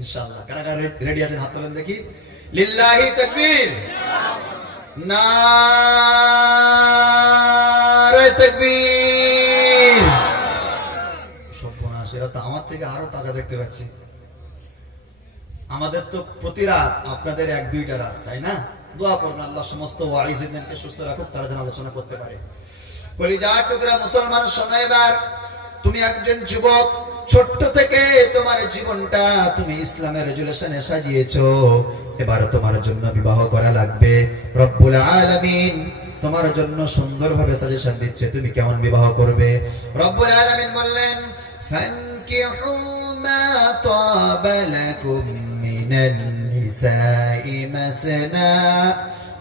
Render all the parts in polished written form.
ইনশাআল্লাহ। কারা কারা রেডি আছেন হাত তোলেন দেখি। লিল্লাহি তাকবীর, নারে তাকবীর। সর্বনাশ, এরা তো আমার থেকে আরো তাজা দেখতে পাচ্ছি। আমাদের তো প্রতি রাত, আপনাদের 1-2টা রাত, তাই না? দোয়া করুন আল্লাহ সমস্ত ওয়াইজদেরকে সুস্থ রাখুক, তারা যেন আলোচনা করতে পারে। কলিজার টুকরা মুসলমান, শোনো এবার। তুমি একজন যুবক, ছোট্ট থেকে তোমার জীবনটা তুমি ইসলামের রেজুলেশনে সাজিয়েছো। এবার তোমার জন্য বিবাহ করা লাগবে। রব্বুল আলামিন তোমার জন্য সুন্দরভাবে সাজেশন দিচ্ছে, তুমি কেমন বিবাহ করবে। রব্বুল আলামিন বললেন, ফানকিহু মা তাবা লাকুম মিনান নিসাই মাসনা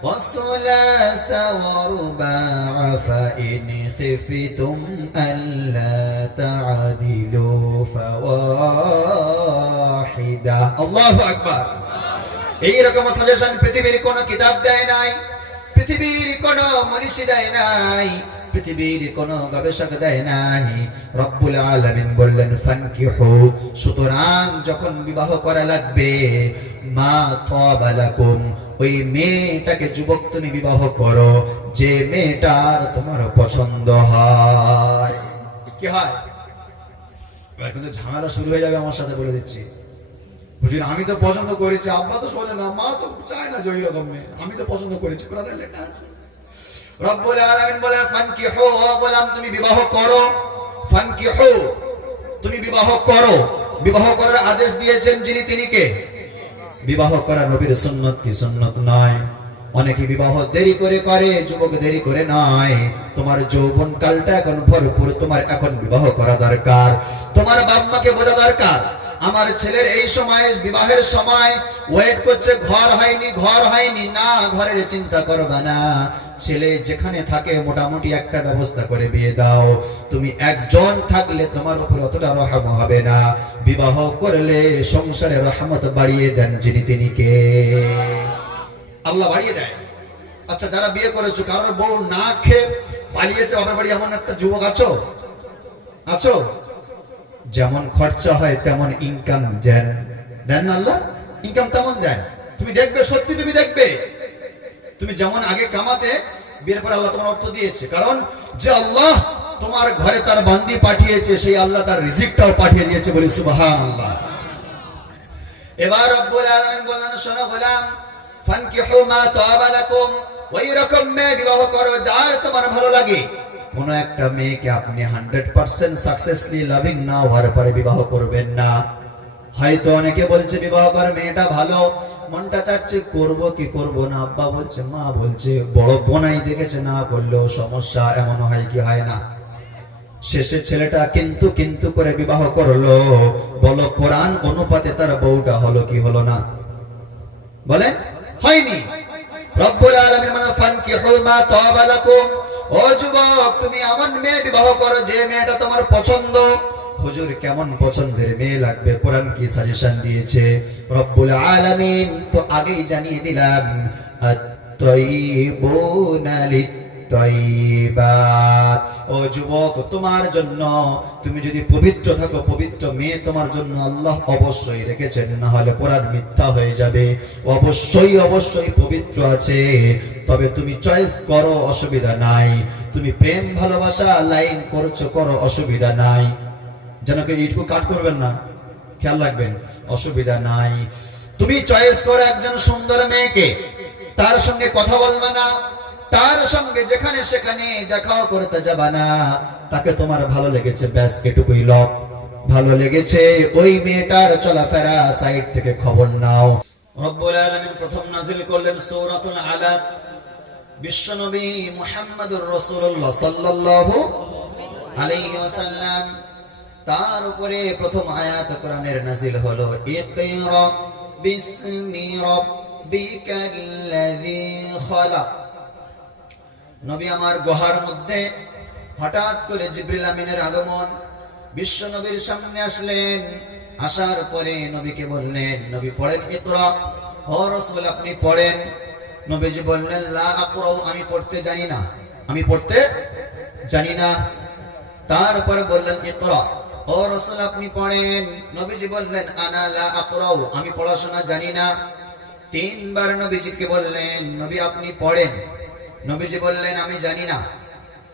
وَثُلَاثَ وَرُبَاعَ فَإِنْ خِفْتُمْ أَلَّا تَعْدِلُوا فَوَاحِدَةً। আল্লাহু আকবার। এই রকম সাজেশন পৃথিবীর কোন কিতাব দেয় নাই, পৃথিবীর কোন মনীষী দেয় নাই, পৃথিবীর কোন গবেষক দেয় নাই। রব্বুল আলামিন বললেন ফানকিহু, সুতরাং যখন বিবাহ করা লাগবে, মা তাবা লাকুম, ওই মেয়েটাকে যুবক তুমি বিবাহ করো যে মেয়েটার তোমার পছন্দ হয়। কি হয়? এবার কিন্তু ঝামেলা শুরু হয়ে যাবে আমার সাথে, বলে দিচ্ছি। বুঝলেন, আমি তো পছন্দ করেছি, আব্বা তো শোনে না, মা তো চায় না যে ওই রকম মেয়ে, আমি তো পছন্দ করেছি, কোরআনে লেখা আছে। রব্বুল আলামিন বলেন ফানকিহু, বললাম তুমি বিবাহ করো। ফানকিহু, তুমি বিবাহ করো। বিবাহ করার আদেশ দিয়েছেন যিনি, তিনি কে? বিবাহ করা নবীর সুন্নত কি সুন্নত নয়? অনেকে বিবাহ দেরি করে করে, যুবক দেরি করে নয়। তোমার যৌবন কালটা এখন ভরপুর, তোমার এখন বিবাহ করা দরকার। তোমার বাপ মাকে বোঝা দরকার, আমার ছেলের এই সময়, বিবাহের সময় ওয়েট করছে, ঘর হয়নি, ঘর হয়নি। না, ঘরের চিন্তা করবা না, ছেলে যেখানে থাকে মোটামুটি একটা ব্যবস্থা করে বিয়ে দাও। তুমি একজন থাকলে তোমার উপর অতটা রহম হবে না, বিবাহ করলে সংসারে রহমত বাড়িয়ে দেন যিনি, তিনি কে? আল্লাহ বাড়িয়ে দেয়। আচ্ছা, যারা বিয়ে করেছো, কারোর বউ না খেয়ে পালিয়েছে বাবার বাড়ি, এমন একটা যুবক আছো? আছো? যেমন খরচা হয় তেমন ইনকাম দেন, দেন না আল্লাহ? ইনকাম তেমন দেন। তুমি দেখবে, সত্যি তুমি দেখবে, তুমি যেমন আগে কামাতে, বিয়ের পর আল্লাহ তোমার অর্থ দিয়েছে। কারণ যে আল্লাহ তোমার ঘরে তার বান্দি পাঠিয়েছে, সেই আল্লাহ তার রিজিকটাও পাঠিয়ে দিয়েছে, বলি সুবহানাল্লাহ। এবার রব্বুল আলামিন বললেন, শোনো গোলাম, ফানকিহু মা তাবা লাকুম, ওই রকম মেয়ে বিবাহ করো যার তোমার ভালো লাগে। কোন একটা মেয়েকে আপনি 100% সাকসেসফুলি লাভিং না হওয়ার পরে বিবাহ করবেন না। হয়তো অনেকে বলছে বিবাহ করে মেয়েটা ভালো, মনটা চাচ্ছে করব কি করব না, আব্বা বলছে, মা বলছে, বড় বোনাই দেখেছে, না করলেও সমস্যা, এমন হয় কি হয় না? শেষে ছেলেটা কিন্তু কিন্তু করে বিবাহ করলো। বলো, কোরআন অনুপাতে তার বউটা হলো কি হলো না? বলে হয়নি। রব্বুল আলামিন মানে ফানকিহু মা তাবা লাকুম, ও যুবক তুমি এমন মেয়ে বিবাহ করো যে মেয়েটা তোমার পছন্দ। হুজুর, কেমন পছন্দের মেয়ে লাগবে? কোরআন কি সাজেশন দিয়েছে? রব্বুল আলামিন তো আগেই জানিয়ে দিলাম, আত-তাইয়িবুনা লিত-তাইয়িবাত। ও যুবক, তোমার জন্য, তুমি যদি পবিত্র থাকো, পবিত্র মেয়ে তোমার জন্য আল্লাহ অবশ্যই রেখেছেন, না হলে কোরআন মিথ্যা হয়ে যাবে। অবশ্যই অবশ্যই পবিত্র আছে, তবে তুমি চয়েস করো, অসুবিধা নাই। তুমি প্রেম ভালোবাসা লাইন করছো, করো, অসুবিধা নাই। যেন কেউ ইটকু কাট করবেন না, খেয়াল রাখবেন, অসুবিধা নাই। তুমি চয়েস করো একজন সুন্দর মেয়েকে, তার সঙ্গে কথা বলবা না, তার সঙ্গে যেখানে সেখানে দেখাও করতে যাবা না। তাকে তোমার ভালো লেগেছে, ব্যাস এটুকুই লক। ভালো লেগেছে, ওই মেয়েটার চলাফেরা সাইড থেকে খবর নাও। রব্বুল আলামিন প্রথম নাজিল করলেন সূরাতুল আলাক। বিশ্বনবী মুহাম্মদুর রাসূলুল্লাহ সাল্লাল্লাহু আলাইহি ওয়াসাল্লাম, তার উপরে প্রথম আয়াত কোরআনের নাজিল হলো, ইকরা বিসমি রাব্বিকাল্লাযী খালাক। নবী আমার গুহার মধ্যে হঠাৎ করে জিবরিল আমিনের আগমন, বিশ্ব নবীর সামনে আসলেন। আসার পরে নবীকে বললেন, নবী পড়েন ইকরা। ও রাসূল, আপনি পড়েন। নবীজি বললেন, লা আকরাউ, আমি পড়তে জানি না, আমি পড়তে জানি না। তারপর বললেন ইকরা। ও রাসূল আপনি পড়েন। নবীজি বললেন আনা লা আকরাউ, আমি পড়াশোনা জানি না। তিনবার নবীজিকে বললেন নবী আপনি পড়েন। নবীজি বললেন আমি জানি না।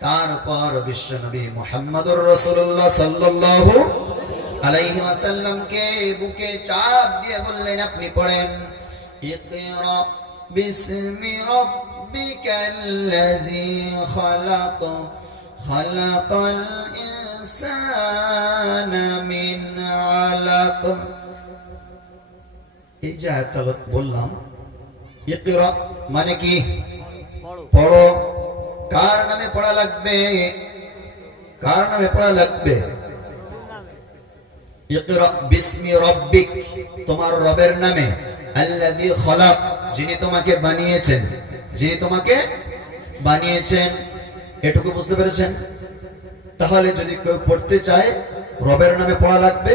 তারপর বিশ্ব নবী মুহাম্মদুর রাসূলুল্লাহ সাল্লাল্লাহু আলাইহি ওয়াসাল্লামকে বুকে চাপ দিয়ে বললেন আপনি পড়েন ইকরা বিসমি রাব্বিকাল্লাযী খালাক খালাকাল ইনসানা মিন আলাক। এই যে আয়াতটা বললাম ইকরা মানে কি পড়ো। কার নামে পড়া লাগবে? কার নামে পড়া লাগবে? ইকরা বিসমি রাব্বিক, তোমার রবের নামে, আল্লাযী খালাক, যিনি তোমাকে বানিয়েছেন, যিনি তোমাকে বানিয়েছেন। এটুকু বুঝতে পেরেছেন? তাহলে যদি কেউ পড়তে চায় রবের নামে পড়া লাগবে,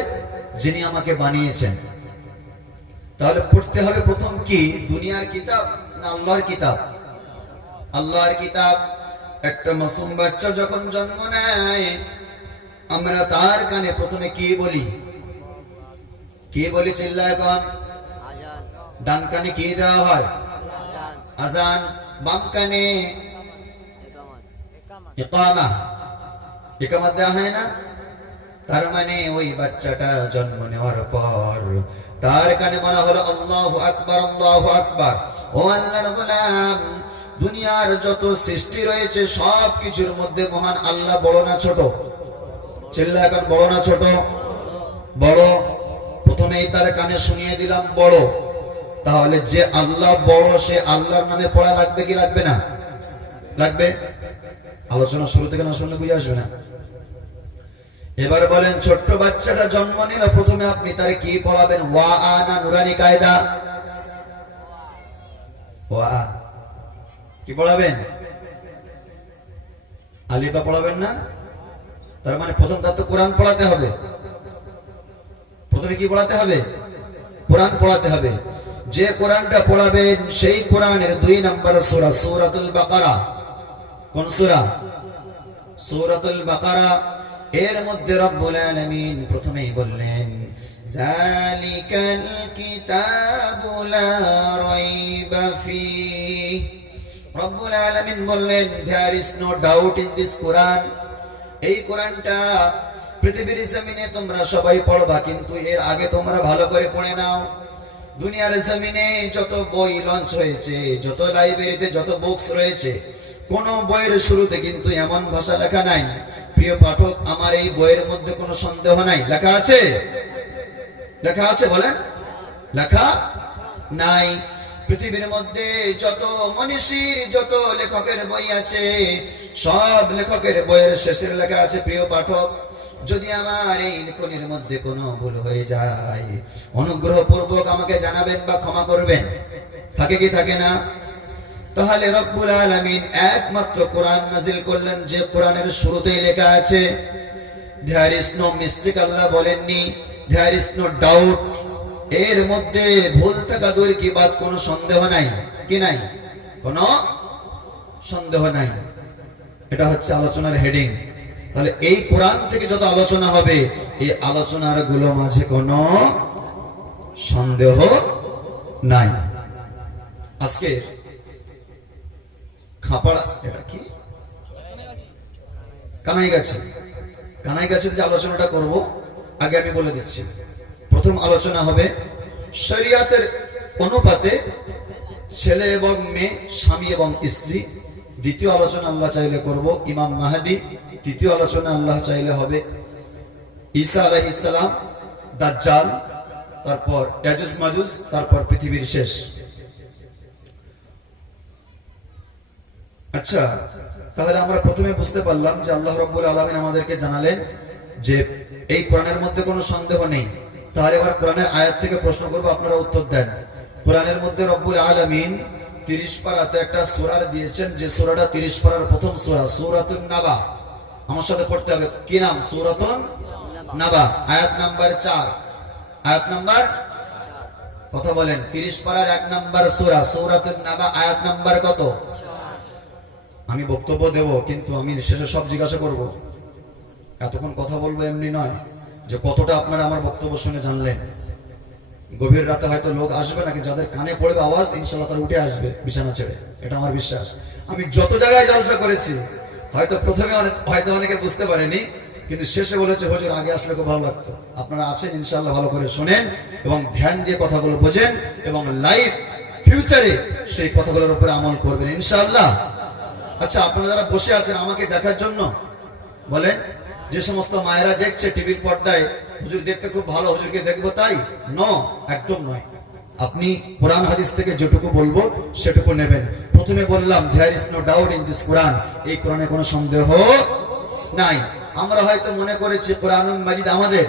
যিনি আমাকে বানিয়েছেন। তাহলে পড়তে হবে প্রথম কি দুনিয়ার কিতাব না আল্লাহর কিতাব? আল্লাহর কিতাব। একটা মাসুম বাচ্চা যখন জন্ম নেয় আমরা তার কানে প্রথমে কি বলি? কি বলি? চিল্লায় কোন? ডান কানে কি দেওয়া হয়? আজান। বাম কানে ইকামা। ইকামত দেওয়া হয় না? তার মানে ওই বাচ্চাটা জন্ম নেওয়ার পর তার কানে বলা হলো আল্লাহু আকবার, আল্লাহু আকবার। ও আল্লাহর গোলাম, দুনিয়ার যত সৃষ্টি রয়েছে সব কিছুর মধ্যে মহান আল্লাহ বড় না ছোট? চিল্লা এখন বড় না ছোট? বড়। প্রথমেই তার কানে শুনিয়ে দিলাম বড়। তাহলে যে আল্লাহ বড় সে আল্লাহর নামে পড়া লাগবে কি লাগবে না? লাগবে। আলোচনা শুরু থেকে না শুনলে বুঝে আসবে না। এবার বলেন ছোট্ট বাচ্চাটা জন্ম নিল প্রথমে আপনি তারে কি পড়াবেন? ওয়া আ না নুরানি কায়দা? ওয়া কি পড়াবেন? আলিফা পড়াবেন না? তার মানে প্রথম তার তো কোরআন পড়াতে হবে। প্রথমে কি পড়াতে হবে? কোরআন পড়াতে হবে। যে কোরআনটা পড়াবেন সেই কোরআনের 2 নম্বর সূরা সূরাতুল বাকারা। কোন সূরা? সূরাতুল বাকারা। এর মধ্যে রব্বুল আলামিন প্রথমেই বললেন যালিকাল কিতাবু লা রাইবা ফীহি। রব্বুল আলামিন বললেন there is no doubt in this Quran। এই কোরআনটা পৃথিবীর জমিনে তোমরা সবাই পড়বা, কিন্তু এর আগে তোমরা ভালো করে পড়ে নাও। দুনিয়ার জমিনে যত বই লঞ্চ হয়েছে, যত লাইব্রেরিতে যত বুকস রয়েছে, কোন বইয়ের শুরুতে কিন্তু এমন ভাষা লেখা নাই প্রিয় পাঠক আমার এই বইয়ের মধ্যে কোনো সন্দেহ নাই। লেখা আছে? লেখা আছে বলেন? লেখা নাই। পৃথিবীর মধ্যে যত মনীষীর যত লেখকের বই আছে সব লেখকের বইয়ের শেষের লেখা আছে প্রিয় পাঠক যদি আমার এই লেখনের মধ্যে কোনো ভুল হয়ে যায় অনুগ্রহপূর্বক আমাকে জানাবেন বা ক্ষমা করবেন। থাকে কি থাকে না? তাহলে রব্বুল আলামিন একমাত্র কোরআন নাযিল করলেন যে কোরআনের শুরুতেই লেখা আছে there is no mistake। আল্লাহ বলেননি there is no doubt। এর মধ্যে ভুল থাকা দূর কি বাত কোনো সন্দেহ নাই কি নাই? কোনো সন্দেহ নাই। এটা হচ্ছে আলোচনার হেডিং। তাহলে এই কোরআন থেকে যত আলোচনা হবে এই আলোচনার গুলো মাঝে কোনো সন্দেহ নাই। আজকে খাপাড়া এটা কি কানাইগাছি, কানাইগাছিতে যে আলোচনাটা করব আগে আমি বলে দিচ্ছি। প্রথম আলোচনা হবে শরিয়াতের অনুপাতে ছেলে এবং মেয়ে, স্বামী এবং স্ত্রী। দ্বিতীয় আলোচনা আল্লাহ চাইলে করব ইমাম মাহদি। তৃতীয় আলোচনা আল্লাহ চাইলে হবে ঈসা আলাইহিস সালাম, দাজ্জাল, তারপর ইয়াজুজ মাজুজ, তারপর পৃথিবীর শেষ। আচ্ছা, তাহলে আমরা প্রথমে বুঝতে পারলাম যে আল্লাহ রাব্বুল আলামিন আমাদেরকে জানালেন যে এই কোরআনের মধ্যে কোনো সন্দেহ নেই। তাহলে এবার কোরআনের আয়াত থেকে প্রশ্ন করব, আপনারা উত্তর দেন। কোরআনের মধ্যে রব্বুল আলামিন 30 পারাতে একটা সূরা দিয়েছেন যে সূরাটা 30 পারার প্রথম সূরা, সূরাতুন নাবা। আমার সাথে পড়তে হবে কি নাম? সূরাতুন নাবা, আয়াত নাম্বার 4। আয়াত নাম্বার কথা বলেন। 30 পারার 1 নাম্বার সূরা সূরাতুন নাবা, আয়াত নাম্বার কত? আমি বক্তব্য দেব কিন্তু আমি শেষে সব জিজ্ঞাসা করব, এতক্ষণ কথা বলবো এমনি নয়। যে কতটা আপনারা আমার বক্তব্য শুনে জানলেন। গভীর রাতে হয়তো লোক আসবে না, কিন্তু যাদের কানে পড়বে আওয়াজ ইনশাআল্লাহ তারা উঠে আসবে বিছানা ছেড়ে, এটা আমার বিশ্বাস। আমি যত জায়গায় জলসা করেছি, হয়তো প্রথমে হয়তো অনেকে বুঝতে পারেনি, কিন্তু শেষে বলেছে হুজুর আগে আসলে খুব ভালো লাগতো। আপনারা আছেন ইনশাআল্লাহ, ভালো করে শোনেন এবং ধ্যান দিয়ে কথাগুলো বোঝেন এবং লাইফ ফিউচারে সেই কথাগুলোর উপরে আমল করবেন ইনশাআল্লাহ। আচ্ছা, আপনারা যারা বসে আছেন আমাকে দেখার জন্য বলেন, যে সমস্ত মায়েরা দেখছে টিভির পর্দায় হুজুর দেখতে খুব ভালো, হুজুরকে দেখবো তাই একদম নয়। আপনি কোরআন হাদিস থেকে যেটুকু বলবো সেটুকু নেবেন। প্রথমে বললাম there is no doubt in this Quran, এই কোরআনে কোনো সন্দেহ নাই। আমরা হয়তো মনে করেছি কোরআনুল মাজিদ আমাদের,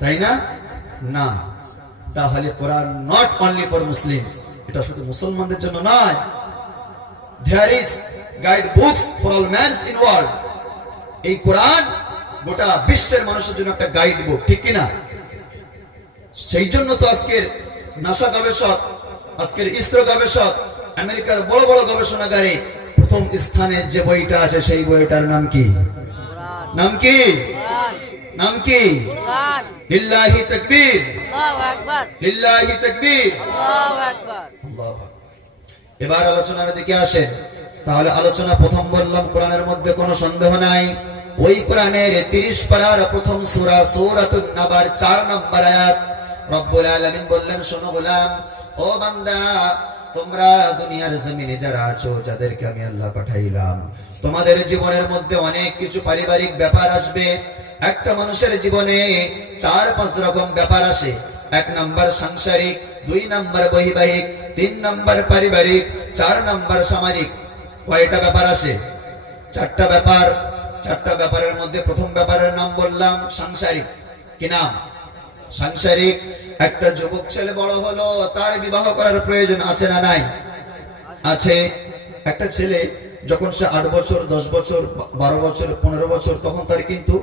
তাই না? না, তাহলে Quran not only for Muslims, এটা শুধু মুসলমানদের জন্য নয়। There is guide books for all mans in world, এই কোরআন গোটা বিশ্বের মানুষের জন্য একটা গাইড বুক, ঠিক কিনা? সেই জন্য তো আজকের নাসা গবেষক, আজকের ইসরো গবেষক, আমেরিকার বড় বড় গবেষণাগারে প্রথম স্থানে যে বইটা আছে সেই বইটার নাম কি? নাম কি? নাম কি? লিল্লাহি তাকবীর, আল্লাহু আকবার, লিল্লাহি তাকবীর, আল্লাহু আকবার, আল্লাহু আকবার। এবার আলোচনার দিকে আসেন। তাহলে আলোচনা প্রথম বললাম কোরআনের মধ্যে কোনো সন্দেহ নাই। ওই কোরআনের 30 পারার প্রথম সূরা সূরাতুন নাবার 4 নম্বর আয়াত রব্বুল আলামিন বললেন, শোনো গোলাম, ও বান্দা, তোমরা দুনিয়ার জমিনে যারা আছো, যাদেরকে আমি আল্লাহ পাঠাইলাম, তোমাদের জীবনের মধ্যে অনেক কিছু পারিবারিক ব্যাপার আসবে। একটা মানুষের জীবনে 4-5 রকম ব্যাপার আসে। 1 নাম্বার সাংসারিক, 2 নাম্বার বৈবাহিক, 3 নাম্বার পারিবারিক, 4 নাম্বার সামাজিক। কয়টা ব্যাপার আসে? 4টা ব্যাপার। 4টা ব্যাপারের মধ্যে প্রথম ব্যাপারের নাম বললাম সাংসারিক। কি নাম? সাংসারিক। একটা যুবক ছেলে বড় হলো, তার বিবাহ করার প্রয়োজন আছে না নাই? আছে। একটা ছেলে যখন সে 8 বছর, 10 বছর, 12 বছর, 15 বছর, তখন তার কিন্তু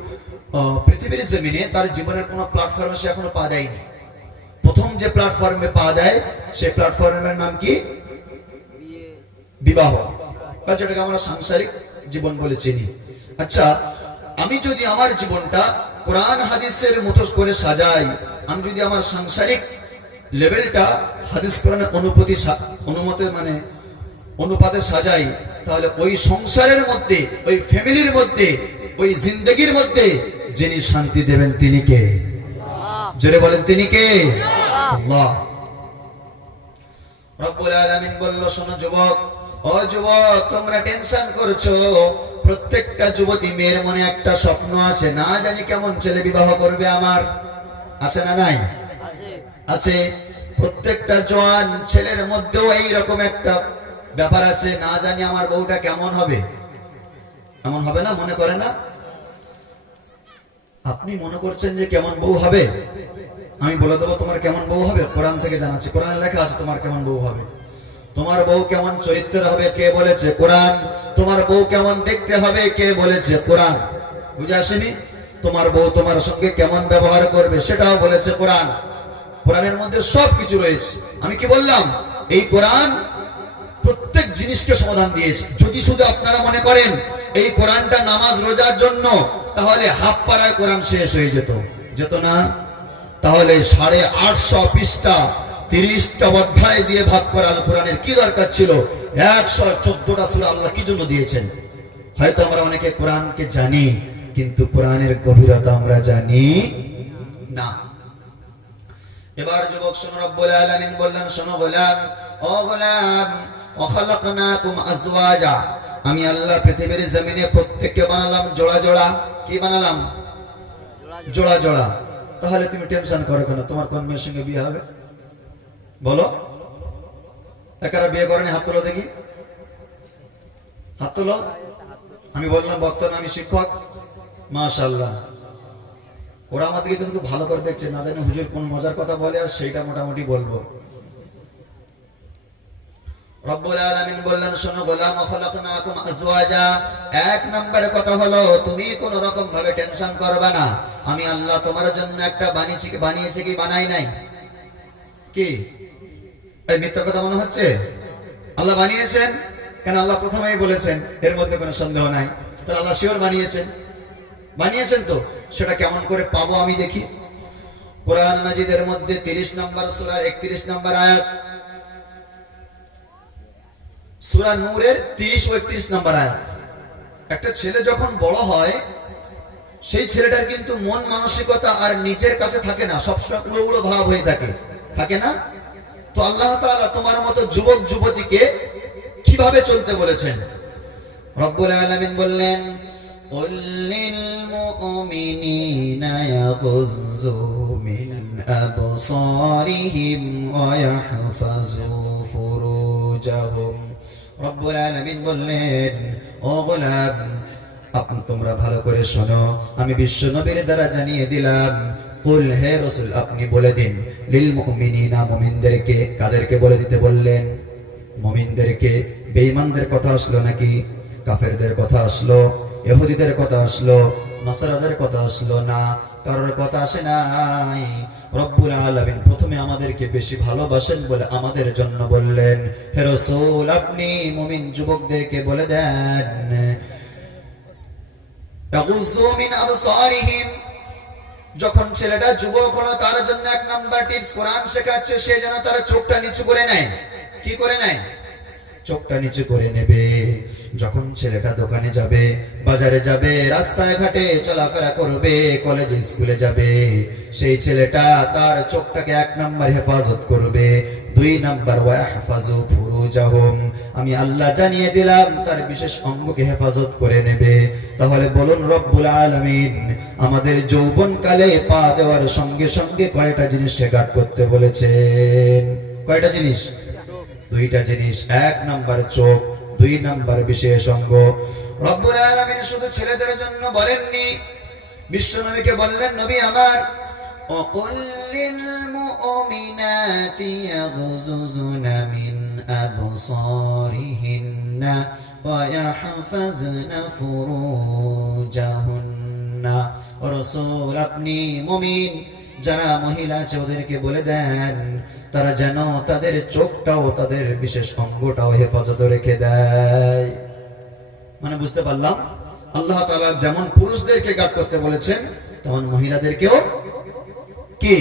পৃথিবীর জমিনে তার জীবনের কোনো প্ল্যাটফর্মে সে এখনো পা দেয়নি। প্রথম যে প্ল্যাটফর্মে পা দেয় সেই প্ল্যাটফর্মের নাম কি? বিবাহ, যেটাকে আমরা সাংসারিক জীবন বলে চিনি। আচ্ছা, আমি যদি আমার জীবনটা কোরআন হাদিসের মতো করে সাজাই, আমি যদি আমার সাংসারিক লেভেলটা হাদিস কোরআনের অনুপাতে সাজাই, তাহলে ওই সংসারের মধ্যে, ওই ফ্যামিলির মধ্যে, ওই জিন্দেগির মধ্যে যিনি শান্তি দেবেন তিনি কে? জোরে বলেন, তিনি কে? আল্লাহ। রব্বুল আলামিন বলল, শোনো যুবক, ও যুবক, তোমরা টেনশন করছো। প্রত্যেকটা যুবতী মেয়ের মনে একটা স্বপ্ন আছে, না জানি কেমন ছেলে বিবাহ করবে আমার। আছে না নাই? আছে। প্রত্যেকটা জওয়ান ছেলের মধ্যেও এইরকম একটা ব্যাপার আছে, না জানি আমার বউটা কেমন হবে। এমন হবে না? মনে করে না? আপনি মনে করছেন যে কেমন বউ হবে, আমি বলে দেবো তোমার কেমন বউ হবে। কোরআন থেকে জানাচ্ছি, কোরআনে লেখা আছে তোমার কেমন বউ হবে। তোমার বউ কেমন চরিত্রের হবে কে বলেছে? কোরআন। তোমার বউ কেমন দেখতে হবে কে বলেছে? কোরআন। বুঝে আসেনি? তোমার বউ তোমার সঙ্গে কেমন ব্যবহার করবে সেটাও বলেছে কোরআন। কোরআনের মধ্যে সবকিছু রয়েছে। আমি কি বললাম? এই কোরআন প্রত্যেক জিনিসকে সমাধান দিয়েছে। যদি শুধু আপনারা মনে করেন এই কোরআনটা নামাজ রোজার জন্য, তাহলে হাফ পাড়ায় কোরআন শেষ হয়ে যেত না। তাহলে 850 পৃষ্ঠা 30টা অধ্যায় দিয়ে ভাগ করা আল কোরআনের কি দরকার ছিল? 114টা সূরা আল্লাহ কি জন্য দিয়েছেন? হয়তো আমরা অনেকে কোরআনকে জানি, কিন্তু কোরআনের গভীরতা আমরা জানি না। এবার যুবক শোনো, রব্বুল আলামিন বললেন, শোনো গোলাম, ও গোলাম, ওয়াখালাকনাকুম আজওয়াজা, আমি আল্লাহ পৃথিবীর জমিনে প্রত্যেককে বানালাম জোড়া জোড়া। কি বানালাম? জোড়া জোড়া। তাহলে তুমি টেনশন করো কেন? তোমার কোন মেয়ের সঙ্গে বিয়ে হবে বলো? একারা বিয়ে করেনি? হাত তোলো দেখি, হাত তোলো। আমি বললাম বক্তা না, আমি শিক্ষক। মাশাআল্লাহ, ওরা আমাদেরকে কিন্তু ভালো করে দেখছে, না জানি হুজুর কোন মজার কথা বলে, আর সেইটা মোটামুটি বলবো। রব্বুল আলামিন বললেন, শোনো গোলাম, খালাকনাকুম আজওয়াজা। 1 নম্বরের কথা হলো, তুমি কোন রকম ভাবে টেনশন করবে না। আমি আল্লাহ তোমার জন্য একটা বানিয়েছি কি বানাই নাই? কি এই মিথ্যা কথা মনে হচ্ছে? আল্লাহ বানিয়েছেন। কেন? আল্লাহ প্রথমেই বলেছেন, এর মধ্যে কোনো সন্দেহ নাই। তো আল্লাহ শিওর বানিয়েছেন তো। সেটা কেমন করে পাবো আমি দেখি। কোরআন মাজিদের মধ্যে 30 নম্বর সূরার 31 নম্বর আয়াত, সূরা নূরের 30 ও 31 নম্বর আয়াত। একটা ছেলে যখন বড় হয় সেই ছেলেটার কিন্তু মন মানসিকতা আর নিজের কাছে থাকে না, সবসময় উড়ো উড়ো ভাব হয়ে থাকে না? তো আল্লাহ তাআলা তোমার মতো যুবক যুবতীকে কিভাবে চলতে বলেছেন? রব্বুল আলামিন বললেন, কুল লিল মুমিনিনা ইয়াগুযু মিন আবসারিহিম ওয়া ইয়াহফাযু ফুরুজাহুম। রব্বুল আলামিন বললেন, ও গোলাম, তোমরা ভালো করে শোনো, আমি বিশ্ব নবীর দ্বারা জানিয়ে দিলাম। কুল, হে রাসূল, আপনি বলে দিন, লিল মুমিনিনা, মুমিনদেরকে। কাদেরকে বলে দিতে বললেন? মুমিনদেরকে। বেঈমানদের কথা আসলো নাকি? কাফেরদের কথা আসলো? ইহুদিদের কথা আসলো? নাসারাদের কথা আসলো না, কারোর কথা আসে নাই। রব্বুল আলামিন প্রথমে আমাদেরকে বেশি ভালোবাসেন বলে আমাদের জন্য বললেন, হে রাসূল, আপনি মুমিন যুবকদেরকে বলে দেন, ইয়াগুযু মিন আবসারিহিম। যখন ছেলেটা যুবক হলো তার জন্য 1 নাম্বার টিপস কোরআন শেখাচ্ছে, সে যেন তার চোখটা নিচু করে নেয়। কি করে নেয়? চোখটা নিচু করে নেবে। যখন ছেলেটা দোকানে যাবে, বাজারে যাবে, রাস্তায় ঘাটে চলাফেরা করবে, কলেজে স্কুলে যাবে, সেই ছেলেটা তার চোখটাকে 1 নাম্বার হেফাজত করবে। 2 নাম্বার ওয়াহফাজু ফুরুজাহুম, আমি আল্লাহ জানিয়ে দিলাম তার বিশেষ অঙ্গকে হেফাজত করে নেবে। তাহলে বলুন, রব্বুল আলামিন আমাদের যৌবনকালে পা দেওয়ার সঙ্গে সঙ্গে কয়টা জিনিসকে গার্ড করতে বলেছেন? কয়টা জিনিস? 2টা জিনিস। 1 নাম্বার চোখ, 2 নাম্বার বিশেষ অঙ্গ। রব্বুল আলামিন শুধু ছেলেদের জন্য বলেননি, বিশ্ব নবীকে বললেন, নবী আমার, وَقُلْ لِلْمُؤْمِنَاتِ يَغْضُضْنَ مِنْ أَبْصَارِهِنَّ وَيَحْفَظْنَ فُرُوجَهُنَّ। রাসূল, আপনি মুমিন যারা মহিলা আছে ওদেরকে বলে দেন, তারা যেন তাদের চোখটাও, তাদের বিশেষ অঙ্গটাও হেফাজত রেখে দেয়। মানে বুঝতে পারলাম, আল্লাহ তাআলা যেমন পুরুষদেরকে গার্ড করতে বলেছেন, তেমন মহিলাদেরকেও কি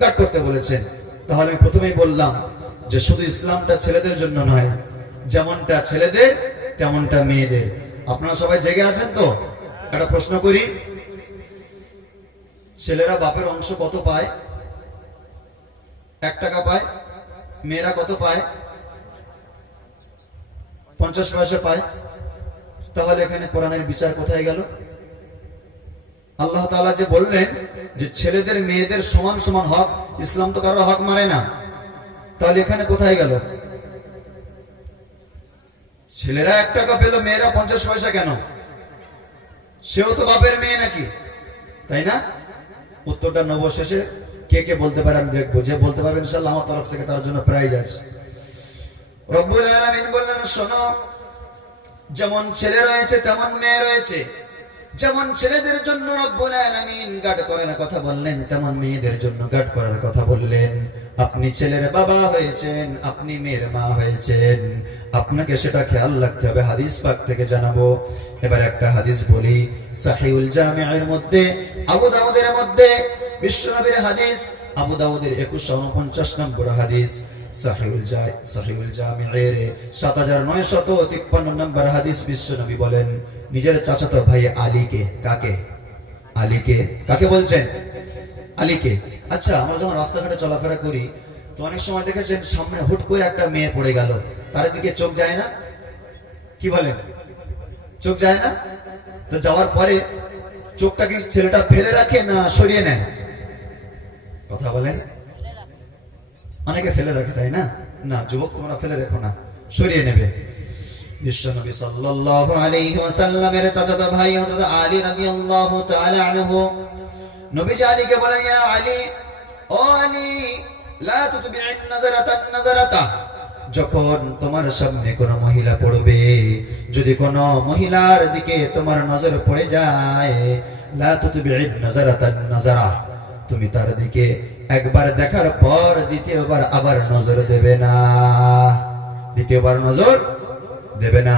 গার্ড করতে বলেছেন। তাহলে আমি প্রথমেই বললাম যে শুধু ইসলামটা ছেলেদের জন্য নয়, যেমনটা ছেলেদের তেমনটা মেয়েদের। আপনারা সবাই জেগে আছেন তো? একটা প্রশ্ন করি, ছেলেরা বাপের অংশ কত পায়? 1 টাকা পায়। মেয়েরা কত পায়? 50 পয়সা পায়। তাহলে এখানে কোরআনের বিচার কোথায় গেল? আল্লাহ তাআলা যে বললেন যে ছেলেদের মেয়েদের সমান সমান হক, ইসলাম তো কারো হক মানে না, তাহলে এখানে কোথায় গেল? ছেলেরা 1 টাকা পেল, মেয়েরা 50 পয়সা কেন? সেও তো বাপের মেয়ে নাকি, তাই না? উত্তরটা নেব শেষে। কে কে বলতে পারে আমি দেখবো। যে বলতে পারবেন ইনশাআল্লাহ আমার তরফ থেকে তার জন্য প্রাইজ আছে। রব্বুল আলামিন বললেন, শোনো, যেমন ছেলে রয়েছে তেমন মেয়ে রয়েছে। যেমন ছেলেদের জন্য রব্বুল আলামিন গার্ড করার কথা বললেন, তেমন মেয়েদের জন্য গার্ড করার কথা বললেন। আপনি ছেলের বাবা হয়েছেন, আপনি মেয়ের মা হয়েছেন, আপনাকে সেটা খেয়াল রাখতে হবে। হাদিস পাক থেকে জানাবো। এবার একটা হাদিস বলি, সাহিহুল জামিআর মধ্যে, আবু দাউদের মধ্যে বিশ্বনবীর হাদিস, আবু দাউদের 2149 নম্বর হাদিস, সাহিহুল জামিআর 7953 নম্বর হাদিস। বিশ্বনবী বলেন নিজের চাচাতো ভাই আলীকে, কাকে? আলীকে। কাকে বলছেন? আলীকে। আচ্ছা, আমরা যখন রাস্তাঘাটে চলাফেরা করি তো অনেক সময় দেখেছেন সামনে হুট করে একটা মেয়ে পড়ে গেল, তার দিকে চোখ যায় না? কি বলেন? চোখ যায় না? তো যাওয়ার পরে চোখটা কি ছেলেটা ফেলে রাখে না সরিয়ে নেয়? কথা বলেন। অনেকে ফেলে রাখে, তাই না? না, যুবক তোমরা ফেলে রেখো না, সরিয়ে নেবে। বিশ্বনবী সাল্লাল্লাহু আলাইহি ওয়াসাল্লামের চাচাতো ভাই হযরত আলী রাদিয়াল্লাহু তাআলা আনহু নবীজি আলীকে বলেন, ইয়া আলী, ও আলী, লা তুতবি'ন নাযারাতান নাযারাতা। যখন তোমার সামনে কোনো মহিলা পড়বে, যদি কোনো মহিলার দিকে তোমার নজর পড়ে যায়, লা তুতবি'ন নাযারাতান নাযারা, তুমি তার দিকে একবার দেখার পর দ্বিতীয়বার আবার নজর দেবে না। দ্বিতীয়বার নজর দেবে না।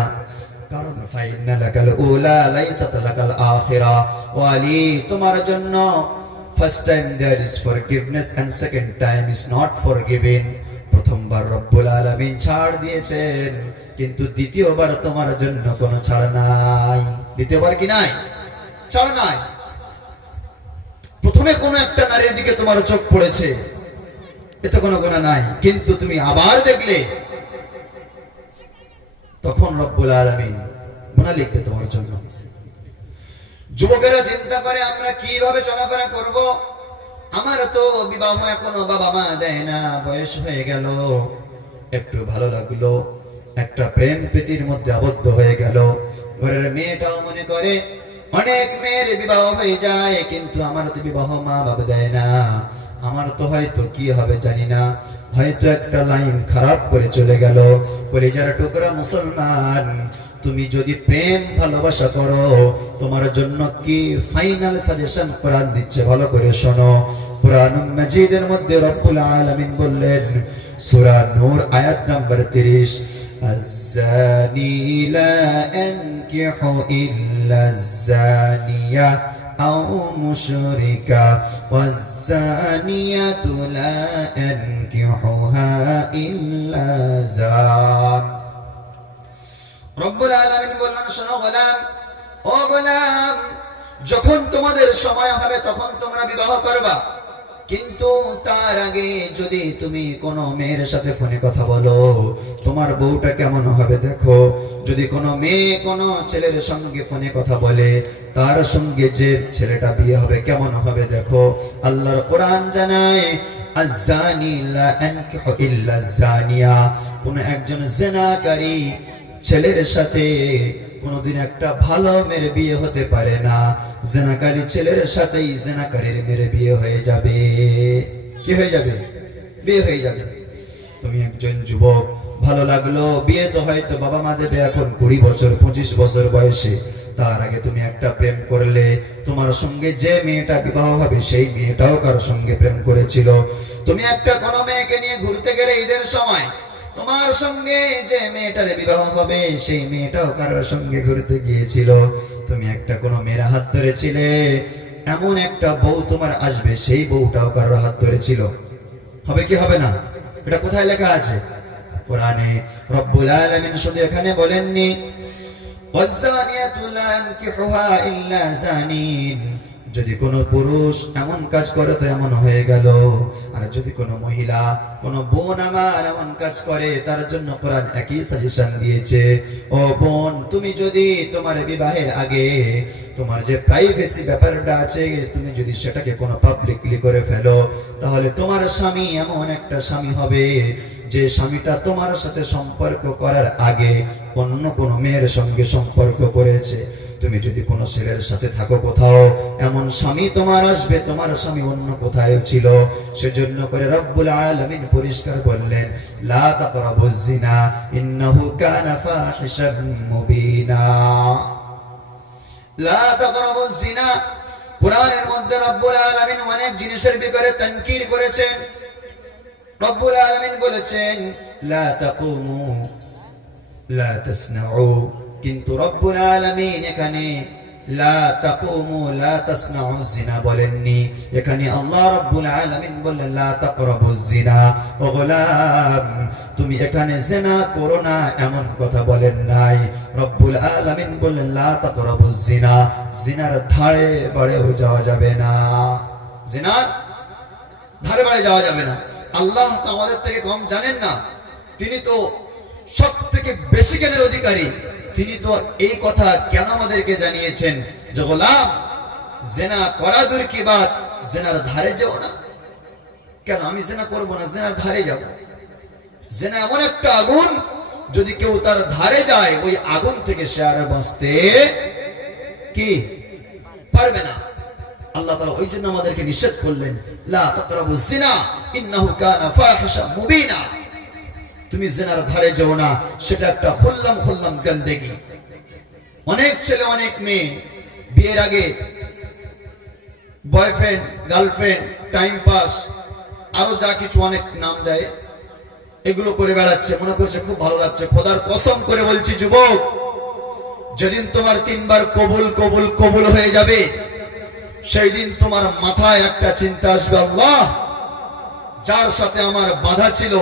কারণ ফাইন্না লাকাল উলা লাইসাত লাকাল আখিরা। ও আলী, তোমার জন্য first time there is forgiveness and second time is not forgiven। প্রথমবার রব্বুল আলামিন ছাড় দিয়েছেন, কিন্তু দ্বিতীয়বার তোমার জন্য কোনো ছাড় নাই। দ্বিতীয়বার কি নাই? ছাড় নাই। প্রথমে কোন একটা নারীর দিকে তোমার চোখ পড়েছে, এতে কোনো গুনাহ নাই, কিন্তু তুমি আবার দেখলে, তখন রব্বুল আলামিন গুনাহ লিখবে তোমার জন্য। যুবকেরা চিন্তা করে আমরা কিভাবে চলাফেরা করব, আমার তো বিবাহ এখনো বাবা মা দেয় না, বয়স হয়ে গেল, একটু ভালো লাগলো, একটা প্রেম প্রীতির মধ্যে আবদ্ধ হয়ে গেল। ঘরের মেয়েটাও মনে করে, অনেক মেয়ের বিবাহ হয়ে যায়, কিন্তু আমার তো বিবাহ মা বাবা দেয় না, আমার তো হয়তো কি হবে জানি না, হয়তো একটা লাইন খারাপ করে চলে গেল। কলিজার টুকরা মুসলমান, তুমি যদি প্রেম ভালোবাসা করো, তোমার জন্য কি ফাইনাল সাজেশন কোরআন দিচ্ছে, ভালো করে শোনো। কুরআনুল মাজিদের মধ্যে রব্বুল আলামিন বললেন, সূরা নূর আয়াত নাম্বার 30, আয-যানি লা ইয়ানকিহু ইল্লা আয-যানিয়া আও মুশরিকা ওয়াজ-যানিয়াতু লা ইয়ানকিহুহা ইল্লা যান। রব্বুল আলামিন বললেন, শোনো গোলাম, ও গোলাম, যখন তোমাদের সময় হবে তখন তোমরা বিবাহ করবা, কিন্তু তার আগে যদি তুমি কোনো মেয়ের সাথে ফোনে কথা বলো, তোমার বউটা কেমন হবে দেখো। যদি কোনো মেয়ে কোনো ছেলের সঙ্গে ফোনে কথা বলে, তার সঙ্গে যে ছেলেটা বিয়ে হবে কেমন হবে দেখো। আল্লাহর কোরআন জানায়, আয-যানি লা ইয়ানকিহু ইল্লা আয-যানিয়া, কোন একজন জিনাকারী ছেলের সাথে কোনদিন একটা ভালো মেয়ের বিয়ে হতে পারে না। জিনাকারী ছেলের সাথেই জিনাকারীর মেয়ের বিয়ে হয়ে যাবে। কি হয়ে যাবে? বিয়ে হয়ে যাবে। তুমি একজন যুবক, ভালো লাগলো, বিয়ে তো হয়তো বাবা মা দেবে এখন 20 বছর 25 বছর বয়সে। তার আগে তুমি একটা প্রেম করলে, তোমার সঙ্গে যে মেয়েটা বিবাহ হবে সেই মেয়েটাও কারোর সঙ্গে প্রেম করেছিল। তুমি একটা কোনো মেয়েকে নিয়ে ঘুরতে গেলে ঈদের সময়, তোমার সঙ্গে যে মেয়েটার বিবাহ হবে সেই মেয়েটাও কারোর সঙ্গে ঘুরতে গিয়েছিল। তুমি একটা কোনো মেয়ের হাত ধরেছিলে, এমন একটা বউ তোমার আসবে, সেই বউটাও কারোর হাত ধরেছিল। হবে কি হবে না? এটা কোথায় লেখা আছে? কোরআনে। রব্বুল আলামিন শুধু এখানে বলেননি, ওয়াজ-যানিয়াতু লা ইয়ানকিহুহা ইল্লা যানিন, যদি কোনো পুরুষ এমন কাজ করে তো এমন হয়ে গেল। আর যদি কোনো মহিলা, কোনো বোন আমার এমন কাজ করে, তার জন্য কোরআন একই সাজেশন দিয়েছে। ও বোন, তুমি যদি তোমার বিবাহের আগে তোমার যে প্রাইভেসি ব্যাপারটা আছে, তুমি যদি সেটাকে কোনো পাবলিকলি করে ফেলো, তাহলে তোমার স্বামী এমন একটা স্বামী হবে যে স্বামীটা তোমার সাথে সম্পর্ক করার আগে অন্য কোনো মেয়ের সঙ্গে সম্পর্ক করেছে। তুমি যদি কোনো ছেলের সাথে থাকো কোথাও, এমন স্বামী তোমার আসবে, তোমার স্বামী অন্য কোথায় ছিল। সেজন্য করে রব্বুল আলামিন পরিষ্কার বললেন, লা তাকরাবুজ জিনা ইন্নাহু কানা ফাহিশাম মুবিনা। লা তাকরাবুজ জিনা, কুরআনের মধ্যে রব্বুল আলামিন অনেক জিনিসের ব্যাপারে তানকির করেছেন। রব্বুল আলামিন বলেছেন, লা তাকুমু লা তাসনাউ, কিন্তু রব্বুল আলামিন এখানে লা তাকুমু লা তাসনাউ জিনা বলেননি। এখানে আল্লাহ রব্বুল আলামিন বললেন, লা তাকরাবুজ জিনা। ও গোলাম, তুমি এখানে জিনা করো না এমন কথা বলেন নাই। রব্বুল আলামিন বললেন, লা তাকরাবুজ জিনা, জিনার ধারে বাড়েও যাওয়া যাবে না। জিনার ধারে বাড়ে যাওয়া যাবে না। আল্লাহ তো আমাদের থেকে কম জানেন না, তিনি তো সব থেকে বেশি জ্ঞানের অধিকারী। তিনি তো এই কথা কেন আমাদেরকে জানিয়েছেন যে গোলাম, জিনা করা দূর কি বাত, জিনার ধারে যাও না। কেন আমি জিনা করব না, জিনার ধারে যাব? জিনা এমন একটা আগুন, যদি কেউ তার ধারে যায়, ওই আগুন থেকে সে আর বাঁচতে কি পারবে না। আল্লাহ তাআলা ওই জন্য আমাদেরকে নিষেধ করলেন, লা তাকরাবুজ জিনা ইন্নাহু কানা ফাহিশাম মুবিনা। তুমি জিনার ধারে যাও না, সেটা একটা খুল্লাম গন্দেগি। অনেক ছেলে অনেক মেয়ে বিয়ের আগে বয়ফ্রেন্ড, গার্লফ্রেন্ড, টাইম পাস, আরো যা কিছু অনেক নাম দেয়, এগুলো করে বেড়াচ্ছে, মনে করছে খুব ভালো লাগছে। খোদার কসম করে বলছি যুবক, যেদিন তোমার 3 বার কবুল কবুল কবুল হয়ে যাবে, সেই দিন তোমার মাথায় একটা চিন্তা আসবে, আল্লাহ যার সাথে আমার বাধা ছিল,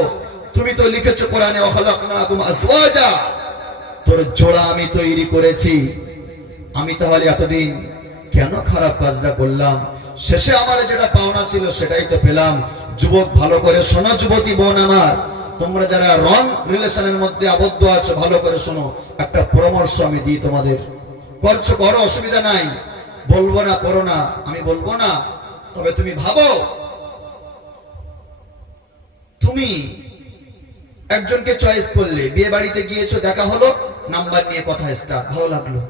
তুমি তো লিখেছো কোরআনে ওয়াখালাকনাকুম আজওয়াজা, তোর জোড়া আমি তৈরি করেছি, আমি তাহলে এতদিন কেন খারাপ কাজটা করলাম? শেষে আমার যেটা পাওনা ছিল সেটাই তো পেলাম। যুবক ভালো করে শোনো, যুবতী বোন আমার, তোমরা যারা রং রিলেশনের মধ্যে আবদ্ধ আছো ভালো করে শোনো, একটা পরামর্শ আমি দিই তোমাদের, করছো করো, অসুবিধা নাই, বলবো না করো না, আমি বলবো না, তবে তুমি ভাবো, তুমি একজনকে চয়েস করলে, বিয়ে বাড়িতে গিয়েছো, দেখা হলো, নাম্বার নিয়ে কথা স্টার্ট, ভালো লাগলো,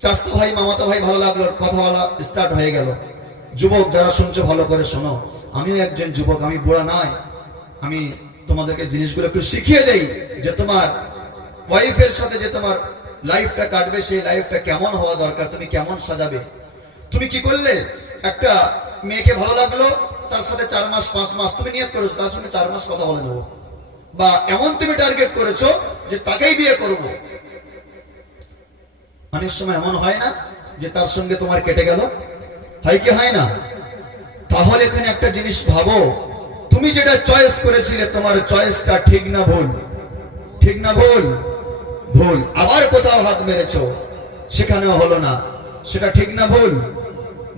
চাচতো ভাই মামাতো ভাই ভালো লাগলো, কথা বলা স্টার্ট হয়ে গেল। যুবক যারা শুনছো ভালো করে শোনো, আমিও একজন যুবক, আমি বুড়া নয়, আমি তোমাদেরকে জিনিসগুলো একটু শিখিয়ে দেই যে তোমার ওয়াইফের সাথে যে তোমার লাইফটা কাটবে, সেই লাইফটা কেমন হওয়া দরকার, তুমি কেমন সাজাবে। তুমি কি করলে, একটা মেয়েকে ভালো লাগলো, তার সাথে 4 মাস 5 মাস তুমি নিয়ত করেছো তার সঙ্গে 4 মাস কথা বলে নেবো, বা এমন তুমি টার্গেট করেছো যে তাকেই বিয়ে করব। অনেক সময় এমন হয় না যে তার সঙ্গে তোমার কেটে গেল, হয় কি হয় না? তাহলে এখানে একটা জিনিস ভাবো, তুমি যেটা চয়েস করেছিলে, তোমার চয়েসটা ঠিক না ভুল? ঠিক না ভুল? ভুল। আবার কোথাও হাত মেরেছো, সেখানেও হলো না, সেটা ঠিক না ভুল?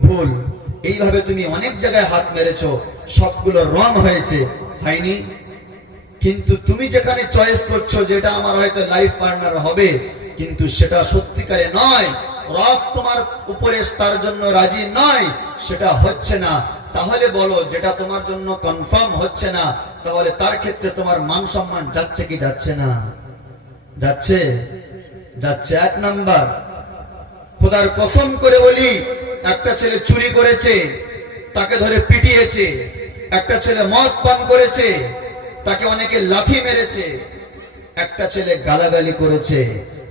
ভুল। এইভাবে তুমি অনেক জায়গায় হাত মেরেছো, সবগুলো রং হয়েছে, হয়নি? কিন্তু তুমি যেখানে চয়েস করছো যেটা আমার হয়তো লাইফ পার্টনার হবে, কিন্তু সেটা সত্যিকারে নয়, রব তোমার উপরে তার জন্য রাজি নয়, সেটা হচ্ছে না, তাহলে বলো যেটা তোমার জন্য কনফার্ম হচ্ছে না, তাহলে তার ক্ষেত্রে তোমার মান সম্মান যাচ্ছে কি যাচ্ছে না? যাচ্ছে, যাচ্ছে। 1 নাম্বার, খোদার কসম করে বলি, একটা ছেলে চুরি করেছে, তাকে ধরে পিটিয়েছে, একটা ছেলে মদ পান করেছে, তাকে অনেকে লাথি মেরেছে, একটা ছেলে গালাগালি করেছে,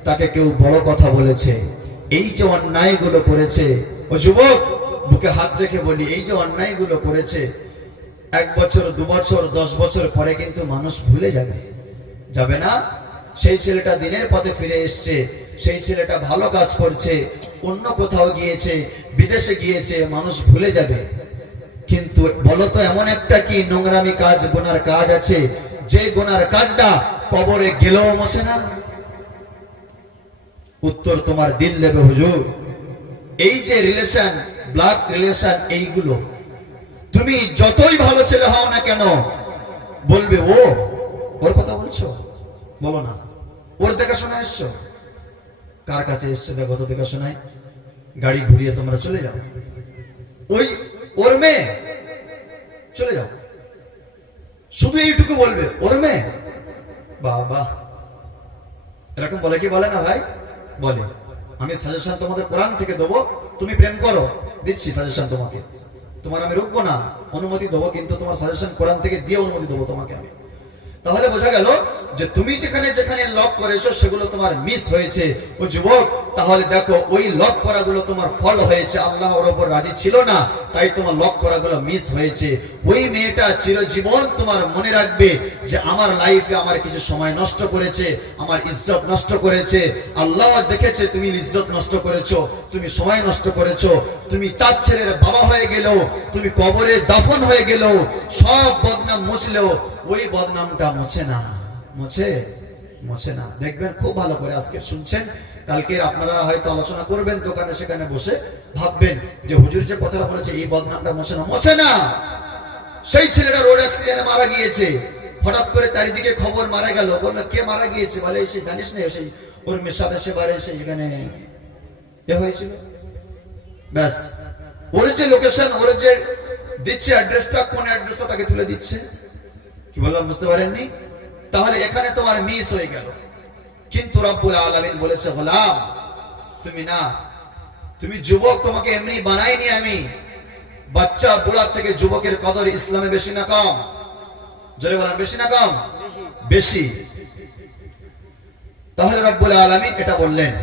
তাকে কেউ বড় কথা বলেছে। এই যে অন্যায়গুলো করেছে, ও যুবক বুকে হাত রেখে বলি, এই যে অন্যায়গুলো করেছে, 1 বছর 2 বছর 10 বছর পরে কিন্তু মানুষ ভুলে যাবে, যাবে না? সেই ছেলেটা দিনের পথে ফিরে এসছে, সেই ছেলেটা ভালো কাজ করছে, অন্য কোথাও গিয়েছে, বিদেশে গিয়েছে, মানুষ ভুলে যাবে। কিন্তু বলতো এমন একটা কি নোংরামি কাজ, গুনার কাজ আছে, যে গুনার কাজটা কবরে গেলেও মোছে না? উত্তর তোমার দিল দেবে হুজুর। এই যে রিলেশন, ব্লাড রিলেশন, এইগুলো তুমি যতই ভালো ছেলে হও না কেন, বলবে ও, ওর কথা বলছো, বলো না, ওর দেখাশোনা এসছো, কার কাছে এসছো দেখো তো দেখাশোনায়, গাড়ি ঘুরিয়ে তোমরা চলে যাও, ওই ওর মেয়ে, চলে যাও, শুধু এইটুকু বলবে ওর মেয়ে। বাবা, এরকম বলে কি বলে না ভাই? বলে। আমি সাজেশন তোমাদের কোরআন থেকে দেবো, তুমি প্রেম করো, দিচ্ছি সাজেশন তোমাকে, তোমার আমি রুখবো না, অনুমতি দেবো, কিন্তু তোমার সাজেশন কোরআন থেকে দিয়ে অনুমতি দেবো তোমাকে আমি। তাহলে বোঝা গেল যে তুমি যেখানে যেখানে লক করেছো সেগুলো তোমার মিস হয়েছে। ও যুবক, তাহলে দেখো ওই লক করাগুলো তোমার ফল হয়েছে, আল্লাহর উপর রাজি ছিল না, তাই তোমার লক করাগুলো মিস হয়েছে। ওই মেয়েটা চিরজীবন তোমার মনে রাখবে যে আমার লাইফে আমার কিছু সময় নষ্ট করেছে, আমার ইজ্জত নষ্ট করেছে, আল্লাহ দেখেছে তুমি ইজ্জত নষ্ট করেছো, তুমি সময় নষ্ট করেছো, তুমি 4 ছেলের বাবা হয়ে গেলেও, তুমি কবরে দাফন হয়ে গেলেও, সব বদনাম মুছলেও ওই বদনামটা মোছে না, মোছে না। দেখবেন খুব ভালো করে, আজকে শুনছেন, কালকে আপনারা হয়তো আলোচনা করবেন দোকানে, সেখানে বসে ভাববেন যে হুজুর যে কথাটা বলেছে এই বদনামটা মোছে না। সেই ছেলেটা রোড অ্যাক্সিডেন্টে মারা গিয়েছে, হঠাৎ করে চারিদিকে খবর, মারা গেল, বললো কে মারা গিয়েছে, বলে সে জানিস না, সেই ওর মেশাদে সেবারে সেখানে এ হয়েছিল, ব্যাস ওর যে লোকেশন, ওর যে দিচ্ছে অ্যাড্রেসটা, কোন অ্যাড্রেসটা তাকে তুলে দিচ্ছে। কি বললাম বুঝতে পারেননি? তাহলে এখানে তোমার মিস হয়ে গেল। কিন্তু রব্বুল আলামিন বলেছে, গোলাম তুমি না, তুমি যুবক, তোমাকে এমনি বানাইনি আমি, বাচ্চা বুড়া থেকে যুবকের কদর ইসলামে বেশি না কম? জোরে বলেন, বেশি না কম? বেশি। তাহলে রব্বুল আলামিন এটা বললেন,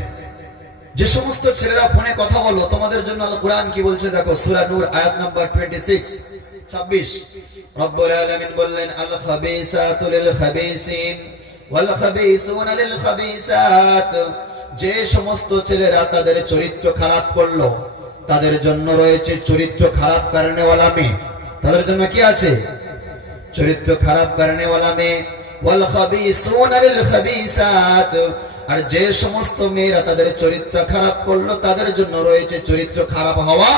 যে সমস্ত ছেলেরা ফোনে কথা বলো, তোমাদের জন্য আল কোরআন কি বলছে দেখো, সূরা নূর আয়াত নাম্বার 26। রব্বুল আলামিন বললেন, আল খাবিসাতু লিল খাবিসিন ওয়াল খাবিসুনা লিল খাবিসাত, যে সমস্ত ছেলেরা তাদের চরিত্র খারাপ করলো তাদের জন্য রয়েছে চরিত্র খারাপ কারণেওয়ালা মেয়ে। তাদের জন্য কি আছে? চরিত্র খারাপ কারণেওয়ালা মেয়ে। ওয়াল খাবিসুনা লিল খাবিসাত, আর যে সমস্ত মেয়েরা তাদের চরিত্র খারাপ করলো তাদের জন্য রয়েছে চরিত্র খারাপ হওয়া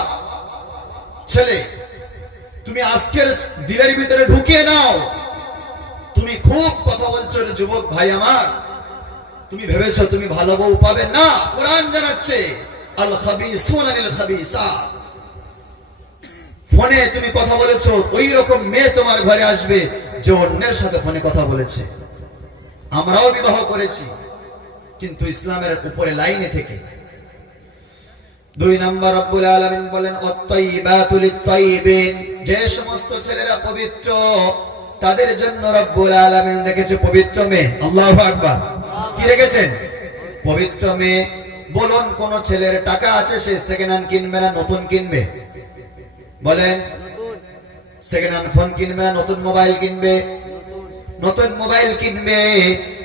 ছেলে। তুমি আজকের দিনের ভিতরে ঢুকিয়ে নাও। তুমি খুব কথা বলছো যুবক ভাই আমার, তুমি ভেবেছো তুমি ভালো বউ পাবে না। কোরআন জানাচ্ছে আল খাবিসুনা লিল খাবিসাত। ফোনে তুমি কথা বলেছো, ওই রকম মেয়ে তোমার ঘরে আসবে যে অন্যের সাথে ফোনে কথা বলেছে। আমরাও বিবাহ করেছি কিন্তু ইসলামের উপরে লাইনে থেকে। 2 নম্বর রব্বুল আলামিন বলেন আত-তাইয়িবাতু লিত-তাইয়িবিন, যে সমস্ত ছেলেরা পবিত্র তাদের জন্য রব্বুল আলামিন রেখেছে পবিত্র মেয়ে। আল্লাহু আকবার। কি রেখেছেন? পবিত্র মেয়ে। বলুন কোন ছেলের টাকা আছে সে সেকেন্ড হ্যান্ড কিনবে না নতুন কিনবে? বলেন, সেকেন্ড হ্যান্ড ফোন কিনবে না নতুন মোবাইল কিনবে? নতুন মোবাইল কিনবে।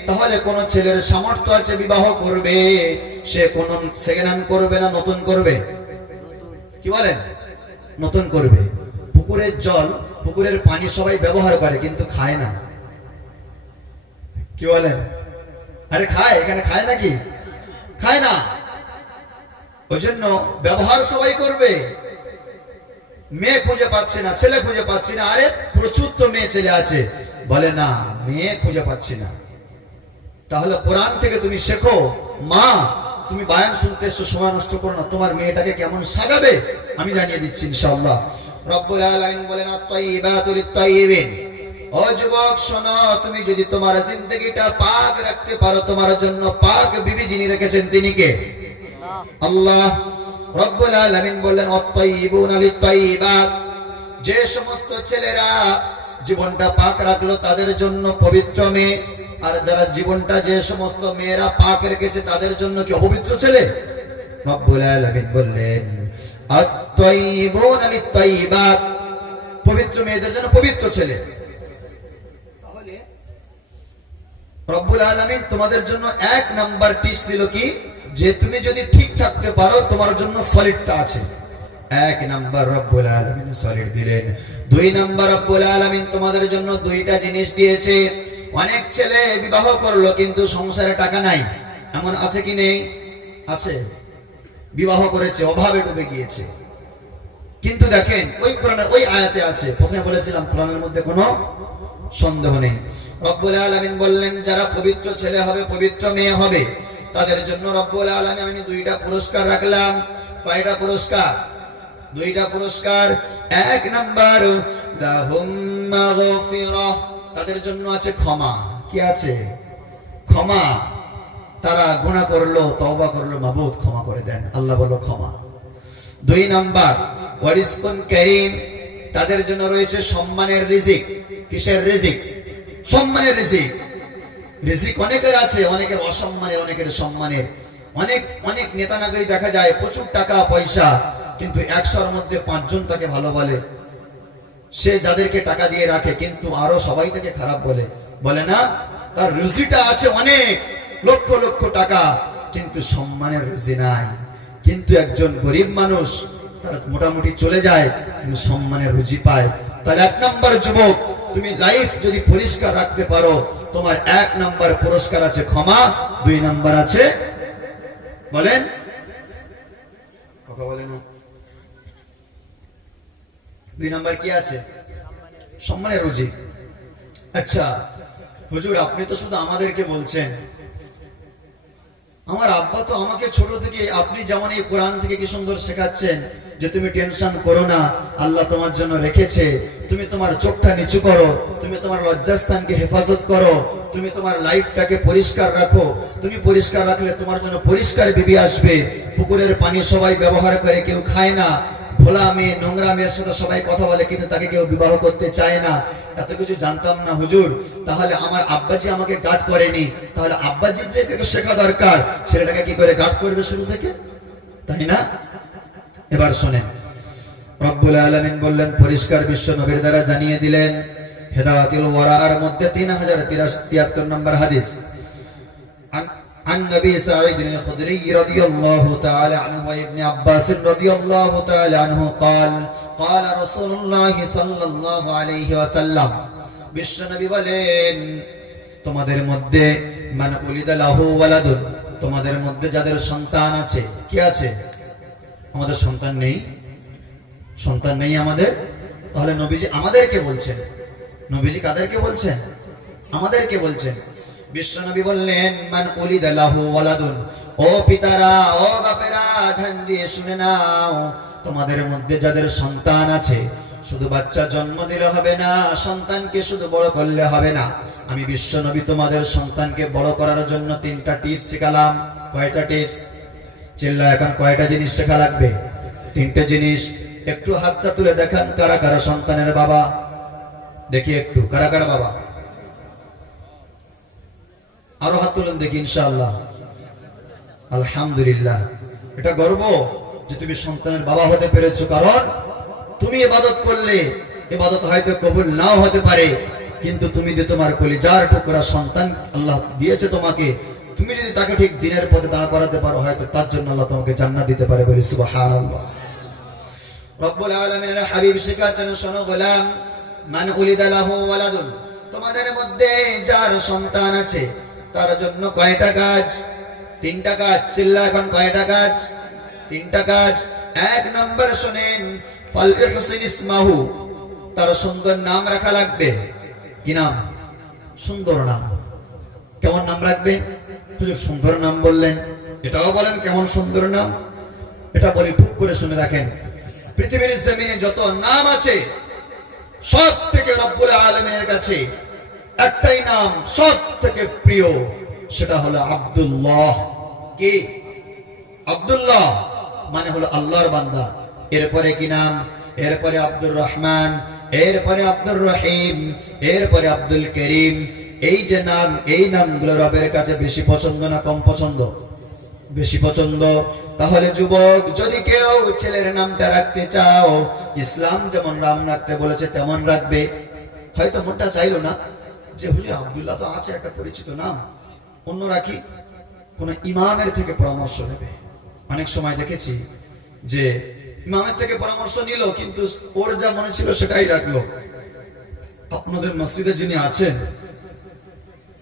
তাহলে কোন ছেলের সামর্থ্য আছে বিবাহ করবে, সে কোন সেকেন্ড হ্যান্ড করবে না নতুন করবে? কি বলেন? নতুন করবে। পুকুরের জল, পুকুরের পানি সবাই ব্যবহার করে কিন্তু খায় না। কি বলেন? আরে খায়, এখানে খায় নাকি? খায় না। ওই জন্য ব্যবহার সবাই করবে। মেয়ে খুঁজে পাচ্ছে না, ছেলে খুঁজে পাচ্ছি না। আরে প্রচুর তো মেয়ে ছেলে আছে। বলে না, মেয়ে খুঁজে পাচ্ছি না। তাহলে কোরআন থেকে তুমি শেখো। মা, তুমি বায়ান শুনতে এসো, সময় নষ্ট করো না। তোমার মেয়েটাকে কেমন সাজাবে আমি জানিয়ে দিচ্ছি ইনশাআল্লাহ। রব্বুল আলামিন বলেন আত-তাইয়িবাতু লিত-তাইয়িবিন। ও যুবক শোনো, তুমি যদি তোমার জিন্দেগিটা পাক রাখতে পারো, তোমার জন্য পাক বিবি যিনি রেখেছেন তিনি কে? আল্লাহ। রব্বুল আলামিন বললেন আত-তাইয়িবুনা লিত-তাইয়িবাত, যে সমস্ত ছেলেরা জীবনটা পাক রাখলো তাদের জন্য পবিত্র মেয়ে। আর যারা জীবনটা, যে সমস্ত মেয়েরা পাক রেখেছে তাদের জন্য কি অপবিত্র ছেলে? রব্বুল আলামিন বললেন আত-তাইয়িবুনা লিত-তাইয়িবাত, পবিত্র মেয়েদের জন্য পবিত্র ছেলে। তাহলে রব্বুল আলামিন তোমাদের জন্য 1 নাম্বার টিপস দিল কি, যে তুমি যদি ঠিক থাকতে পারো তোমার জন্য সলিডটা আছে। 1 নাম্বার রব্বুল আলামিন সলিড দিলেন। 2 নাম্বার রব্বুল আলামিন তোমাদের জন্য 2টা জিনিস দিয়েছে। অনেক ছেলে বিবাহ করলো কিন্তু সংসারে টাকা নাই, এমন আছে কি নেই? আছে। বিবাহ করেছে, অভাবে ডুবে গিয়েছে। কিন্তু দেখেন ওই কোরআনের ওই আয়াতে আছে, প্রথমে বলেছিলাম কোরআনের মধ্যে কোনো সন্দেহ নেই। রব্বুল আলামিন বললেন যারা পবিত্র ছেলে হবে, পবিত্র মেয়ে হবে, তাদের জন্য রব্বুল আলামিন আমি 2টা পুরস্কার রাখলাম। কয়টা পুরস্কার? 2টা পুরস্কার। 1 নাম্বার লাহুম মাগফিরাহ, তাদের জন্য আছে ক্ষমা। কি আছে? ক্ষমা। তারা গুনাহ করলো, তওবা করলো, মাবুদ ক্ষমা করে দেন। আল্লাহ বলল ক্ষমা। 2 নাম্বার ওয়ারিজকুন কারীম, তাদের জন্য রয়েছে সম্মানের রিজিক। কিসের রিজিক? সম্মানের রিজিক। রিজিক অনেকের আছে, অনেকের অসম্মানের, অনেকের সম্মানের। অনেক অনেক নেতা নাগরিক দেখা যায় প্রচুর টাকা পয়সা, কিন্তু 100-র মধ্যে 5 জন তাকে ভালো বলে। সে যাদেরকে টাকা দিয়ে রাখে কিন্তু আরো সবাই তাকে খারাপ বলে। বলে না, তার রুজিটা আছে অনেক, লক্ষ লক্ষ টাকা, কিন্তু সম্মানের রুজি নাই। কিন্তু একজন গরিব মানুষ, তার মোটামুটি চলে যায় কিন্তু সম্মানের রুজি পায়। তাহলে 1 নাম্বার যুবক, তুমি লাইফ যদি পরিষ্কার রাখতে পারো, তোমার 1 নাম্বার পুরস্কার আছে ক্ষমা। 2 নাম্বার আছে, বলেন কথা বলে না, 2 নাম্বার কি আছে? সম্মানের রুজি। আচ্ছা হুজুর, আপনি তো শুধু আমাদেরকে বলছেন, আমার আব্বা তো আমাকে ছোট থেকে, আপনি যেমন এই কোরআন থেকে কি সুন্দর শেখাচ্ছেন যে তুমি টেনশন করো না, আল্লাহ তোমার জন্য রেখেছে, তুমি তোমার চোখটা নিচু করো, তুমি তোমার লজ্জাস্থানকে হেফাজত করো, তুমি তোমার লাইফটাকে পরিষ্কার রাখো। তুমি পরিষ্কার রাখলে তোমার জন্য পরিষ্কার বিবি আসবে। পুকুরের পানি সবাই ব্যবহার করে, কেউ খায় না। ভোলা মেয়ে, নোংরা মেয়ের সাথে সবাই কথা বলে কিন্তু তাকে কেউ বিবাহ করতে চায় না। এত কিছু জানতাম না হুজুর। তাহলে আমার আব্বাজি আমাকে গার্ড করেনি, তাহলে আব্বাজিদেরকে শেখা দরকার ছেলেটাকে কি করে গার্ড করবে শুরু থেকে, তাই না? এবার শোনেন, রব্বুল আলামিন বললেন, পরিষ্কার বিশ্ব নবীর দ্বারা জানিয়ে দিলেন। হেদায়াতুল ওয়ারার মধ্যে 3073 নম্বর হাদিস। عن نبي سعيد الخدري رضي الله تعالى عنه وابن عباس رضي الله تعالى عنه قال قال رسول الله صلى الله عليه وسلم বিশ্ব নবী বলেন তোমাদের মধ্যে মান উলিদা লাহু ওয়ালাদুন তোমাদের মধ্যে যাদের সন্তান আছে কি আছে আমাদের সন্তান নেই আমাদের তাহলে নবীজি আমাদেরকে বলছেন নবীজি কাদেরকে বলছেন আমাদেরকে বলছেন বিশ্ব নবী বললেন মান উলিদা লাহু ওয়ালাদুন ও পিতারা ও বাপেরা ধ্যান দিয়ে শুনে নাও তোমাদের মধ্যে যাদের সন্তান আছে শুধু বাচ্চা জন্ম দিলে হবে না সন্তানকে শুধু বড় করলে হবে না আমি বিশ্ব নবী তোমাদের সন্তানকে বড় করার জন্য 3টা টিপস শেখালাম কয়টা টিপস চিল্লা এখন কয়টা জিনিস শেখা লাগবে 3টে জিনিস একটু হাতটা তুলে দেখান কারা কারা সন্তানের বাবা দেখি একটু কারা কারা বাবা আরো হাত তুলুন দেখি ইনশাআল্লাহ আলহামদুলিল্লাহ এটা গর্ব যে তুমি সন্তানের বাবা হতে পেরেছো কারণ তুমি ইবাদত করলে ইবাদত হয়তো কবুল নাও হতে পারে কিন্তু তুমি যে তোমার কলিজার টুকরা সন্তান আল্লাহ দিয়েছে তোমাকে তুমি যদি তাকে ঠিক দিনের পথে দাঁড় করাতে পারো হয়তো তার জন্য আল্লাহ তোমাকে জান্নাত দিতে পারে বলি সুবহানাল্লাহ রব্বুল আলামিনের হাবিব শিখাচ্ছেন শোনো গোলাম মান উলিদা লাহু ওয়ালাদুন তোমাদের মধ্যে যার সন্তান আছে তার জন্য কয়টা কাজ 3টা কাজ চিল্লা এখন কয়টা কাজ 3টা কাজ এক নাম্বার শুনেন ফাল ইহসিন ইসমাহু তার সুন্দর নাম রাখা লাগবে কি নাম সুন্দর নাম কেমন নাম রাখবে হুজুর সুন্দর নাম বললেন এটাও বলেন কেমন সুন্দর নাম এটা বলি ঠিক করে শুনে রাখেন পৃথিবীর জমিনে যত নাম আছে সব থেকে রব্বুল আলামিনের কাছে একটাই নাম সব থেকে প্রিয় সেটা হলো আব্দুল্লাহ কি আব্দুল্লাহ মানে হলো আল্লাহর বান্দা এরপরে কি নাম এরপরে আব্দুর রহমান এরপরে আব্দুর রহিম এরপরে আব্দুল করিম এই যে নাম এই নামগুলো রবের কাছে বেশি পছন্দ না কম পছন্দ বেশি পছন্দ তাহলে যুবক যদি কেউ ছেলের নামটা রাখতে চাও ইসলাম যেমন নাম রাখতে বলেছে তেমন রাখবে হয়তো মনটা চাইলো না যে হুজুর আব্দুল্লাহ তো আছে একটা পরিচিত নাম অন্য রাখি কোন ইমামের থেকে পরামর্শ নেবে অনেক সময় দেখেছি যে ইমামের থেকে পরামর্শ নিল কিন্তু ওর যা মনে ছিল সেটাই রাখলো আপনাদের মসজিদে যিনি আছেন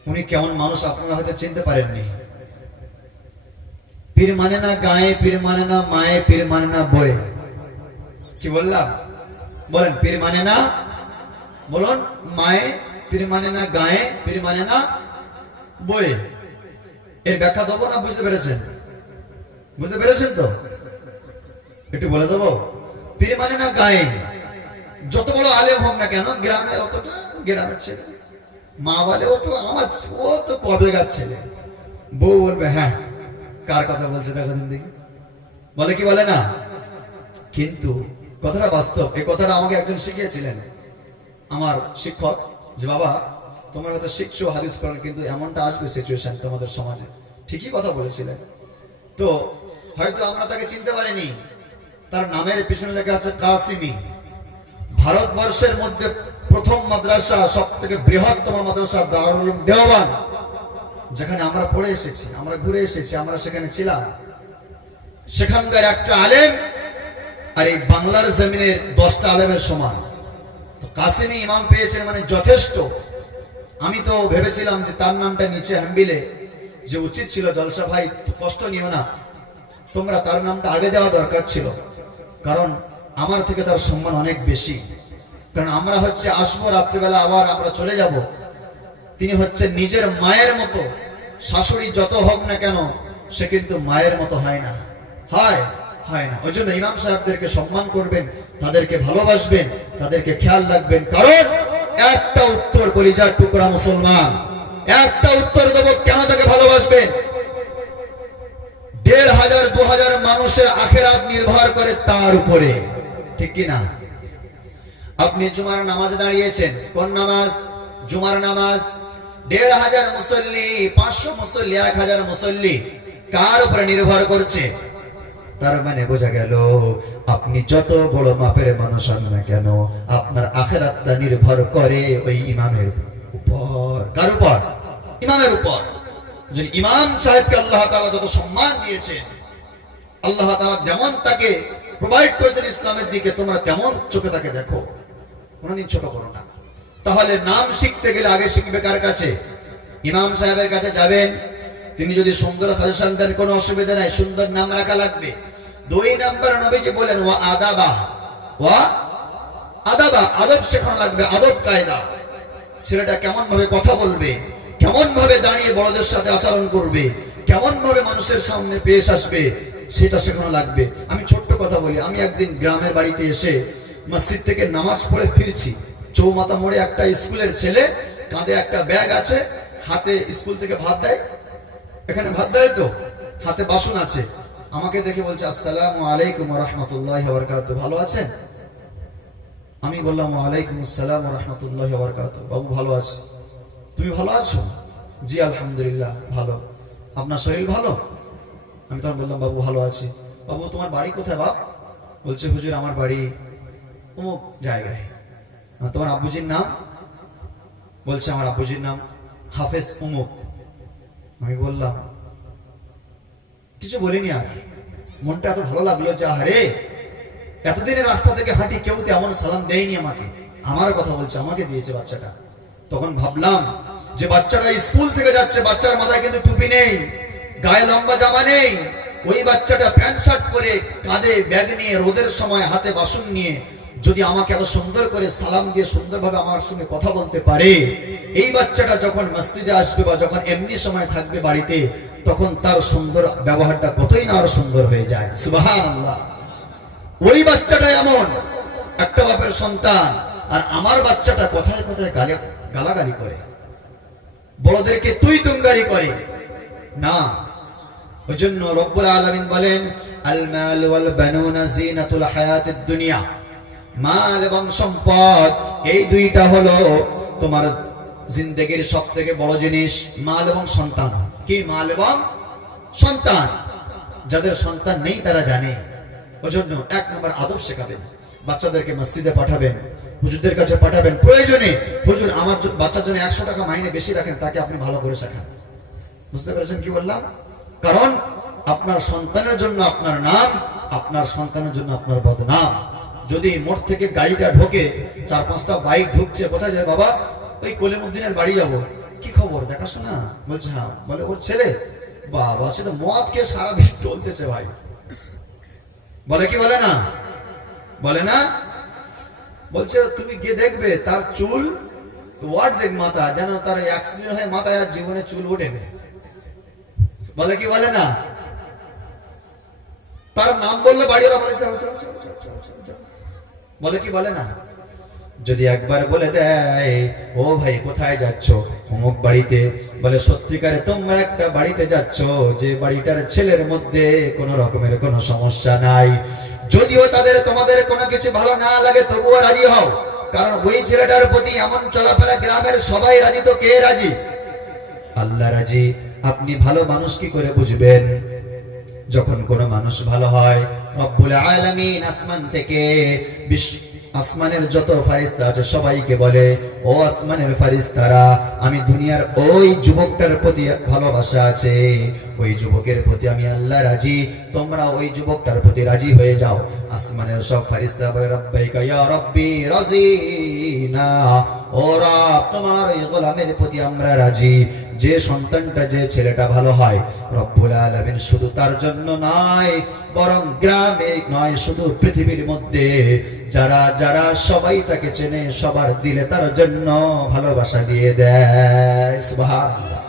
উনি কেমন মানুষ আপনারা হয়তো চিনতে পারেননি পীর মানে না গায়ে পীর মানে না মায়ে পীর মানে না বয়ে কি বললাম বলেন পীর মানে না বলুন মায়ে পীর মানে না গায়ে পীর মানে না বয়ে এর ব্যাখ্যা দেবো না বুঝতে পেরেছেন তো একটু বলে দেবো পীর মানে না গায়ে যত বড় আলেম হোক না কেন গ্রামে অতটা গ্রামের ছেলে মা বলে ও তো কবে গাছ ছেলে বউ বলবে হ্যাঁ কার কথা বলছে দেখো দিন দেখি বলে কি বলে না কিন্তু কথাটা বাস্তব এই কথাটা আমাকে একজন শিখিয়েছিলেন আমার শিক্ষক যে বাবা তোমরা হয়তো শিখছো হাদিস কোরআন কিন্তু এমনটা আসবে সিচুয়েশন তোমাদের সমাজে ঠিকই কথা বলেছিলেন তো হয়তো আমরা তাকে চিনতে পারিনি তার নামের পিছনে লেখা আছে কাসিমি ভারতবর্ষের মধ্যে প্রথম মাদ্রাসা সবথেকে বৃহত্তম মাদ্রাসা দারুল উলুম দেওবন্দ যেখানে আমরা পড়ে এসেছি আমরা ঘুরে এসেছি আমরা সেখানে ছিলাম সেখানকার একটা আলেম আর এই বাংলার জমিনের 10টা আলেমের সমান তো কাসিমি ইমাম পেয়েছেন মানে যথেষ্ট আমি তো ভেবেছিলাম যে তার নামটা নিচে হাম্বিলে যে উচিত ছিল জলসা ভাই কষ্ট নিও না তোমরা তার নামটা আগে দেওয়া দরকার ছিল কারণ আমার থেকে তার সম্মান অনেক বেশি কারণ আমরা হচ্ছে আসবো রাত্রিবেলা আবার আমরা চলে যাব তিনি হচ্ছে নিজের মায়ের মতো শাশুড়ি যত হোক না কেন সে কিন্তু মায়ের মতো হয় না ওই জন্য ইমাম সাহেবদেরকে সম্মান করবেন তাদেরকে ভালোবাসবেন তাদেরকে খেয়াল রাখবেন কারণ একটা উত্তর কলিজার টুকরা মুসলমান একটা উত্তর দেব কেন তাকে ভালোবাসবেন 1500-2000 মানুষের আখিরাত নির্ভর করে তার উপরে ঠিক কি না আপনি জুমার নামাজে দাঁড়িয়েছেন কোন নামাজ জুমার নামাজ 1500 মুসল্লি 500 মুসল্লি 1000 মুসল্লি কার উপরে নির্ভর করছে তার মানে বোঝা গেল আপনি যত বড় মাপের মানুষ হন না কেন আপনার আখিরাতটা নির্ভর করে ওই ইমামের উপর কার উপর ইমামের উপর যে ইমাম সাহেবকে আল্লাহ তাআলা যত সম্মান দিয়েছেন, আল্লাহ তাআলা যেমন তাকে প্রোভাইড করেছেন ইসলামের দিকে, তোমরা তেমন চোখে তাকে দেখো, কোনোদিন ছোট করো না। তাহলে নাম শিখতে গেলে আগে শিখবে কার কাছে? ইমাম সাহেবের কাছে যাবেন, তিনি যদি সুন্দর সাজেশন দেন কোনো অসুবিধা নাই, সুন্দর নাম রাখা লাগবে। 2 নাম্বার নবীজি বলেন ওয়া আদাবা, আদব শেখানো লাগবে, আদব কায়দা। ছেলেটা কেমন ভাবে কথা বলবে, কেমন ভাবে দাঁড়িয়ে বড়দের সাথে আচরণ করবে, কেমন ভাবে মানুষের সামনে পেশ আসবে, সেটা শেখানো লাগবে। আমি ছোট্ট কথা বলি, আমি একদিন গ্রামের বাড়িতে এসে মসজিদ থেকে নামাজ পড়ে ফিরছি, চৌমাথা মোড়ে একটা স্কুলের ছেলে, কাঁধে একটা ব্যাগ আছে, হাতে স্কুল থেকে ভাত দেয়, এখানে ভাত দেয় তো, হাতে বাসন আছে, আমাকে দেখে বলছে আসসালামু আলাইকুম ওয়া রাহমাতুল্লাহি ওয়া বারাকাতুহু, ভালো আছেন? আমি বললাম ওয়া আলাইকুম আসসালাম ওয়া রাহমাতুল্লাহি ওয়া বারাকাতুহু। বাবু ভালো আছি। তুমি ভালো আছো? জি আলহামদুলিল্লাহ ভালো। আপনার শরীর ভালো? আমি তখন বললাম বাবু ভালো আছি। বাবু তোমার বাড়ি কোথায় বাপ? বলছে হুজুর আমার বাড়ি অমুক জায়গায়। তোমার আব্বুজির নাম? বলছে আমার আব্বুজির নাম হাফেজ অমুক। আমি বললাম, কিছু বলিনি, আর মনটা এত ভালো লাগলো যে আরে এতদিনের রাস্তা থেকে হাঁটি, কেউ তেমন সালাম দেয়নি আমাকে, আমার কথা বলছে, আমাকে দিয়েছে বাচ্চাটা। তখন ভাবলাম যে বাচ্চাটা স্কুল থেকে যাচ্ছে, বাচ্চার মাথায় কিন্তু টুপি নেই, গায়ে লম্বা জামা নেই, ওই বাচ্চাটা প্যান্ট শার্ট পরে কাঁধে ব্যাগ নিয়ে রোদের সময় হাতে বাসন নিয়ে যদি আমাকে এত সুন্দর করে সালাম দিয়ে সুন্দরভাবে আমার সঙ্গে কথা বলতে পারে, এই বাচ্চাটা যখন মসজিদে আসবে বা যখন এমনি সময় থাকবে বাড়িতে, তখন তার সুন্দর ব্যবহারটা কতই না আরো সুন্দর হয়ে যায়। সুবহানাল্লাহ। ওই বাচ্চাটা এমন একটা বাপের সন্তান, আর আমার বাচ্চাটা কথায় কথায় গালাগালি করে, বড়দেরকে তুই তুঙ্গারি করে না। ওই জন্য রব্বুল আলামিন বলেন আল মাল ওয়াল বানুনা জিনাতুল হায়াতিদ দুনিয়া, মাল এবং সম্পদ এই দুইটা হলো তোমার জিন্দেগির সবথেকে বড় জিনিস। মাল এবং সন্তান। কি মাল এবং সন্তান? যাদের সন্তান নেই তারা জানে। ওই জন্য 1 নম্বর আদব শেখাবেন, বাচ্চাদেরকে মসজিদে পাঠাবেন, হুজুরদের কাছে পাঠাবেন, প্রয়োজনে হুজুর আমার বাচ্চার জন্য 100 টাকা মাইনে বেশি রাখেন, তাকে আপনি ভালো করে শেখান। বুঝতে পেরেছেন কি বললাম? কারণ আপনার সন্তানের জন্য আপনার নাম, আপনার সন্তানের জন্য আপনার বদনাম। যদি মোড় থেকে গাড়িটা ঢোকে, 4-5টা বাইক ঢুকছে, কোথায় যায় বাবা? ওই কলিমুদ্দিনের বাড়ি যাবো। কি খবর, দেখাশোনা? বলছে হ্যাঁ। বলে ওর ছেলে? বাবা সে তো মদ খেয়ে সারাদিন চলতেছে ভাই। বলে কি বলে না? বলে না? বলছে তুমি গিয়ে দেখবে তার চুল ওয়াট দেখ মাথা, যেন তার অ্যাক্সিডেন্ট হয়ে মাথায় আর জীবনে চুল ওঠেনি। বলে কি বলে না? তার নাম বললে বাড়িওয়ালা বলে যাও যাও যাও যাও যাও যাও। বলে কি বলে না? যদি একবার বলে দেয় ও ভাই কোথায় যাচ্ছ? অমুক বাড়িতে। বলে সত্যিকারে তোমরা একটা বাড়িতে যাচ্ছ যে বাড়িটার ছেলের মধ্যে কোনো রকমের কোনো সমস্যা নাই, যদিও তোমাদের কোনো কিছু ভালো না লাগে তবুও রাজি হও, কারণ ওই ছেলেটার প্রতি এমন চলাফেরা গ্রামের সবাই রাজি, তো কে রাজি? আল্লাহ রাজি। আপনি ভালো মানুষ কি করে বুঝবেন? যখন কোনো মানুষ ভালো হয়, রব্বুল আলামিন আসমান থেকে আসমানের যত ফারিস্তা আছে সবাইকে বলে ও আসমানের ফারিস্তারা, আমি দুনিয়ার ওই যুবকটার প্রতি ভালোবাসা আছে, ওই যুবকের প্রতি আমি আল্লাহ রাজি, তোমরা ওই যুবকটার প্রতি রাজি হয়ে যাও। আসমানের সব ফারিস্তা বলে রব্বাইকা ইয়া রব্বি রাজিনা, ও রব তোমার ওই গোলামের প্রতি আমরা রাজি। যে সন্তানটা, যে ছেলেটা ভালো হয়, রব্বুল আলামিন শুধু তার জন্য নয়, বরং গ্রামে নয়, শুধু পৃথিবীর মধ্যে যারা যারা সবাই তাকে চেনে, সবার দিলে তার জন্য ভালোবাসা দিয়ে দেয়। সুবহানাল্লাহ।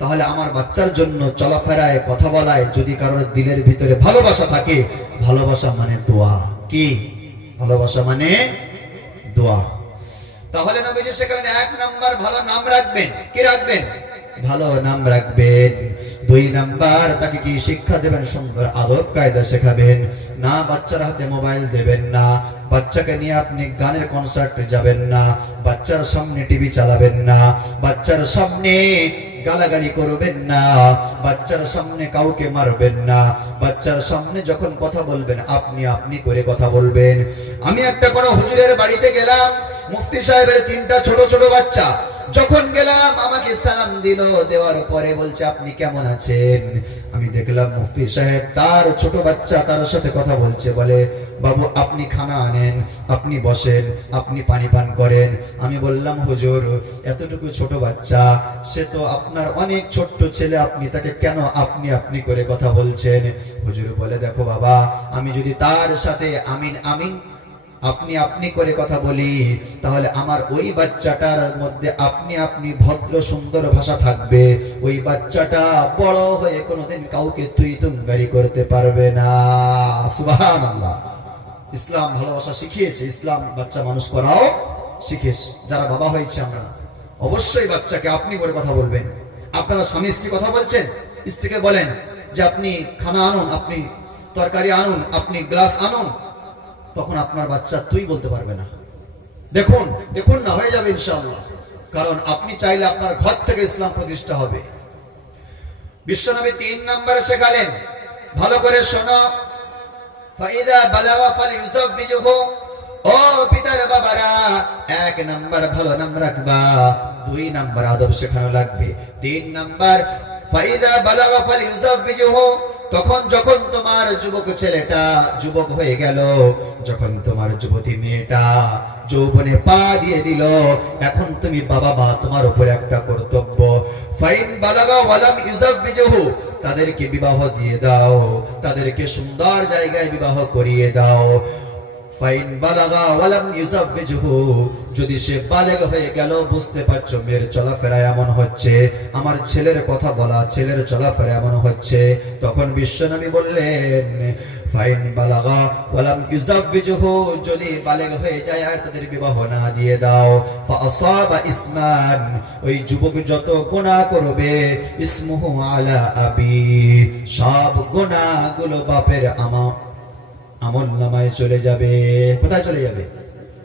তাহলে আমার বাচ্চার জন্য চলাফেরায়, কথা বলায় যদি কারোর দিলের ভিতরে ভালোবাসা থাকে, ভালোবাসা মানে দোয়া। কি ভালোবাসা মানে? দোয়া। তাহলে নবীজি সেখানে 1 নাম্বার ভালো নাম রাখবেন। কি রাখবেন? ভালো নাম রাখবেন। 2 নাম্বার তাকে কি শিক্ষা দেবেন? সুন্দর আদব কায়দা শেখাবেন। না বাচ্চার হাতে মোবাইল দেবেন না, বাচ্চাকে নিয়ে আপনি গানের কনসার্টে যাবেন না, বাচ্চার সামনে টিভি চালাবেন না, বাচ্চার সামনে গালাগালি করবেন না, বাচ্চার সামনে কাউকে মারবেন না, বাচ্চার সামনে যখন কথা বলবেন আপনি আপনি করে কথা বলবেন। আমি একটা কোনো হুজুরের বাড়িতে গেলাম, মুফতি সাহেবের 3টা ছোট ছোট বাচ্চা, যখন গেলাম আমাকে সালাম দিল, দেওয়ার পরে বলছে আপনি কেমন আছেন। আমি দেখলাম মুফতি সাহেব তার ছোট বাচ্চা তার সাথে কথা বলছে, বলে বাবু আপনি খানা আনেন, আপনি বসেন, আপনি পানি পান করেন। আমি বললাম হুজুর এতটুকু ছোট বাচ্চা, সে তো আপনার অনেক ছোট্ট ছেলে, আপনি তাকে কেন আপনি আপনি করে কথা বলছেন। হুজুর বলে দেখো বাবা, আমি যদি তার সাথে আমিন আমিন আপনি আপনি করে কথা বলি, তাহলে আমার ওই বাচ্চাটার মধ্যে আপনি আপনি ভদ্র সুন্দর ভাষা থাকবে, ওই বাচ্চাটা বড় হয়ে কোনোদিন কাউকে তুই তুমগারি করতে পারবে না। সুবহানাল্লাহ। ইসলাম ভালোবাসা শিখিয়েছে, ইসলাম বাচ্চা মানুষ করাও শিখিয়েছে। যারা বাবা হয়েছে আমরা অবশ্যই বাচ্চাকে আপনি করে কথা বলবেন। আপনারা স্বামী স্ত্রী কথা বলছেন, স্ত্রীকে বলেন যে আপনি খানা আনুন, আপনি তরকারি আনুন, আপনি গ্লাস আনুন, তখন আপনার বাচ্চা তুই বলতে পারবে না। দেখুন দেখুন না, হয়ে যাবে ইনশাআল্লাহ। কারণ আপনি চাইলে আপনার ঘর থেকে ইসলাম প্রতিষ্ঠা হবে। বিশ্বনবী 3 নম্বরে শেখালেন, ভালো করে শোনো, ফাইদা বালাগা ফালইউযাববিজুহু। ও পিতার বাবারা, 1 নাম্বার ভালো নাম রাখবা, 2 নাম্বার আদব শেখানো লাগবে, 3 নাম্বার ফাইদা বালাগা ফালইউযাববিজুহু। তখন যখন তোমার যুবক ছেলেটা যুবক হয়ে গেল, যখন তোমার যুবতী মেয়েটা যৌবনে পা দিয়ে দিল, এখন তুমি বাবা মা তোমার উপর একটা কর্তব্য, ফাইন বালাগা ওয়ালাম ইউযাববিজুহু, তাদেরকে বিবাহ দিয়ে দাও, তাদেরকে সুন্দর জায়গায় বিবাহ করিয়ে দাও। ফাইন বালাগা ওয়ালাম ইউযাববিজুহু, যদি সে বালেগ হয়ে গেল, বুঝতে পারছো মেয়ের চলাফেরা এমন হচ্ছে, আমার ছেলের কথা বলা, ছেলের চলাফেরা এমন হচ্ছে, তখন বিশ্বনবী বললেন ফাইন বালাগা ওয়ালাম ইউযাববিজুহু, যদি বালেগ হয়ে যায় আর তাদের বিবাহ না দিয়ে দাও, ফাআসাবা ইসমান, ওই যুবক যত গুনাহ করবে, ইসমুহু আলা আবি, সব গুনাহগুলো বাপের আমল নামায় চলে যাবে। কোথায় চলে যাবে?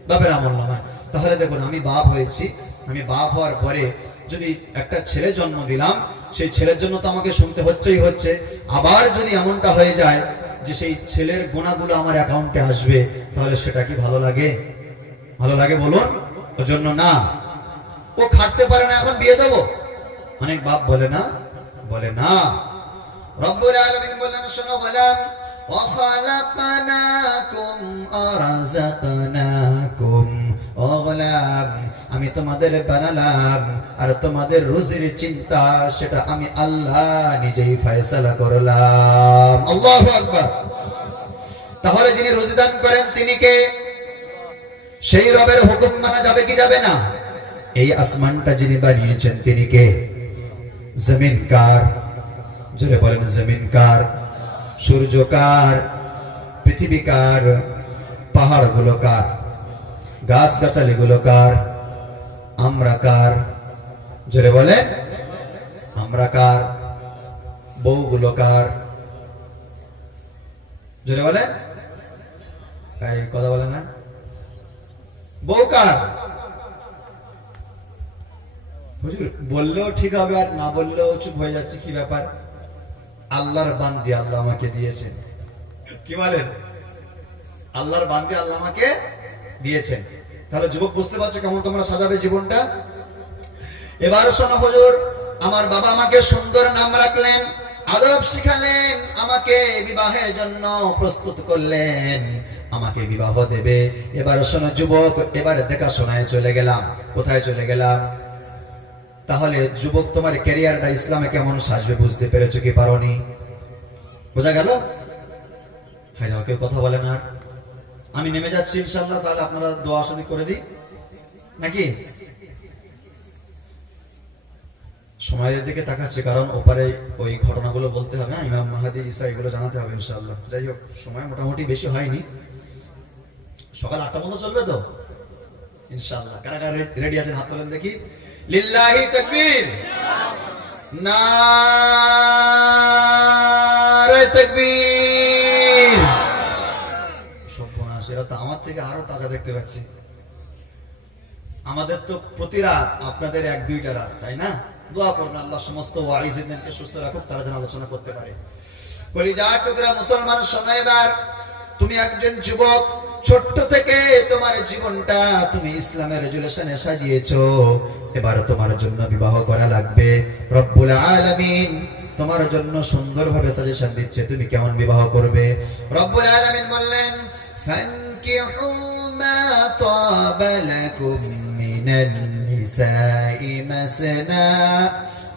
বাপের আমল নামায়। তাহলে দেখুন, আমি বাপ হয়েছি, আমি বাপ হওয়ার পরে যদি একটা ছেলে জন্ম দিলাম, সেই ছেলের জন্য তো আমাকে শুনতে হচ্ছে। আবার যদি এমনটা হয়ে যায় যে সেই ছেলের গুনাহগুলো আমার অ্যাকাউন্টে আসবে, তাহলে সেটা কি ভালো লাগে? ভালো লাগে বলুন? ওজন্য না, ও খাটতে পারে না, এখন বিয়ে দেবো। অনেক বাপ বলে না রব্বুল আলামিন বলেন, শোনো গোলাম, وخلقناكم ورزقناكم, ও গোলাম আমি তোমাদের বানালাম, আর তোমাদের রুজির চিন্তা সেটা আমি আল্লাহ নিজেই ফয়সালা করলাম। আল্লাহু আকবার। তাহলে যিনি রুজি দান করেন তিনি কে? সেই রবের হুকুম মানা যাবে কি যাবে না? এই আসমানটা যিনি বানিয়েছেন তিনি কে? জমিন কার? জোরে বলেন জমিন কার? সূর্য কার? পৃথিবী কার? পাহাড় গুলো কার? গাছ গাছালি গুলো কার? আমরা কার? জোরে বলে আমরা কার? বউগুলো কার? জোরে বলে, এই কথা বলে না, বউ কার? বললেও ঠিক হবে আর না বললেও চুপ হয়ে যাচ্ছে, কি ব্যাপার? আল্লাহর বান্দি, আল্লাহ আমাকে দিয়েছেন। কি বলেন? আল্লাহর বান্দি, আল্লাহ আমাকে দিয়েছেন। তাহলে যুবক বুঝতে পারছো কেমন তোমরা সাজাবে জীবনটা? এবার শোনো হুজুর, আমার বাবা আমাকে সুন্দর নাম রাখলেন, আদব শিখালেন, আমাকে বিবাহের জন্য প্রস্তুত করলেন, আমাকে বিবাহ দেবে। এবার শোনো যুবক, এবার দেখাশোনায় চলে গেলাম। কোথায় চলে গেলাম? তাহলে যুবক তোমার ক্যারিয়ারটা ইসলামে কেমন সাজবে বুঝতে পেরেছো কি পারোনি? বোঝা গেল? হ্যাঁ, কেউ কথা বলে না। আমি নেমে যাচ্ছি ইনশাআল্লাহ, তাহলে আপনারা দোয়া শুরু করে দিই নাকি? সময়ের দিকে তাকাচ্ছে, কারণ ওপারে ওই ঘটনাগুলো বলতে হবে, ইমাম মাহাদি ঈসা এগুলো জানাতে হবে ইনশাআল্লাহ। যাই হোক, সময় মোটামুটি বেশি হয়নি, সকাল 8টা পর্যন্ত চলবে তো ইনশাআল্লাহ। কারা কারা রেডি আছেন হাত তোলেন দেখি। লিল্লাহি তাকবীর, নারে তাকবীর। সর্বনাশ, এরা তো আমার থেকে আরো তাজা দেখতে পাচ্ছি। আমাদের তো প্রতি রাত, আপনাদের 1-2টা রাত, তাই না? দোয়া করুন আল্লাহ সমস্ত ওয়াইজদেরকে সুস্থ রাখুক, তারা যেন আলোচনা করতে পারে। কলিজার টুকরা মুসলমান, সময় এবার তুমি একজন যুবক, ছোট্ট থেকে তোমার জীবনটা তুমি ইসলামের রেজুলেশনে সাজিয়েছো, এবার তোমার জন্য বিবাহ করা লাগবে। রব্বুল আলামিন তোমার জন্য সুন্দরভাবে সাজেশন দিচ্ছে, তুমি কেমন বিবাহ করবে। রব্বুল আলামিন বললেন, ফানকিহু মা তাবা লাকুম মিনান নিসাই মাসনা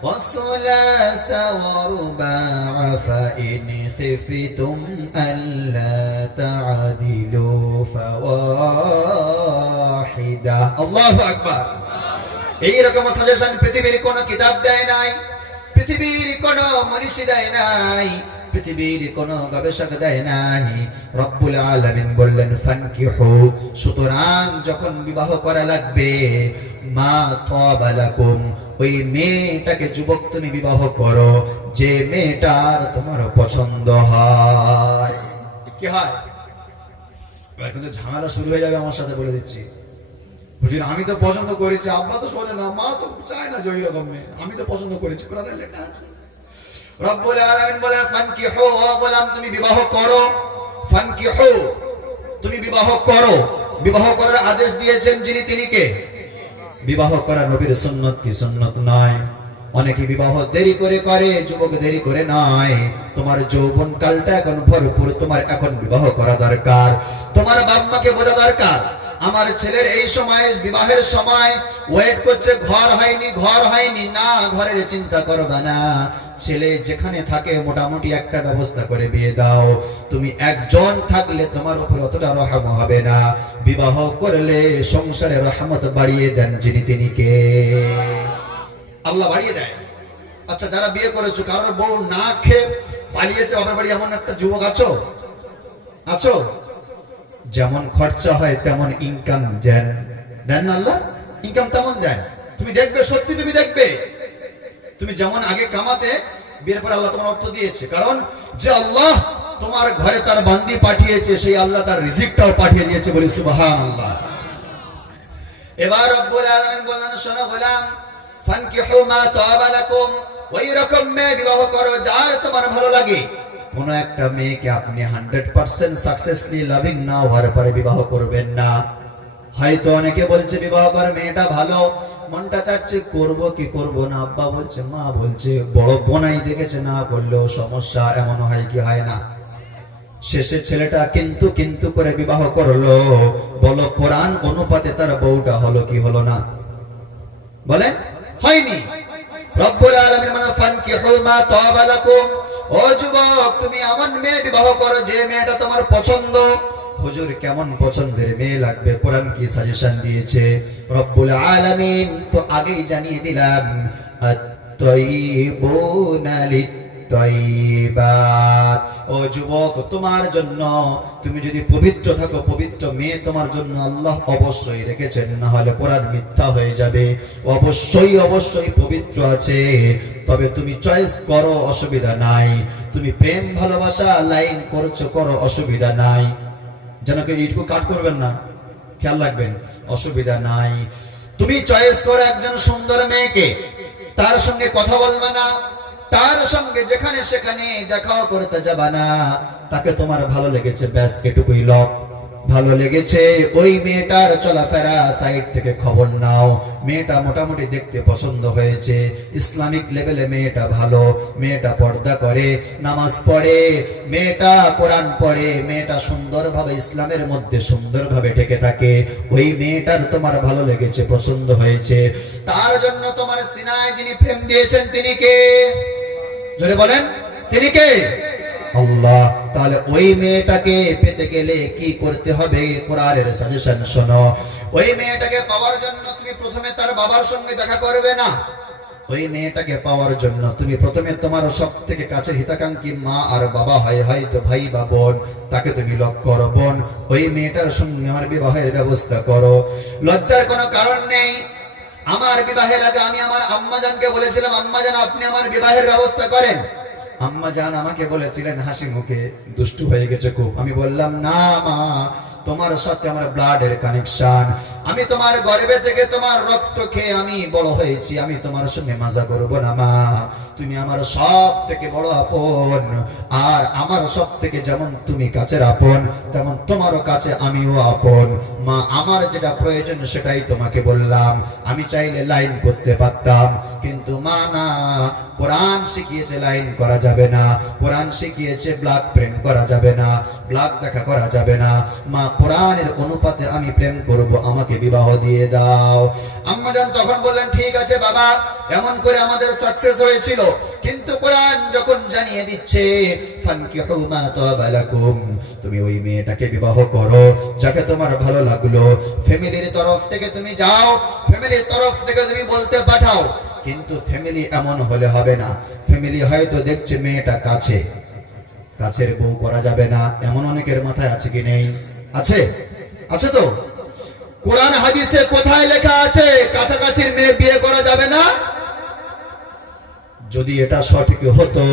وثلاث ورباع فإن خفتم ألا تعدلوا فواحدة। الله أكبر। এই রকম সাজেশন পৃথিবীর কোন কিতাব দেয় নাই, পৃথিবীর কোন মনীষী দেয় নাই, পৃথিবীর কোন গবেষক দেয় নাই। রব্বুল আলামিন বললেন ফানকিহু, সুতরাং যখন বিবাহ করা লাগবে, মা তাবা লাকুম, ওই মেয়েটাকে যুবক তুমি বিবাহ করো যে মেয়েটার তোমার পছন্দ হয়। কি হয়? এবার কিন্তু ঝামেলা শুরু হয়ে যাবে আমার সাথে, বলে দিচ্ছি। হুজুর আমি তো পছন্দ করেছি, আব্বা তো শোনে না, মা তো চায় না যে ওই রকম মেয়ে, আমি তো পছন্দ করেছি, কোরআনে লেখা আছে। রব্বুল আলামিন বলেন ফানকিহু, ও গোলাম তুমি বিবাহ করো। ফানকিহু, তুমি বিবাহ করো। বিবাহ করার আদেশ দিয়েছেন যিনি, তিনি কে? বিবাহ করা নবীর সুন্নত কি সুন্নত নয়? অনেকে বিবাহ দেরি করে করে, যুবক দেরি করে নয়। তোমার যৌবন কালটা এখন ভরপুর, তোমার এখন বিবাহ করা দরকার। তোমার বাবা মাকে বোঝা দরকার, আমার ছেলের এই সময় বিবাহের সময় ওয়েট করছে, ঘর হয়নি, ঘর হয়নি না, ঘরের চিন্তা করবে না। ছেলে যেখানে থাকে মোটামুটি একটা ব্যবস্থা করে বিয়ে দাও। তুমি একজন থাকলে তোমার উপর অতটা রহম হবে না, বিবাহ করলে সংসারে রহমত বাড়িয়ে দেন যিনি, তিনি কে? আল্লাহ বাড়িয়ে দেয়। আচ্ছা, যারা বিয়ে করেছো, কারোর বউ না খেয়ে পালিয়েছে বাপের বাড়ি, এমন একটা যুবক আছো? আছো? যেমন খরচা হয় তেমন ইনকাম দেন, দেন না আল্লাহ? ইনকাম তেমন দেন। তুমি দেখবে, সত্যি তুমি দেখবে, তুমি যেমন আগে কামাতে, বিয়ের পর আল্লাহ তোমার অর্থ দিয়েছে। কারণ যে আল্লাহ তোমার ঘরে তার বান্দি পাঠিয়েছে, সেই আল্লাহ তার রিজিকটাও পাঠিয়ে দিয়েছে, বলি সুবহানাল্লাহ। এবার রব্বুল আলামিন বললেন, শোনো গোলাম, ফানকিহু মা তাবা লাকুম, ওই রকম মেয়ে বিবাহ করো যার তোমার ভালো লাগে। কোন একটা মেয়েকে আপনি 100% সাকসেসফুলি লাভিং না হওয়ার পরে বিবাহ করবেন না। হয়তো অনেকে বলছে বিবাহ করে মেয়েটা ভালো, মনটা চাচ্ছে করব কি করব না, আব্বা বলছে, মা বলছে, বড় বোনাই দেখেছে, না করলেও সমস্যা, এমন হয় কি হয় না? শেষে ছেলেটা কিন্তু কিন্তু করে বিবাহ করলো। বলো কোরআন অনুপাতে তার বউটা হলো কি হলো না? বলে হয়নি। রব্বুল আলামিন মানে ফানকিহু মা তাবা লাকুম, ও যুবক তুমি এমন মেয়ে বিবাহ করো যে মেয়েটা তোমার পছন্দ। হুজুর কেমন পছন্দের মেয়ে লাগবে, কোরআন কি সাজেশন দিয়েছে? রব্বুল আলামিন তো আগেই জানিয়ে দিলাম, আত-তাইয়িবুনা লিত-তাইয়িবাত। ও যুবক তোমার জন্য, তুমি যদি পবিত্র থাকো, পবিত্র মেয়ে তোমার জন্য আল্লাহ অবশ্যই রেখেছেন, না হলে কোরআন মিথ্যা হয়ে যাবে। অবশ্যই অবশ্যই পবিত্র আছে, তবে তুমি চয়েস করো, অসুবিধা নাই। তুমি প্রেম ভালোবাসা লাইন করছো, করো, অসুবিধা নাই। যেন কেউ এইটুকু কাট করবেন না, খেয়াল রাখবেন, অসুবিধা নাই। তুমি চয়েস করো একজন সুন্দর মেয়েকে, তার সঙ্গে কথা বলবে না, তার সঙ্গে যেখানে সেখানে দেখাও করতে যাবা না। তাকে তোমার ভালো লেগেছে, ব্যাস এটুকুই লক। ভালো লেগেছে, ওই মেয়েটার চলাফেরা সাইড থেকে খবর নাও। মেয়েটা মোটামুটি দেখতে পছন্দ হয়েছে, ইসলামিক লেভেলে মেয়েটা ভালো, মেয়েটা পর্দা করে, নামাজ পড়ে, মেয়েটা কোরআন পড়ে, মেয়েটা সুন্দরভাবে ইসলামের মধ্যে সুন্দরভাবে ঢেকে থাকে। ওই মেয়েটার তোমার ভালো লেগেছে, পছন্দ হয়েছে, তার জন্য তোমার সিনায় যিনি প্রেম দিয়েছেন তিনি কে? জোরে বলেন, তিনি কে? আল্লাহ। তাহলে ওই মেয়েটাকে পেতে গেলে কি করতে হবে? কোরআনের সাজেশন শোনো। ওই মেয়েটাকে পাওয়ার জন্য তুমি প্রথমে তার বাবার সঙ্গে দেখা করবে না। ওই মেয়েটাকে পাওয়ার জন্য তুমি প্রথমে তোমার সব থেকে কাছের হিতাকাঙ্ক্ষী মা আর বাবা হয়, হয়তো ভাই বা বোন, তাকে তুমি লক্ষ্য করো। বোন, ওই মেয়েটার সঙ্গে আমার বিবাহের ব্যবস্থা করো। লজ্জার কোনো কারণ নেই। আমার বিবাহের আগে আমি আমার আম্মাজানকে বলেছিলাম, আম্মাজান আপনি আমার বিবাহের ব্যবস্থা করেন। আম্মা জান আমাকে বলেছিলেন হাসি মুখে, দুষ্টু হয়ে গেছে খুব। আমি বললাম, না মা, তোমার সাথে আমার ব্লাডের কানেকশন, আমি তোমার গর্ভে থেকে তোমার রক্ত খেয়ে আমি বড় হয়েছি, আমি তোমার সঙ্গে মজা করব না মা, তুমি আমার সব থেকে বড় আপন, আর আমার সব থেকে যেমন তুমি কাছের আপন তেমন তোমারও কাছে আমিও আপন মা, আমার যেটা প্রয়োজন সেটাই তোমাকে বললাম, আমি চাইলে লাইন করতে পারতাম কিন্তু মা না, কোরআন শিখিয়েছে লাইন করা যাবে না, কোরআন শিখিয়েছে ব্লাড প্রেম করা যাবে না, ব্লাড দেখা করা যাবে না মা, কোরআনের অনুপাতে আমি প্রেম করব, আমাকে বিবাহ দিয়ে দাও। আম্মা জান তখন বললেন ঠিক আছে বাবা, এমন করে আমাদের সাকসেস হয়েছিল, কিন্তু কোরআন যখন জানিয়ে দিচ্ছে ফানকিহু মা তাবা লাকুম, তুমি ওই মেয়েটাকে বিবাহ করো যাকে তোমার ভালো লাগলো, ফ্যামিলির তরফ থেকে তুমি যাও, ফ্যামিলির তরফ থেকে তুমি বলতে পাঠাও, কিন্তু ফ্যামিলি এমন হলে হবে না, ফ্যামিলি হয়তো দেখছে মেয়েটা কাছে, কাছের বউ করা যাবে না, এমন অনেকের মাথায় আছে কি নেই? আছে, আছে তো। কোরআন হাদিসে কোথায় লেখা আছে কাছাকাছির মেয়ে বিয়ে করা যাবে না? যদি এটা সঠিক হতো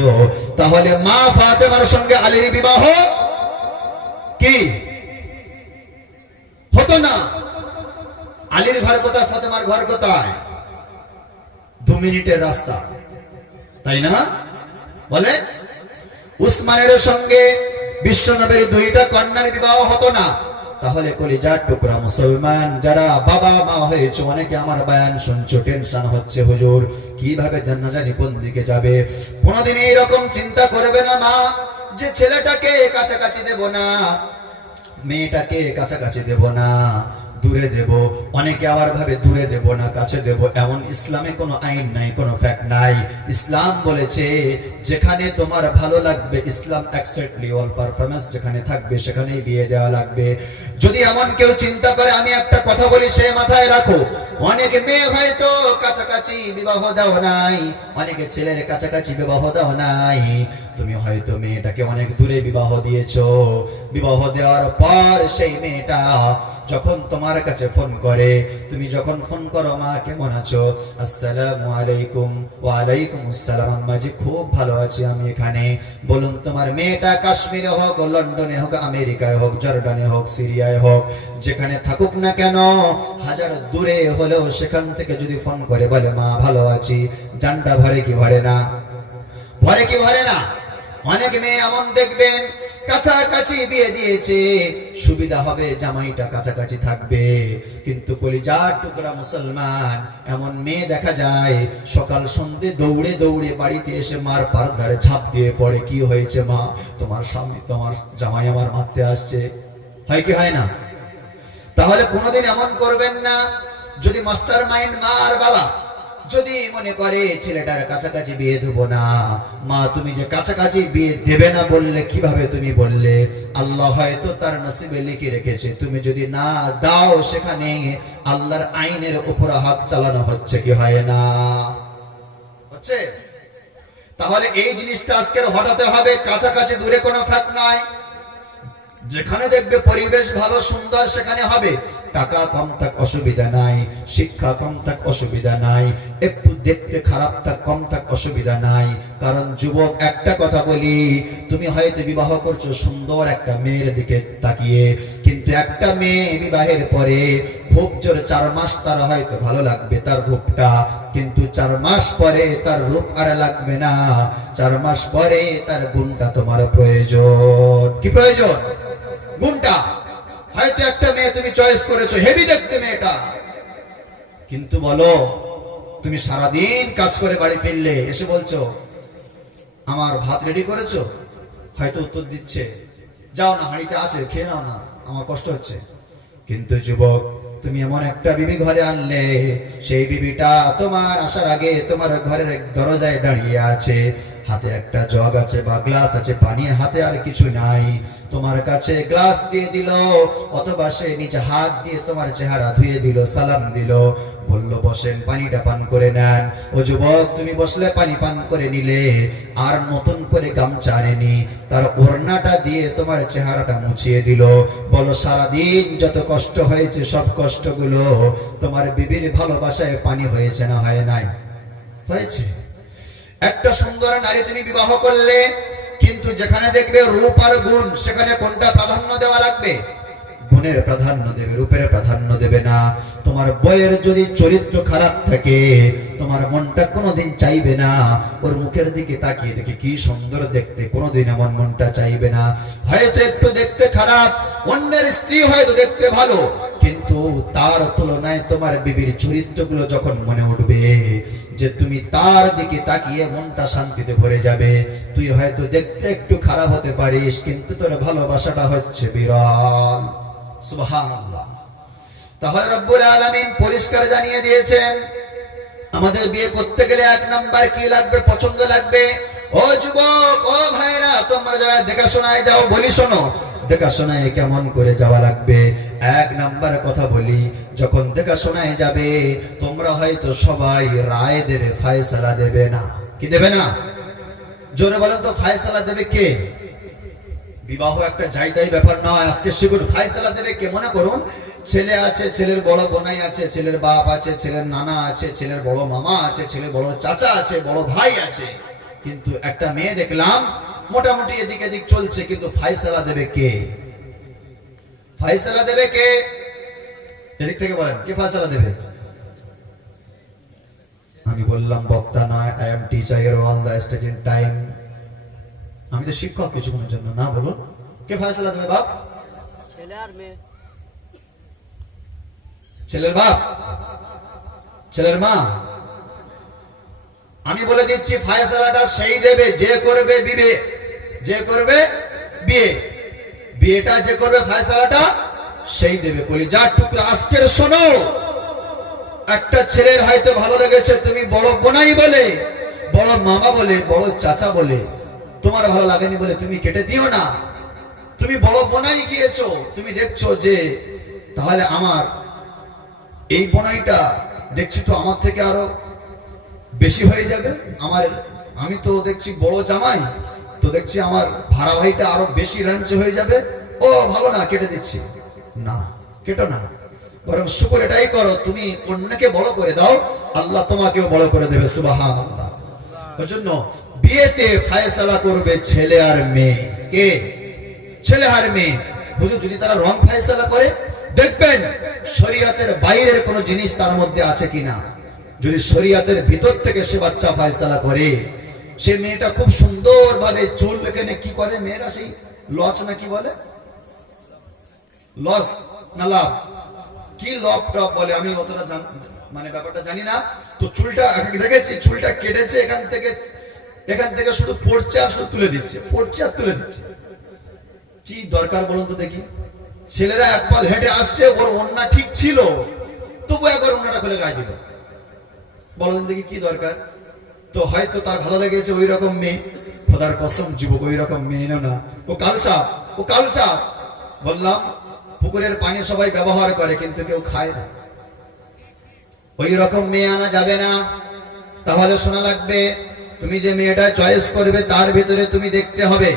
তাহলে মা ফাতেমার সঙ্গে আলীর বিবাহ কি হতো না? আলীর ঘর কোথায়, ফাতেমার ঘর কোথায়? 2 মিনিটের রাস্তা, তাই না? বলে উসমানের সঙ্গে বিশ্বনবীর 2টা কন্যার বিবাহ হতো না, তাহলে কলিজার টুকরা মুসলমান যারা বাবা মা হয়েছে, অনেকে আমার বয়ান শুনছো, টেনশন হচ্ছে হুজুর কিভাবে জান্নাজানি কোন দিকে যাবে, কোনদিন এইরকম চিন্তা করবে না মা যে ছেলেটাকে কাছাকাছি দেব না, মেয়েটাকে কাছাকাছি দেব না, দূরে দেব, অনেকে আবার ভাবে দূরে দেব না কাছে দেব, এমন ইসলামে কোনো আইন নাই, কোনো ফ্যাক্ট নাই। ইসলাম বলেছে যেখানে তোমার ভালো লাগবে, ইসলাম অ্যাকসেপ্টলি অল পারফরম্যান্স যেখানে থাকবে সেখানেই বিয়ে দেওয়া লাগবে। যদি এমন কেউ চিন্তা করে, আমি একটা কথা বলি সে মাথায় রাখো, অনেক মেয়ে হয়তো কাছাকাছি বিবাহ দাও নাই, অনেকে ছেলের কাছাকাছি বিবাহ দাও নাই, তুমি হয়তো মেয়েটাকে অনেক দূরে বিবাহ দিয়েছো, বিবাহ দেওয়ার পর সেই মেয়েটা যখন তোমার কাছে ফোন করে, তুমি যখন ফোন করো মা কেমন আছো, আসসালামু আলাইকুম, ওয়া আলাইকুম আসসালাম আম্মাজি খুব ভালো আছি আমি এখানে, বলুন তোমার মেয়েটা কাশ্মীরে হোক, লন্ডনে হোক, আমেরিকায় হোক, জর্ডানে হোক, সিরিয়ায় হোক, যেখানে থাকুক না কেন, হাজার দূরে হলেও সেখান থেকে যদি ফোন করে বলে মা ভালো আছি, জানটা ভরে কি ভরে না? ভরে কি ভরে না? অনেক মেয়ে এমন দেখবেন কাছাকাছি বিয়ে দিয়েছে, সুবিধা হবে জামাইটা কাছাকাছি থাকবে, কিন্তু কলিজার টুকরা মুসলমান এমন মেয়ে দেখা যায় সকাল সন্ধ্যে দৌড়ে দৌড়ে বাড়িতে এসে মার পার ধারে ঝাঁপ দিয়ে পড়ে, কি হয়েছে মা, তোমার স্বামী তোমার জামাই আমার মারতে আসছে, হয় কি হয় না? তাহলে কোনোদিন এমন করবেন না। যদি মাস্টার মাইন্ড মা আর বাবা যদি মনে করে ছেলেটার কাছাকাছি বিয়ে দেব না, মা তুমি যে কাছাকাছি বিয়ে দেবে না বললে কিভাবে তুমি বললে? আল্লাহ হয়তো তার নসিবে লিখে রেখেছে, তুমি যদি না দাও সেখানে আল্লাহর আইনের উপর হাত চালানো হচ্ছে কি হয় না? হচ্ছে। তাহলে এই জিনিসটা আজকের হটাতে হবে, কাছাকাছি দূরে কোনো ফ্যাক্ট নয়, যেখানে দেখবে পরিবেশ ভালো সুন্দর সেখানে হবে, টাকা কম থাক অসুবিধা নাই, শিক্ষা কম থাক অসুবিধা নাই, একটু দেখতে খারাপ থাক কম থাক অসুবিধা নাই। কারণ যুবক একটা কথা বলি, তুমি হয়তো বিবাহ করছো সুন্দর একটা মেয়ের দিকে তাকিয়ে, কিন্তু একটা মেয়ে বিবাহের পরে খুব জোর 4 মাস তার হয়তো ভালো লাগবে তার রূপটা, কিন্তু 4 মাস পরে তার রূপ আর লাগবে না, 4 মাস পরে তার গুণটা তোমার প্রয়োজন। কি প্রয়োজন? গুণটা। হয়তো একটা মেয়ে তুমি চয়েস করেছো, হেভি দেখতে মেয়েটা, কিন্তু বলো তুমি সারাদিন কাজ করে বাড়ি ফিরলে এসে বলছো আমার ভাত রেডি করেছো, হয়তো উত্তর দিচ্ছে যাও না হাঁড়িতে আছে খেয়ে নাও না, আমার কষ্ট হচ্ছে। কিন্তু যুবক তুমি এমন একটা বিবি ঘরে আনলে, সেই বিবিটা তোমার আসার আগে তোমার ঘরের দরজায় দাঁড়িয়ে আছে, হাতে একটা জগ আছে বা গ্লাস আছে পানি, হাতে আর কিছু নাই, তোমার কাছে গ্লাস দিয়ে দিল, অথবা সে নিচে হাত দিয়ে তোমার চেহারা ধুয়ে দিল, সালাম দিল, বলল বসেন পানিটা পান করে নেন। ও যুবক তুমি বসলে পানি পান করে নিলে, আর নতুন করে গামছা আনেনি, তার ওড়নাটা দিয়ে তোমার চেহারাটা মুছিয়ে দিল। বলো সারাদিন যত কষ্ট হয়েছে সব কষ্টগুলো তোমার বিবির ভালোবাসায় পানি হয়েছে না হয় নাই? হয়েছে। একটা সুন্দর নারী তুমি বিবাহ করলে, কিন্তু যেখানে দেখবে রূপ আর গুণ, সেখানে কোনটা প্রাধান্য দেওয়া লাগবে? গুণের প্রাধান্য দেবে, রূপের প্রাধান্য দেবে না। তোমার বইয়ের যদি চরিত্র খারাপ থাকে, তোমার মনটা কোনোদিন চাইবে না ওর মুখের দিকে তাকিয়ে দেখে কি সুন্দর দেখতে, কোনোদিন এমন মনটা চাইবে না। হয়তো একটু দেখতে খারাপ, অন্যের স্ত্রী হয়তো দেখতে ভালো, কিন্তু তার তুলনায় তোমার বিবির চরিত্রগুলো যখন মনে উঠবে যে তুমি তার দিকে তাকিয়ে মনটা শান্তিতে ভরে যাবে। তুই হয়তো দেখতে একটু খারাপ হতে পারিস, কিন্তু তোর ভালোবাসাটা হচ্ছে বিরল। সুবহানাল্লাহ। তাহলে রব্বুল আলামিন পরিষ্কার জানিয়ে দিয়েছেন আমাদের বিয়ে করতে গেলে এক নাম্বার কি লাগবে? পছন্দ লাগবে। ও যুবক, ও ভাইরা, তোমরা যারা দেখাশোনায় যাও বলি শোনো, দেখাশোনায় কেমন করে যাওয়া লাগবে? এক নাম্বার কথা বলি, যখন দেখাশোনায় যাবে তোমরা হয়তো সবাই রায় দেবে, ফয়সালা দেবে না। কি দেবে না? জোরে বলেন তো, ফয়সালা দেবে কে? বিবাহ একটা যাইতাই ব্যাপার নয়। আজকে শিখুন, ফয়সালা দেবে কে? মনে করুন ছেলে আছে, ছেলের বড় বোনাই আছে, ছেলের বাপ আছে, ছেলের নানা আছে, ছেলের বড় মামা আছে, ছেলের বড় চাচা আছে, বড় ভাই আছে, কিন্তু একটা মেয়ে দেখলাম মোটামুটি এদিক এদিক চলছে, কিন্তু ফয়সালা দেবে কে? ফয়সালা দেবে কে? এদিক থেকে বলেন, কে ফয়সালা দেবে? আমি বললাম বক্তা নয়, I am teacher all the student time. আমি তো শিক্ষক কিছুক্ষণের জন্য। না, বলুন কে ফয়সালা দেবে? বাপ? ছেলে আর মেয়ে? ছেলের বাপ? ছেলের মা? আমি বলে দিচ্ছি ফয়সালাটা সেই দেবে যে করবে বিয়ে, যে করবে বিয়ে, বিয়েটা যে করবে ফয়সালাটা সেই দেবে। কলিজার টুকরা আজকের শোনো, একটা ছেলের হয়তো ভালো লেগেছে, তুমি বড় বোনাই বলে, বড় মামা বলে, বড় চাচা বলে, তোমার ভালো লাগেনি বলে তুমি কেটে দিও না। তুমি বড় বোনাই গিয়েছো, তুমি দেখছো যে তাহলে আমার এই বোনাইটা দেখছি তো আমার থেকে আরো বেশি হয়ে যাবে, আমি তো দেখছি বড় জামাই, তো দেখছি আমার ভাড়া ভাইটা আরো বেশি রাঞ্চে হয়ে যাবে, ও ভালো না, কেটে দিচ্ছি। না, কেটো না, বরং শুকর এটাই করো, তুমি অন্যকে বড় করে দাও, আল্লাহ তোমাকেও বড় করে দেবে। সুবহানাল্লাহ। ওই জন্য বিয়েতে ফয়সালা করবে ছেলে আর মেয়ে। কে? ছেলে আর মেয়ে। হুজুর যদি তারা রং ফয়সালা করে, দেখবেন শরীয়তের বাইরের কোন জিনিস তার মধ্যে আছে কিনা। যদি শরীয়তের ভিতর থেকে সে বাচ্চা ফয়সালা করে, সে মেয়েটা খুব সুন্দর ভাবে চুল এখানে কি করে মেয়েরা, সেই লচ না কি বলে, লস না লাভ, কি লব টপ বলে, আমি অতটা মানে ব্যাপারটা জানি না। তো চুলটা দেখেছি, চুলটা কেটেছে এখান থেকে শুধু পড়ছে আর শুধু তুলে দিচ্ছে, পড়ছে আর তুলে দিচ্ছে। কি দরকার বলুন তো দেখি? ছেলেরা এক পাল হেঁটে আসছে, ওর ওন্না ঠিক ছিল, তবু একবার ওন্নাটা খুলে গায়ে দিল। বলুন দেখি কি দরকার? তো হয়তো তার ভালো লেগেছে ওই রকম মেয়ে। খোদার কসম যুবক, ওই রকম মেয়ে না, ও কালসাপ, ও কালসাপ। বললাম পুকুরের পানি সবাই ব্যবহার করে, কিন্তু কেউ খায় না। ওই রকম মেয়ে আনা যাবে না। তাহলে শোনা লাগবে, তুমি যে মেয়েটা চয়েস করবে তার ভিতরে তুমি দেখতে হবে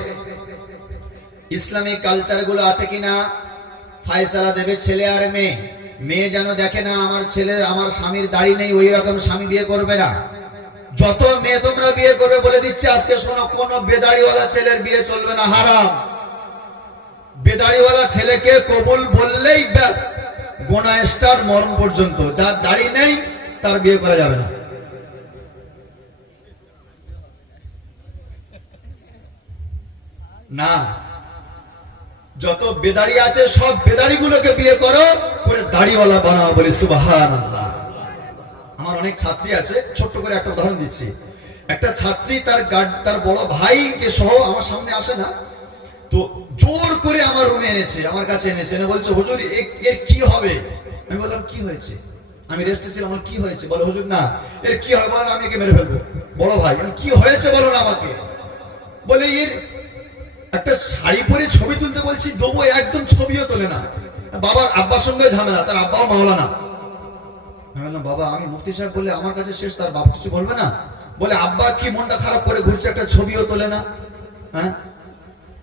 ইসলামিক কালচার গুলো আছে কিনা। ফয়সালা দেবে ছেলে আর মেয়ে। মেয়ে যেন দেখে না আমার ছেলের, আমার স্বামীর দাড়ি নেই, ওই রকম স্বামী বিয়ে করবে না। যত মেয়ে তোমরা বিয়ে করবে বলে দিচ্ছে আজকে শোনো, কোন বেদাড়িওয়ালা ছেলের বিয়ে চলবে না, হারাম। বেদাড়িওয়ালা ছেলেকে কবুল বললেই ব্যাস, গোনা স্টার্ট মরণ পর্যন্ত। যার দাড়ি নেই তার বিয়ে করা যাবে না। না, যত বেদাড়ি আছে সব বেদাড়ি গুলোকে বিয়ে করো, করে দাড়িওয়ালা বানাও, বলি সুবহানাল্লাহ। আমার অনেক ছাত্রী আছে, ছোট্ট করে একটা উদাহরণ দিচ্ছি। একটা ছাত্রী তার বড় ভাইকে সহ আমার সামনে আসে না, তো জোর করে আমার রুমে এনেছে, আমার কাছে এনেছে, এনে বলছে হুজুর এর কি হবে? আমি বললাম কি হয়েছে? আমি রেস্টে ছিলাম, আমার কি হয়েছে বলো। হুজুর না, এর কি হবে বলেন, আমি একে মেরে ফেলবো। বড় ভাই, কি হয়েছে বলো না আমাকে। বলে এর একটা শাড়ি পরে ছবি তুলতে বলছি, দেবো, একদম ছবিও তোলে না। বাবার আব্বার সঙ্গে ঝামেলা, তার আব্বাও মাওলানা। আমি বললাম বাবা, আমি মুফতি সাহেব বললে আমার কাছে শেষ, তার বাবা কিছু বলবে না? বলে আব্বা কি মনটা খারাপ করে ঘুরছে, একটা ছবিও তোলে না। হ্যাঁ,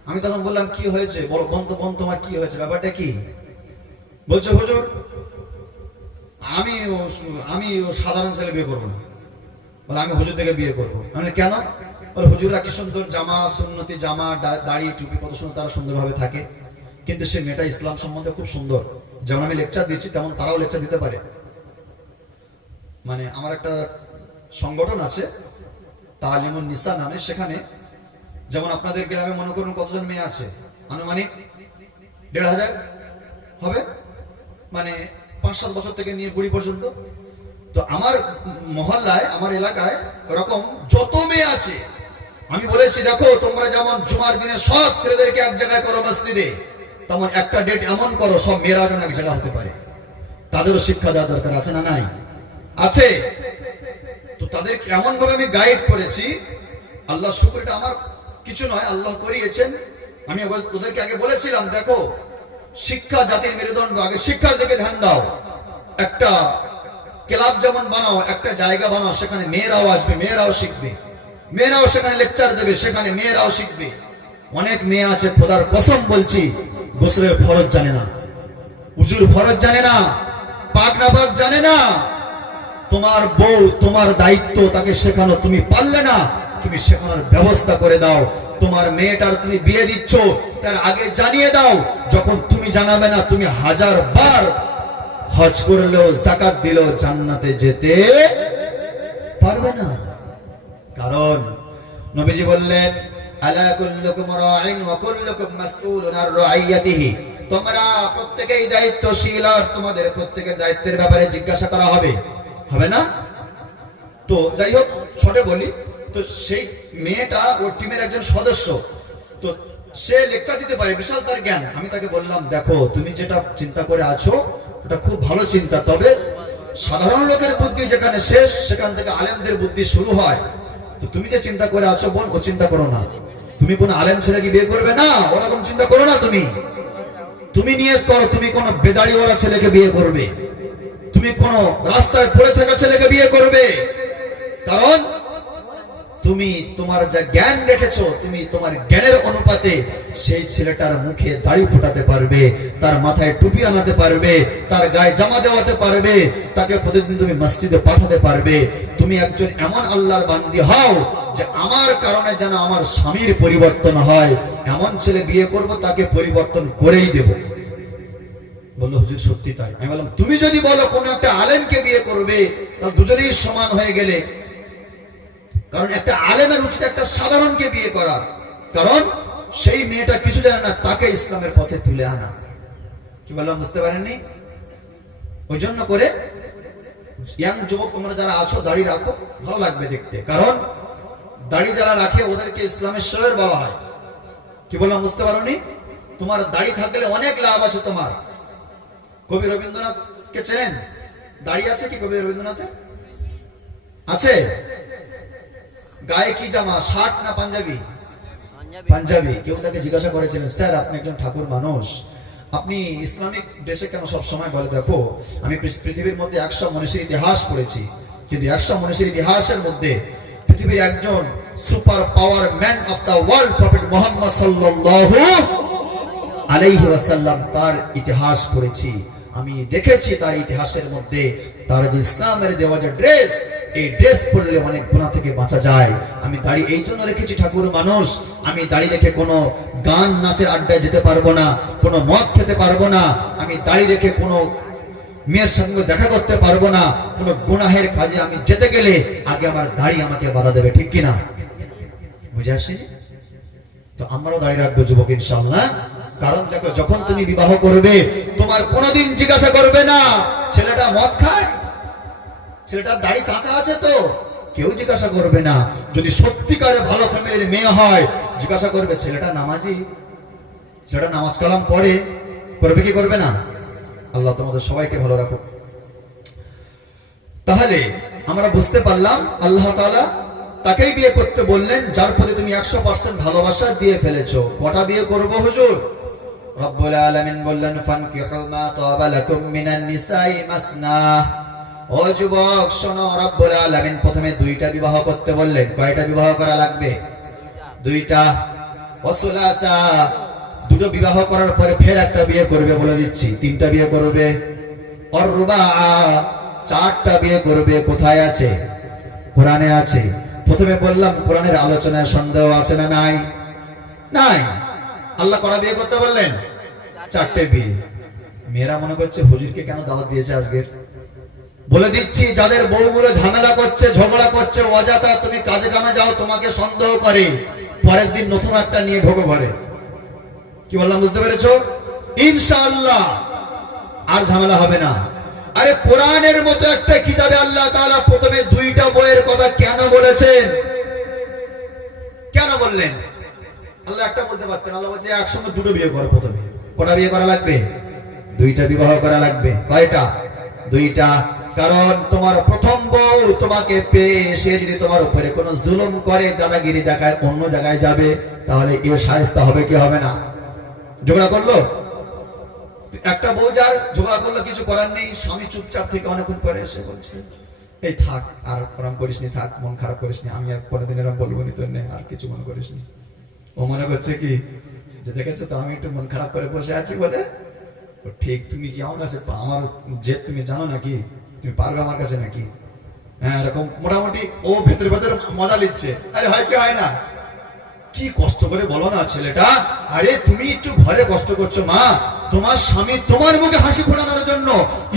আমি তখন বললাম কি হয়েছে বলো, বোন তোমার কি হয়েছে, ব্যাপারটা কি? বলছে হুজুর আমি সাধারণ ছেলে বিয়ে করবো না। বলে আমি হুজুর থেকে বিয়ে করবো। আমি কেন? বলে হুজুররা কি সুন্দর জামা, সুন্নতি জামা, দাড়ি টুপি, কত সুন্দর তারা সুন্দরভাবে থাকে, কিন্তু সে মেয়েটা ইসলাম সম্বন্ধে খুব সুন্দর। যেমন আমি লেকচার দিচ্ছি তেমন তারাও লেকচার দিতে পারে। মানে আমার একটা সংগঠন আছে তালিমুন নিসা নামে, সেখানে যেমন আপনাদের গ্রামে মনে করুন কতজন মেয়ে আছে, আনুমানিক ১,৫০০ হবে, মানে ৫-৭ বছর থেকে নিয়ে বুড়ি পর্যন্ত। তো আমার মহল্লায়, আমার এলাকায় এরকম যত মেয়ে আছে, আমি বলেছি দেখো তোমরা যেমন জুমার দিনে সব ছেলেদেরকে এক জায়গায় করো মসজিদে, তেমন একটা ডেট এমন করো সব মেয়েরা যেন এক জায়গা হতে পারে। তাদেরও শিক্ষা দেওয়া দরকার আছে না নাই? আছে। তো তাদেরকে এমন ভাবে আমি গাইড করেছি, আল্লাহ শুকর, এটা আমার কিছু নয়, আল্লাহ করিয়েছেন। আমি ওদেরকে আগে বলেছিলাম দেখো শিক্ষা জাতির মেরুদণ্ড, আগে শিক্ষার দিকে ধ্যান দাও। একটা ক্লাব যেমন বানাও, একটা জায়গা বানাও, সেখানে মেয়েরাও আসবে, মেয়েরাও শিখবে, মেয়েরাও সেখানে লেকচার দেবে, সেখানে মেয়েরাও শিখবে। অনেক মেয়ে আছে খোদার কসম বলছি গোসলের ফরজ জানে না, উজুর ফরজ জানে না, পাক না পাক জানে না। তোমার বউ, তোমার দায়িত্ব তাকে শেখানো, তুমি পারলে না তুমি শেখানোর ব্যবস্থা করে দাও। তোমার মেয়েটার তুমি বিয়ে দিচ্ছ, তার আগে জানিয়ে দাও। যখন তুমি জানাবে না, তুমি 1000 বার হজ করলেও যাকাত দিলেও জান্নাতে যেতে পারবে না। কারণ নবীজি বললেন আলা কুল্লুকুম রাঈন ওয়া কুল্লুকুম মাসউলুন আন রাইয়াতিহি, তোমরা প্রত্যেকেই দায়িত্বশীল, আর তোমাদের প্রত্যেকের দায়িত্বের ব্যাপারে জিজ্ঞাসা করা হবে, হবে না? তো যাই হোক, শর্টে বলি, তো সেই মেয়েটা ওর টিমের একজন সদস্য, তো সে লেকচার দিতে পারে, বিশাল তার জ্ঞান। আমি তাকে বললাম দেখো তুমি যেটা চিন্তা করে আছো ওটা খুব ভালো চিন্তা, তবে সাধারণ লোকের বুদ্ধি যেখানে শেষ সেখান থেকে আলেমদের বুদ্ধি শুরু হয়। তো তুমি যে চিন্তা করে আছো বোন, ও চিন্তা করো না। তুমি কোন আলেম ছেলে কি বিয়ে করবে না, ওরকম চিন্তা করো না। তুমি নিয়ত করো তুমি কোন বেদাড়িওয়ালা ছেলেকে বিয়ে করবে, তুমি কোন রাস্তায় পড়ে থাকা ছেলেকে বিয়ে করবে। কারণ তুমি তোমার যা জ্ঞান রেখেছো, তুমি তোমার জ্ঞানের অনুপাতে সেই ছেলেটার মুখে দাড়ি ফোটাতে পারবে, তার মাথায় টুপি আনাতে পারবে, তার গায়ে জামা দেওয়াতে পারবে, তাকে প্রতিদিন তুমি মসজিদে পাঠাতে পারবে। তুমি একজন এমন আল্লাহর বান্দি হও যে আমার কারণে যেন আমার স্বামীর পরিবর্তন হয়, এমন ছেলে বিয়ে করব, তাকে পরিবর্তন করেই দেব। বললো হুজুর সত্যি তাই? আমি বললাম তুমি যদি বলো কোন একটা আলেমকে বিয়ে করবে, তাহলে দুজনেই সমান হয়ে গেলে। কারণ একটা আলেমের উচিত একটা সাধারণকে বিয়ে করা, কারণ সেই মেয়েটা কিছু জানে না, তাকে ইসলামের পথে তুলে আনা। কি বললাম বুঝতে পারেননি? ওই জন্য করে ইয়াং যুবক তোমরা যারা আছো দাড়ি রাখো, ভালো লাগবে দেখতে। কারণ দাড়ি যারা রাখে ওদেরকে ইসলামের শের বলা হয়। কি বললাম বুঝতে পারোনি? তোমার দাড়ি থাকলে অনেক লাভ আছে তোমার। কবি রবীন্দ্রনাথকে চেনেন? দাড়ি আছে কি কবি রবীন্দ্রনাথের? আছে। গায়ে কি জামা, শার্ট না পাঞ্জাবি? পাঞ্জাবি। কেউ তাকে জিজ্ঞাসা করেছিলেন স্যার আপনি একজন ঠাকুর মানুষ, আপনি ইসলামিক ড্রেসে কেন সব সময়? বলে দেখো আমি পৃথিবীর মধ্যে 100 মনীষীর ইতিহাস পড়েছি, কিন্তু 100 মনীষীর ইতিহাসের মধ্যে পৃথিবীর একজন super power man of the world prophet Muhammad সাল্লাল্লাহু আলাইহি ওয়াসাল্লাম, তার ইতিহাস পড়েছি। আমি দেখেছি তার ইতিহাসের মধ্যে তার যে ইসলামের দেওয়া যে ড্রেস, এই ড্রেস পরলে অনেক গুনাহ থেকে বাঁচা যায়। আমি দাড়ি এই জন্য রেখেছি ঠাকুর মানুষ, আমি দাড়ি রেখে কোনো গান নাচের আড্ডায় যেতে পারবো না, কোনো মদ খেতে পারবো না, আমি দাড়ি রেখে কোনো মেয়ের সঙ্গে দেখা করতে পারবো না, কোনো গুনাহের কাজে আমি যেতে গেলে আগে আমার দাড়ি আমাকে বাধা দেবে, ঠিক কিনা? বুঝে আসেনি? তো আমরাও দাড়ি রাখবো যুবক ইনশাআল্লাহ। কারণ দেখো যখন তুমি বিবাহ করবে তোমার কোনোদিন জিজ্ঞাসা করবে না ছেলেটা মদ খায়, ছেলেটার দাড়ি চাঁচা আছে তো, কেউ জিজ্ঞাসা করবে না। যদি সত্যিকারে ভালো ফ্যামিলির মেয়ে হয় জিজ্ঞাসা করবে ছেলেটা নামাজি, ছেলেটা নামাজ কালাম পড়ে, করবে কি করবে না? আল্লাহ তোমাদের সবাইকে ভালো রাখো। তাহলে আমরা বুঝতে পারলাম আল্লাহ তাআলা তাকেই বিয়ে করতে বললেন যার প্রতি তুমি 100% ভালোবাসা দিয়ে ফেলেছো। কটা বিয়ে করব হুজুর? রব্বুল আলামিন বললেন ফানকিহু মা তাবা লাকুম মিনান নিসাই মাসনা। ও যুবক শোনো, রব্বুল আলামিন প্রথমে 2টা বিবাহ করতে বললেন। কয়টা বিবাহ করা লাগবে? 2টা। ওয়াসুলাসা, 2টো বিবাহ করার পরে ফের একটা বিয়ে করবে, বলে দিচ্ছি 3টা বিয়ে করবে। আর রুবা, 4টা বিয়ে করবে। কোথায় আছে? কোরআনে আছে। প্রথমে বললাম কোরআনের আলোচনায় সন্দেহ আছে না নাই? নাই। আল্লাহ কটা বিয়ে করতে বললেন? 4টে বিয়ে। মেয়েরা মনে করছে হুজুরকে কেন দাওয়াত দিয়েছে আজকের। বলে দিচ্ছি, যাদের বউগুলো ঝামেলা করছে, ঝগড়া করছে অযথা, তুমি কাজে কামে যাও, তোমাকে সন্দেহ করে, পরের দিন নতুন একটা নিয়ে ঢোকো ঘরে। কি বললাম বুঝতে পেরেছো? ইনশাআল্লাহ আর ঝামেলা হবে না। আরে কোরআনের মতো একটা কিতাবে আল্লাহ তাআলা প্রথমে 2টা বইয়ের কথা কেন বলেছেন? কেন বললেন? আল্লাহ একটা বলতে পারতেন। আল্লাহ বলছে একসঙ্গে 2টো বিয়ে করো। প্রথমে কটা বিয়ে করা লাগবে? 2টা বিবাহ করা লাগবে। কয়টা? 2টা। কারণ তোমার প্রথম বউ তোমাকে পেয়ে সে যদি তোমার উপরে কোনো জুলুম করে, দাদাগিরি দেখায়, অন্য জায়গায় যাবে, তাহলে এ শায়েস্তা হবে কি হবে না? ঝগড়া করলো, একটা বউ যার ঝগড়া করলো, কিছু করার নেই, স্বামী চুপচাপ থেকে অনেকক্ষণ পরে এসে বলছে, এই থাক, আর ওরম করিসনি, থাক, মন খারাপ করিসনি, আমি আর কোনোদিন এরম বলবো নি, তোর নেই, আর কিছু মনে করিসনি। ও মনে করছে কি যে দেখেছো তো আমি একটু মন খারাপ করে বসে আছি বলে। ঠিক, তুমি কি আমার কাছে, আমার যে তুমি জানো নাকি, তুমি পারবে আমার কাছে নাকি? হ্যাঁ, এরকম মোটামুটি ও ভেতরে ভেতরে মজা নিচ্ছে। আরে হয় কি হয় না? কি কষ্ট করে বলো না ছেলেটা। আরে তুমি একটু ঘরে কষ্ট করছো মা, তোমার স্বামী তোমার মুখে হাসি ফোটানোর জন্য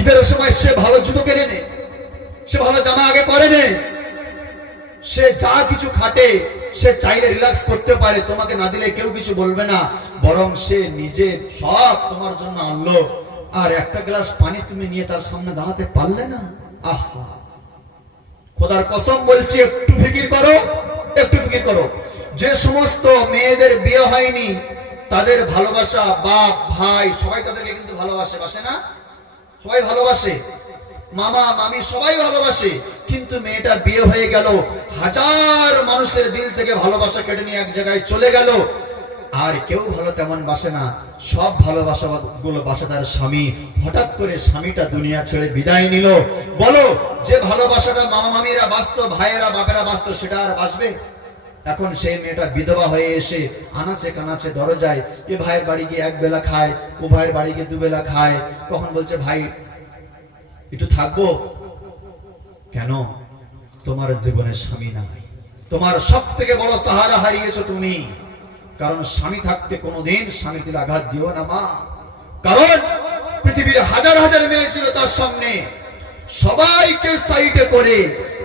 ঈদের সময় সে ভালো জুতো কেনে নে, সে ভালো জামা আগে করে নে, সে যা কিছু খাটে, সে চাইলে রিল্যাক্স করতে পারে, তোমাকে না দিলে কেউ কিছু বলবে না, বরং সে নিজে সব তোমার জন্য আনলো, আর একটা গ্লাস পানি তুমি নিয়ে তার সামনে দাঁড়াতে পারলে না? আহা, খোদার কসম বলছি, একটু ফিকির করো, একটু ফিকির করো। যে সমস্ত মেয়েদের বিয়ে হয়নি তাদের ভালোবাসা, বাপ ভাই সবাই তাদেরকে কিন্তু ভালোবাসে, বাসে না? সবাই ভালোবাসে, মামা মামি সবাই ভালোবাসে, কিন্তু মেয়েটা বিয়ে হয়ে গেল, হাজার মানুষের দিল থেকে ভালোবাসা কেটে নিয়ে এক জায়গায় চলে গেল, আর কেউ ভালো তেমন বাসে না, সব ভালোবাসা গুলো বাসে তার স্বামী। হঠাৎ করে স্বামীটা দুনিয়া ছেড়ে বিদায় নিল, বলো যে ভালোবাসাটা মামা মামিরা বাঁচত, ভাইয়েরা বাপেরা বাঁচত, সেটা আর বাঁচবে? এখন সেই মেয়েটা বিধবা হয়ে এসে আনাচে কানাচে দরজায়, এ ভাইয়ের বাড়ি গিয়ে এক বেলা খায়, ও ভাইয়ের বাড়ি গিয়ে 2 বেলা খায়, কখন বলছে ভাই একটু থাকবো। কেন? তোমার জীবনে স্বামী নাই, তোমার সব থেকে বড় সাহারা হারিয়েছো তুমি। কারণ স্বামী থাকতে কোনোদিন স্বামীর দিলে আঘাত দিও না মা। কারণ পৃথিবীর হাজার হাজার মেয়ে ছিল তার সামনে, সবাইকে সাইডে করে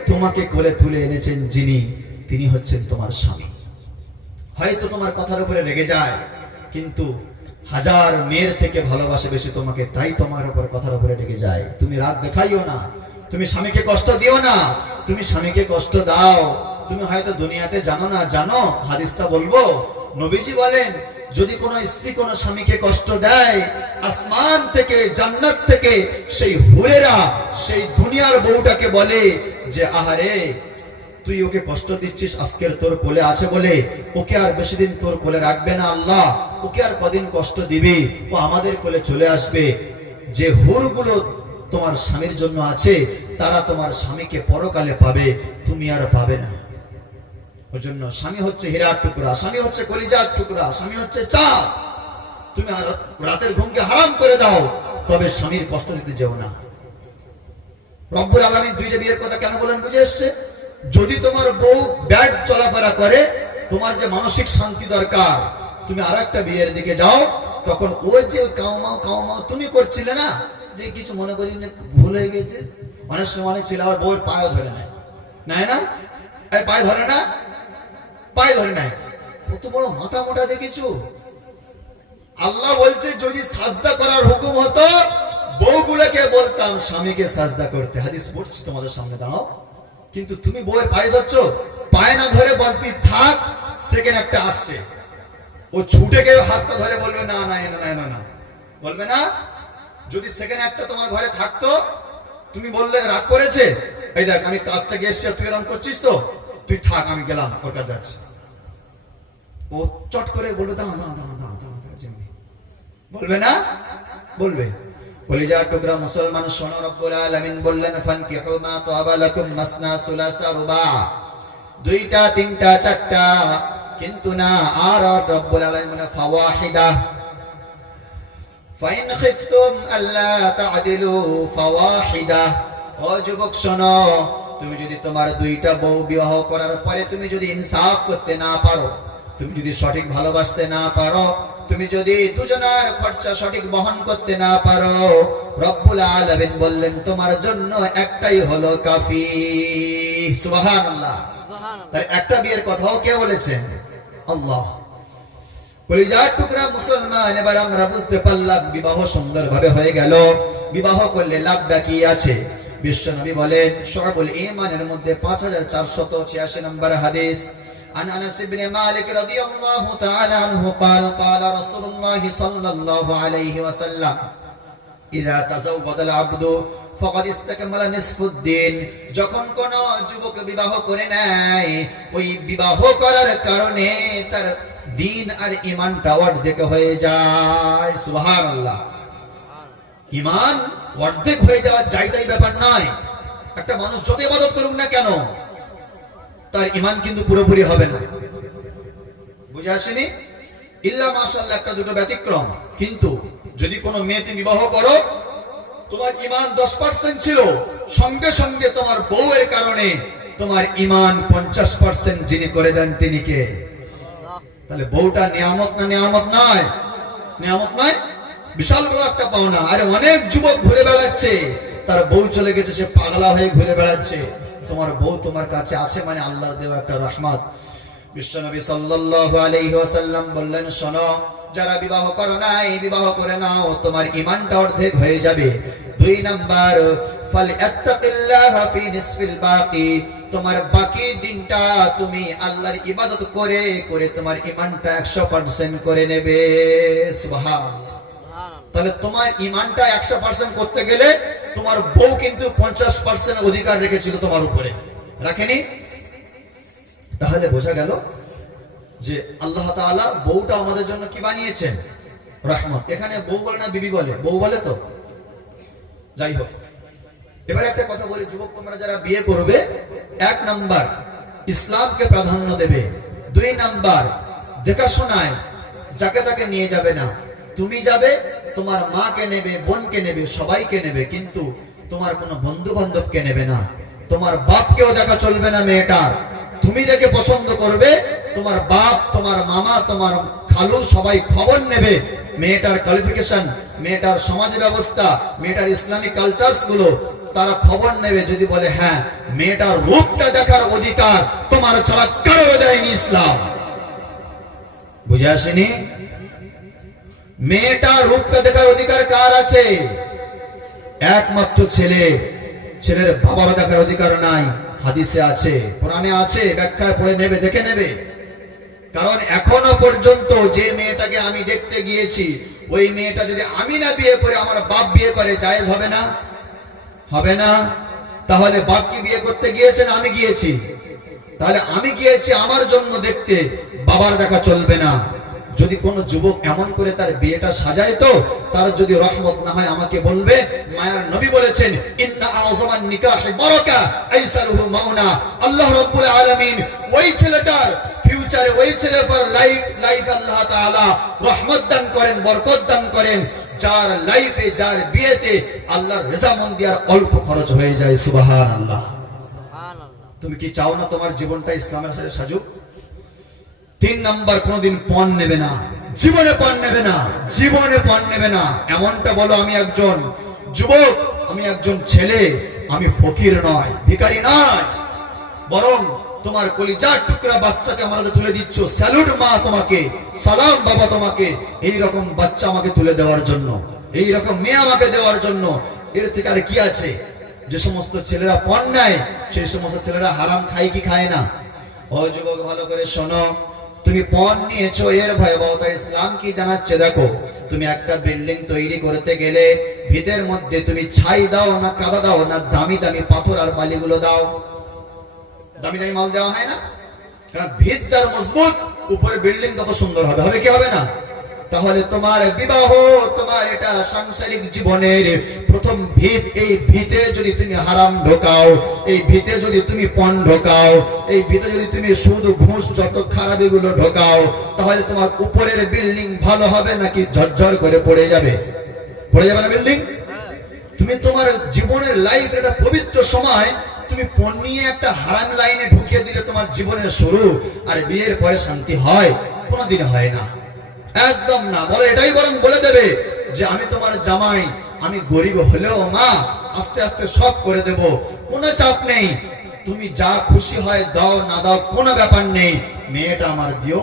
তোমাকে কোলে তুলে এনেছেন যিনি, তিনি হচ্ছেন তোমার স্বামী। হয়তো তোমার কথার উপরে রেগে যায়, কিন্তু হাজার মেয়ের থেকে ভালোবাসে বেশি তোমাকে, তাই তোমার উপর কথার উপরে রেগে যায়। তুমি রাগ দেখাইও না, তুমি স্বামীকে কষ্ট দিও না, তুমি স্বামীকে কষ্ট দাও। তুমি হয়তো দুনিয়াতে জানো না, জানো হাদিসটা বলবো, নবীজি বলেন যদি কোনো স্ত্রী কোনো স্বামীকে কষ্ট দেয়, আসমান থেকে, জান্নাত থেকে সেই হুরেরা সেই দুনিয়ার বউটাকে বলে যে আহারে তুই ওকে কষ্ট দিচ্ছিস, আজকের তোর কোলে আছে বলে ওকে আর বেশি দিন তোর কোলে রাখবে না আল্লাহ, ওকে আর কদিন কষ্ট দিবি, ও আমাদের কোলে চলে আসবে। যে হুরগুলো তোমার স্বামীর জন্য আছে তারা তোমার স্বামীকে পরকালে পাবে, তুমি আর পাবে না। ওই জন্য স্বামী হচ্ছে হীরার টুকরা, স্বামী হচ্ছে কলিজার টুকরা, স্বামী হচ্ছে চাঁদ। তুমি রাতের ঘুমকে হারাম করে দাও, তবে স্বামীর কষ্ট দিতে যেও না। রব্বুল আলামিন 2টা বিয়ের কথা কেন বলেন বুঝে এসছে? যদি তোমার বউ ব্যাড চলাফেরা করে, তোমার যে মানসিক শান্তি দরকার, তুমি আরেকটা বিয়ের দিকে যাও, তখন ওই যে কাউমাও তুমি করছিলে না, যে কিছু মনে করি না, ভুল হয়ে গেছে। অনেক সময় অনেক ছেলে আবার বউয়ের পায়ে ধরে নেয়, নেয় না? এই পায়ে ধরে না, পায়ে ধরে নেয়, কত বড় মাথা মোটা দেখেছো। আল্লাহ বলছে যদি সাজদা করার হুকুম হতো, বউগুলোকে বলতাম স্বামীকে সাজদা করতে। হাদিস পড়ছি তোমাদের সামনে, দাঁড়াও। কিন্তু তুমি বউয়ের পায়ে ধরছো, পায়ে না ধরে বল তুই থাক, সেকেন্ড একটা আসছে, ও ছুটে গিয়ে হাতটা ধরে বলবে না না না না না, বলবে না? যদি সেকেন্ড একটা তোমার ঘরে থাকতো, তুমি বললে রাগ করেছে, এই দেখ আমি কাজ থেকে এসছি, তুই এরকম করছিস তো, তুই থাক আমি গেলাম, ওর কাছে যাচ্ছি, ও চট করে বলবে দাঁড়া দাঁড়া দাঁড়া দাঁড়া দাঁড়া, বলবে না? বলবে। কলিজার টুকরা মুসলমান শোনো, রব্বুল আলামিন বললেন ফানকিহু মা তাবা লাকুম মাসনা সুলাসা রুবা, 2টা 3টা 4টা, কিন্তু না, আর রব্বুল আলামিন ফাওয়াহিদা, ফাইন খিফতুম আল্লা তা'দিলু ফাওয়াহিদা। ও যুবক শোনো, তুমি যদি তোমার 2টা বউ বিবাহ করার পরে তুমি যদি ইনসাফ করতে না পারো, তুমি যদি সঠিক ভালোবাসতে না পারো, তুমি যদি দুজনার খরচা সঠিক বহন করতে না পারো, রব্বুল আলামিন বললেন তোমার জন্য একটাই হলো কাফি। সুবহানাল্লাহ। তাই একটা বিয়ের কথাও কে বলেছেন? আল্লাহ। কলিজার টুকরা মুসলমান, এবার আমরা বুঝতে পারলাম বিবাহ সুন্দরভাবে হয়ে গেল। বিবাহ করলে লাভটা কি আছে? বিশ্বনবী বলেন শুআবুল ঈমানের মধ্যে 5486 নম্বর হাদিস, عن أنس بن مالك رضي الله تعالى عنه قال قال رسول الله صلى الله عليه وسلم إذا تزوج العبد فقد استكمل نصف الدين। যখন কোন যুবক বিবাহ করে নেয়, ওই বিবাহ করার কারণে তার দিন আর ঈমানটা অর্ধেক হয়ে যায়। সুবহানাল্লাহ। ঈমান অর্ধেক হয়ে যাওয়া যাইতাই ব্যাপার নয়। একটা মানুষ যত ইবাদত করুক না কেন, তার ঈমান কিন্তু পুরোপুরি হবে না। বুঝে আসেনি? ইল্লা মাশাআল্লাহ একটা দুটো ব্যতিক্রম। কিন্তু যদি কোনো মেয়েকে বিবাহ করো, তোমার ঈমান 10% ছিল, সঙ্গে সঙ্গে তোমার বউয়ের কারণে তোমার ঈমান 50% যিনি করে দেন তিনি কে? তাহলে বউটা নিয়ামত না নিয়ামত নয়? নিয়ামত নয়? বিশাল বড় একটা পাওনা। আরে অনেক যুবক ঘুরে বেড়াচ্ছে, তার বউ চলে গেছে, সে পাগলা হয়ে ঘুরে বেড়াচ্ছে। তোমার বউ তোমার কাছে আছে মানে আল্লাহর দেওয়া একটা রহমত। বিশ্বনবী সাল্লাল্লাহু আলাইহি ওয়াসাল্লাম বললেন, শোনো, যারা বিবাহ করো নাই বিবাহ করে নাও, তোমার ঈমানটা অর্ধেক হয়ে যাবে। 2 নাম্বার, ফালইত্তাকিল্লাহা ফি নিসফিল বাকি, তোমার বাকি দিনটা তুমি আল্লাহর ইবাদত করে করে তোমার ঈমানটা 100% করে নেবে। সুবহানাল্লাহ। তাহলে তোমার ঈমানটা 100% করতে গেলে তোমার বউ কিন্তু 50% অধিকার রেখেছিল তোমার উপরে, রাখেনি? তাহলে বোঝা গেল যে আল্লাহ তাআলা বউটা আমাদের জন্য কি বানিয়েছেন? রহমত। এখানে বউ বলে না বিবি বলে? বউ বলে তো। যাই হোক, এবারে একটা কথা বলি, যুবক তোমরা যারা বিয়ে করবে, 1 নাম্বার ইসলামকে প্রাধান্য দেবে। 2 নাম্বার দেখাশোনায় যাকে তাকে নিয়ে যাবে না। তুমি যাবে, তোমার মাকে নেবে, বোনকে নেবে, সবাইকে নেবে, কিন্তু তোমার কোনো বন্ধু বান্ধবকে নেবে না। তোমার বাপকেও দেখা চলবে না মেয়েটার। তুমি দেখে পছন্দ করবে, তোমার বাপ, তোমার মামা, তোমার খালু সবাই খবর নেবে মেয়েটার কোয়ালিফিকেশন, মেয়েটার সমাজ ব্যবস্থা, মেয়েটার ইসলামিক কালচারস গুলো, তারা খবর নেবে। যদি বলে হ্যাঁ, মেয়েটার রূপটা দেখার অধিকার তোমার ছাড়া কারো দেয়নি ইসলাম। বুঝে আসেনি? মেয়েটার রূপটা দেখার অধিকার কার আছে? একমাত্র ছেলে। ছেলের বাবার দেখার অধিকার নাই। হাদিসে আছে, কোরআনে আছে, ব্যাখ্যায় পড়ে নেবে, দেখে নেবে। কারণ এখনো পর্যন্ত যে মেয়েটাকে আমি দেখতে গিয়েছি, ওই মেয়েটা যদি আমি না বিয়ে করে আমার বাপ বিয়ে করে, জায়েজ হবে না? হবে না। তাহলে বাপ কি বিয়ে করতে গিয়েছে না আমি গিয়েছি? তাহলে আমি গিয়েছি আমার জন্য দেখতে, বাবার দেখা চলবে না। যদি কোন যুবক এমন করে তার বিয়েটা সাজায়, তো তার যদি রহমত না হয় আমাকে বলবে। মায়ার নবী বলেছেন, ইন্না আযমান নিকাহি বারাকা আইসারুহু মাউনা। আল্লাহ রাব্বুল আলামিন ওই ছেলেটার ফিউচারে, ওই ছেলের পর লাইফ আল্লাহ তাআলা রহমত দান করেন, বরকত দান করেন, যার লাইফে, যার বিয়েতে আল্লাহর রেজামন্দি আর অল্প খরচ হয়ে যায়। সুবহানাল্লাহ। তুমি কি চাও না তোমার জীবনটা ইসলামের সাথে সাজুক? 3 নাম্বার, কোনদিন পণ নেবে না, জীবনে পণ নেবে না, জীবনে পণ নেবে না। এমনটা বলো, আমি একজন যুবক, আমি একজন ছেলে, আমি ফকির নয়, ভিখারি নয়, বরং তোমার কলিজার টুকরা বাচ্চাকে আমাদের তুলে দিচ্ছ। স্যালুট মা তোমাকে, সালাম বাবা তোমাকে, এই রকম বাচ্চা আমাকে তুলে দেওয়ার জন্য, এই রকম মেয়ে আমাকে দেওয়ার জন্য। এর থেকে আর কি আছে? যে সমস্ত ছেলেরা পণ নেয়, সেই সমস্ত ছেলেরা হারাম খায় কি খায় না? ও যুবক, ভালো করে শোনো, তুমি পণ নিয়েছো, এর ভয়াবহতা ইসলাম কি জানাচ্ছে দেখো। তুমি একটা বিল্ডিং তৈরি করতে গেলে ভিতের মধ্যে তুমি ছাই দাও না কাদা দাও না দামি দামি পাথর আর বালিগুলো দাও? দামি দামি মাল দেওয়া হয় না? কারণ ভিত যার মজবুত, উপরে বিল্ডিং তত সুন্দর হবে। হবে কি হবে না? তাহলে তোমার বিবাহ, তোমার এটা সাংসারিক জীবনের প্রথম ভিত। এই ভিতে যদি তুমি হারাম ঢোকাও, এই ভিতে যদি তুমি পণ ঢোকাও, এই ভিতে যদি তুমি সুদ ঘুষ যত খারাপিগুলো ঢোকাও, তাহলে তোমার উপরের বিল্ডিং ভালো হবে নাকি ঝরঝর করে পড়ে যাবে? পড়ে যাবে না বিল্ডিং? তুমি তোমার জীবনের লাইফ, এটা পবিত্র সময়, তুমি পণ নিয়ে একটা হারাম লাইনে ঢুকিয়ে দিলে তোমার জীবনের শুরু আর বিয়ের পরে শান্তি হয়? কোনোদিন হয় না। একদম না, বলে এটাই বরং বলে দেবে যে আমি তোমার জামাই, আমি গরিব হলেও মা আস্তে আস্তে সব করে দেব, কোনো চাপ নেই, তুমি যা খুশি হয় দাও, না দাও কোনো ব্যাপার নেই, মেয়েটা আমার দিও,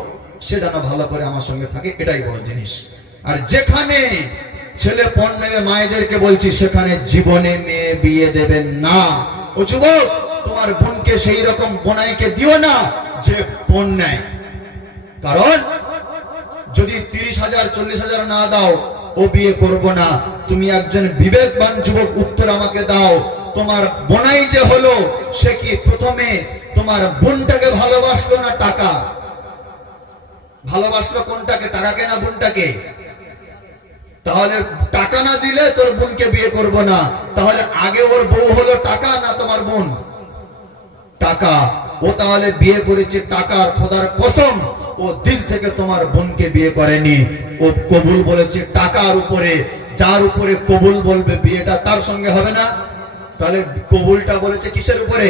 সে যেন ভালো করে আমার সঙ্গে থাকে, এটাই বড় জিনিস। আর যেখানে ছেলে পণ নেবে, মায়েদেরকে বলছি সেখানে জীবনে মেয়ে বিয়ে দেবেন না। ও যুবক, তোমার বোনকে সেই রকম বোনাইকে দিও না যে পণ নেয়, কারণ যদি 30,000 40,000 না দাও ও বিয়ে করব না। তুমি একজন বিবেকবান যুবক, উত্তর আমাকে দাও, তোমার বোনাই যে হলো সে কি প্রথমে তোমার বোনটাকে ভালোবাসলো না টাকা ভালোবাসলো? কোনটাকে, টাকাকে না বোনটাকে? তাহলে টাকা না দিলে তোর বোনকে বিয়ে করব না, তাহলে আগে ওর বউ হলো টাকা না তোমার বোন? টাকা। ও তাহলে বিয়ে করেছে টাকার, খোদার কসম ও দিল থেকে তোমার বোনকে বিয়ে করেনি, ও কবুল বলেছে টাকার উপরে। যার উপরে কবুল বলবে বিয়েটা তার সঙ্গে হবে না, তাহলে কবুলটা বলেছে কিসের উপরে?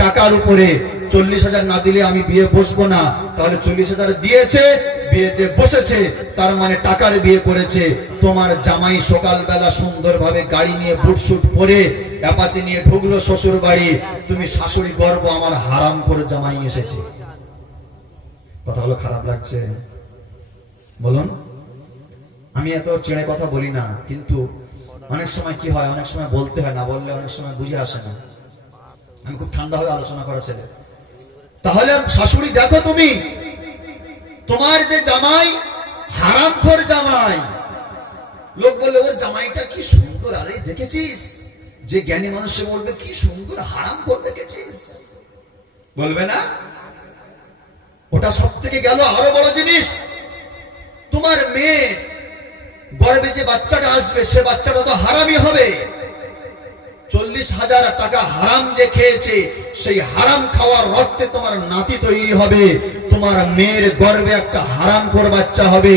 টাকার উপরে। 40,000 না দিলে আমি বিয়ে বসবো না, তাহলে 40,000 দিয়েছে, বিয়েতে বসেছে, তার মানে টাকার বিয়ে করেছে। তোমার জামাই সকালবেলা সুন্দরভাবে গাড়ি নিয়ে বুটসুট পরে অ্যাপাচি নিয়ে ঢুকলো শ্বশুর বাড়ি, তুমি শাশুড়ি গর্ব আমার হারাম করে জামাই এসেছে। কথা হলো খারাপ লাগছে? বলুন। আমি এত চেড়ে কথা বলি না, কিন্তু অনেক সময় কি হয়, অনেক সময় বলতে হয়, না বললে অনেক সময় বুঝে আসে না। আমি খুব ঠান্ডা হয়ে আলোচনা করা ছেলে। তাহলে শাশুড়ি দেখো, তুমি তোমার যে জামাই হারামখোর জামাই, লোক বললে ওর জামাইটা কি সুন্দর, আরে দেখেছিস? যে জ্ঞানী মানুষ বলবে কি সুন্দর হারামখোর দেখেছিস, বলবে না? ওটা সব থেকে গেল আরো বড় জিনিস, তোমার মেয়ে গর্ভে যে বাচ্চাটা আসবে সে বাচ্চাটা তো হারামই হবে। 40,000 টাকা হারাম যে খেয়েছে, সেই হারাম খাওয়ার রক্তে তোমার নাতি তৈরি হবে, তোমার মেয়ের গর্ভে একটা হারামখোর বাচ্চা হবে।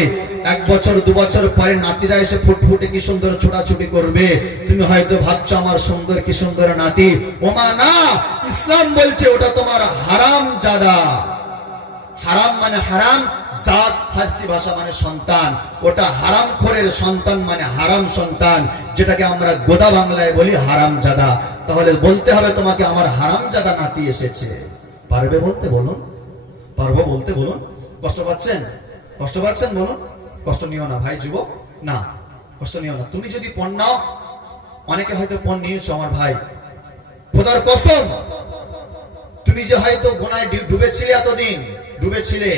1 বছর 2 বছর পরে নাতিরা এসে ফুটফুটে কি সুন্দর ছোটাছুটি করবে, তুমি হয়তো ভাবছো আমার সুন্দর কি সুন্দর নাতি, ওমা না, ইসলাম বলছে ওটা তোমার হারাম জাদা। হারাম মানে হারাম, জাত ফার্সি ভাষা মানে সন্তান, ওটা হারামখোরের সন্তান মানে হারাম সন্তান, যেটাকে আমরা গোদা বাংলায় বলি হারামজাদা। তাহলে বলতে হবে তোমাকে আমার হারামজাদা নাতি এসেছে। পারবে বলতে? বলুন। পারবো বলতে? বলুন। কষ্ট পাচ্ছেন? কষ্ট পাচ্ছেন? বলুন। কষ্ট নিও না ভাই যুবক, না কষ্ট নিও না। তুমি যদি পণ নাও, অনেকে হয়তো পণ নিয়েছো আমার ভাই, খোদার কসম তুমি যে হয়তো গোনায় ডুবেছিলে, এতদিন ডুবেছিলে,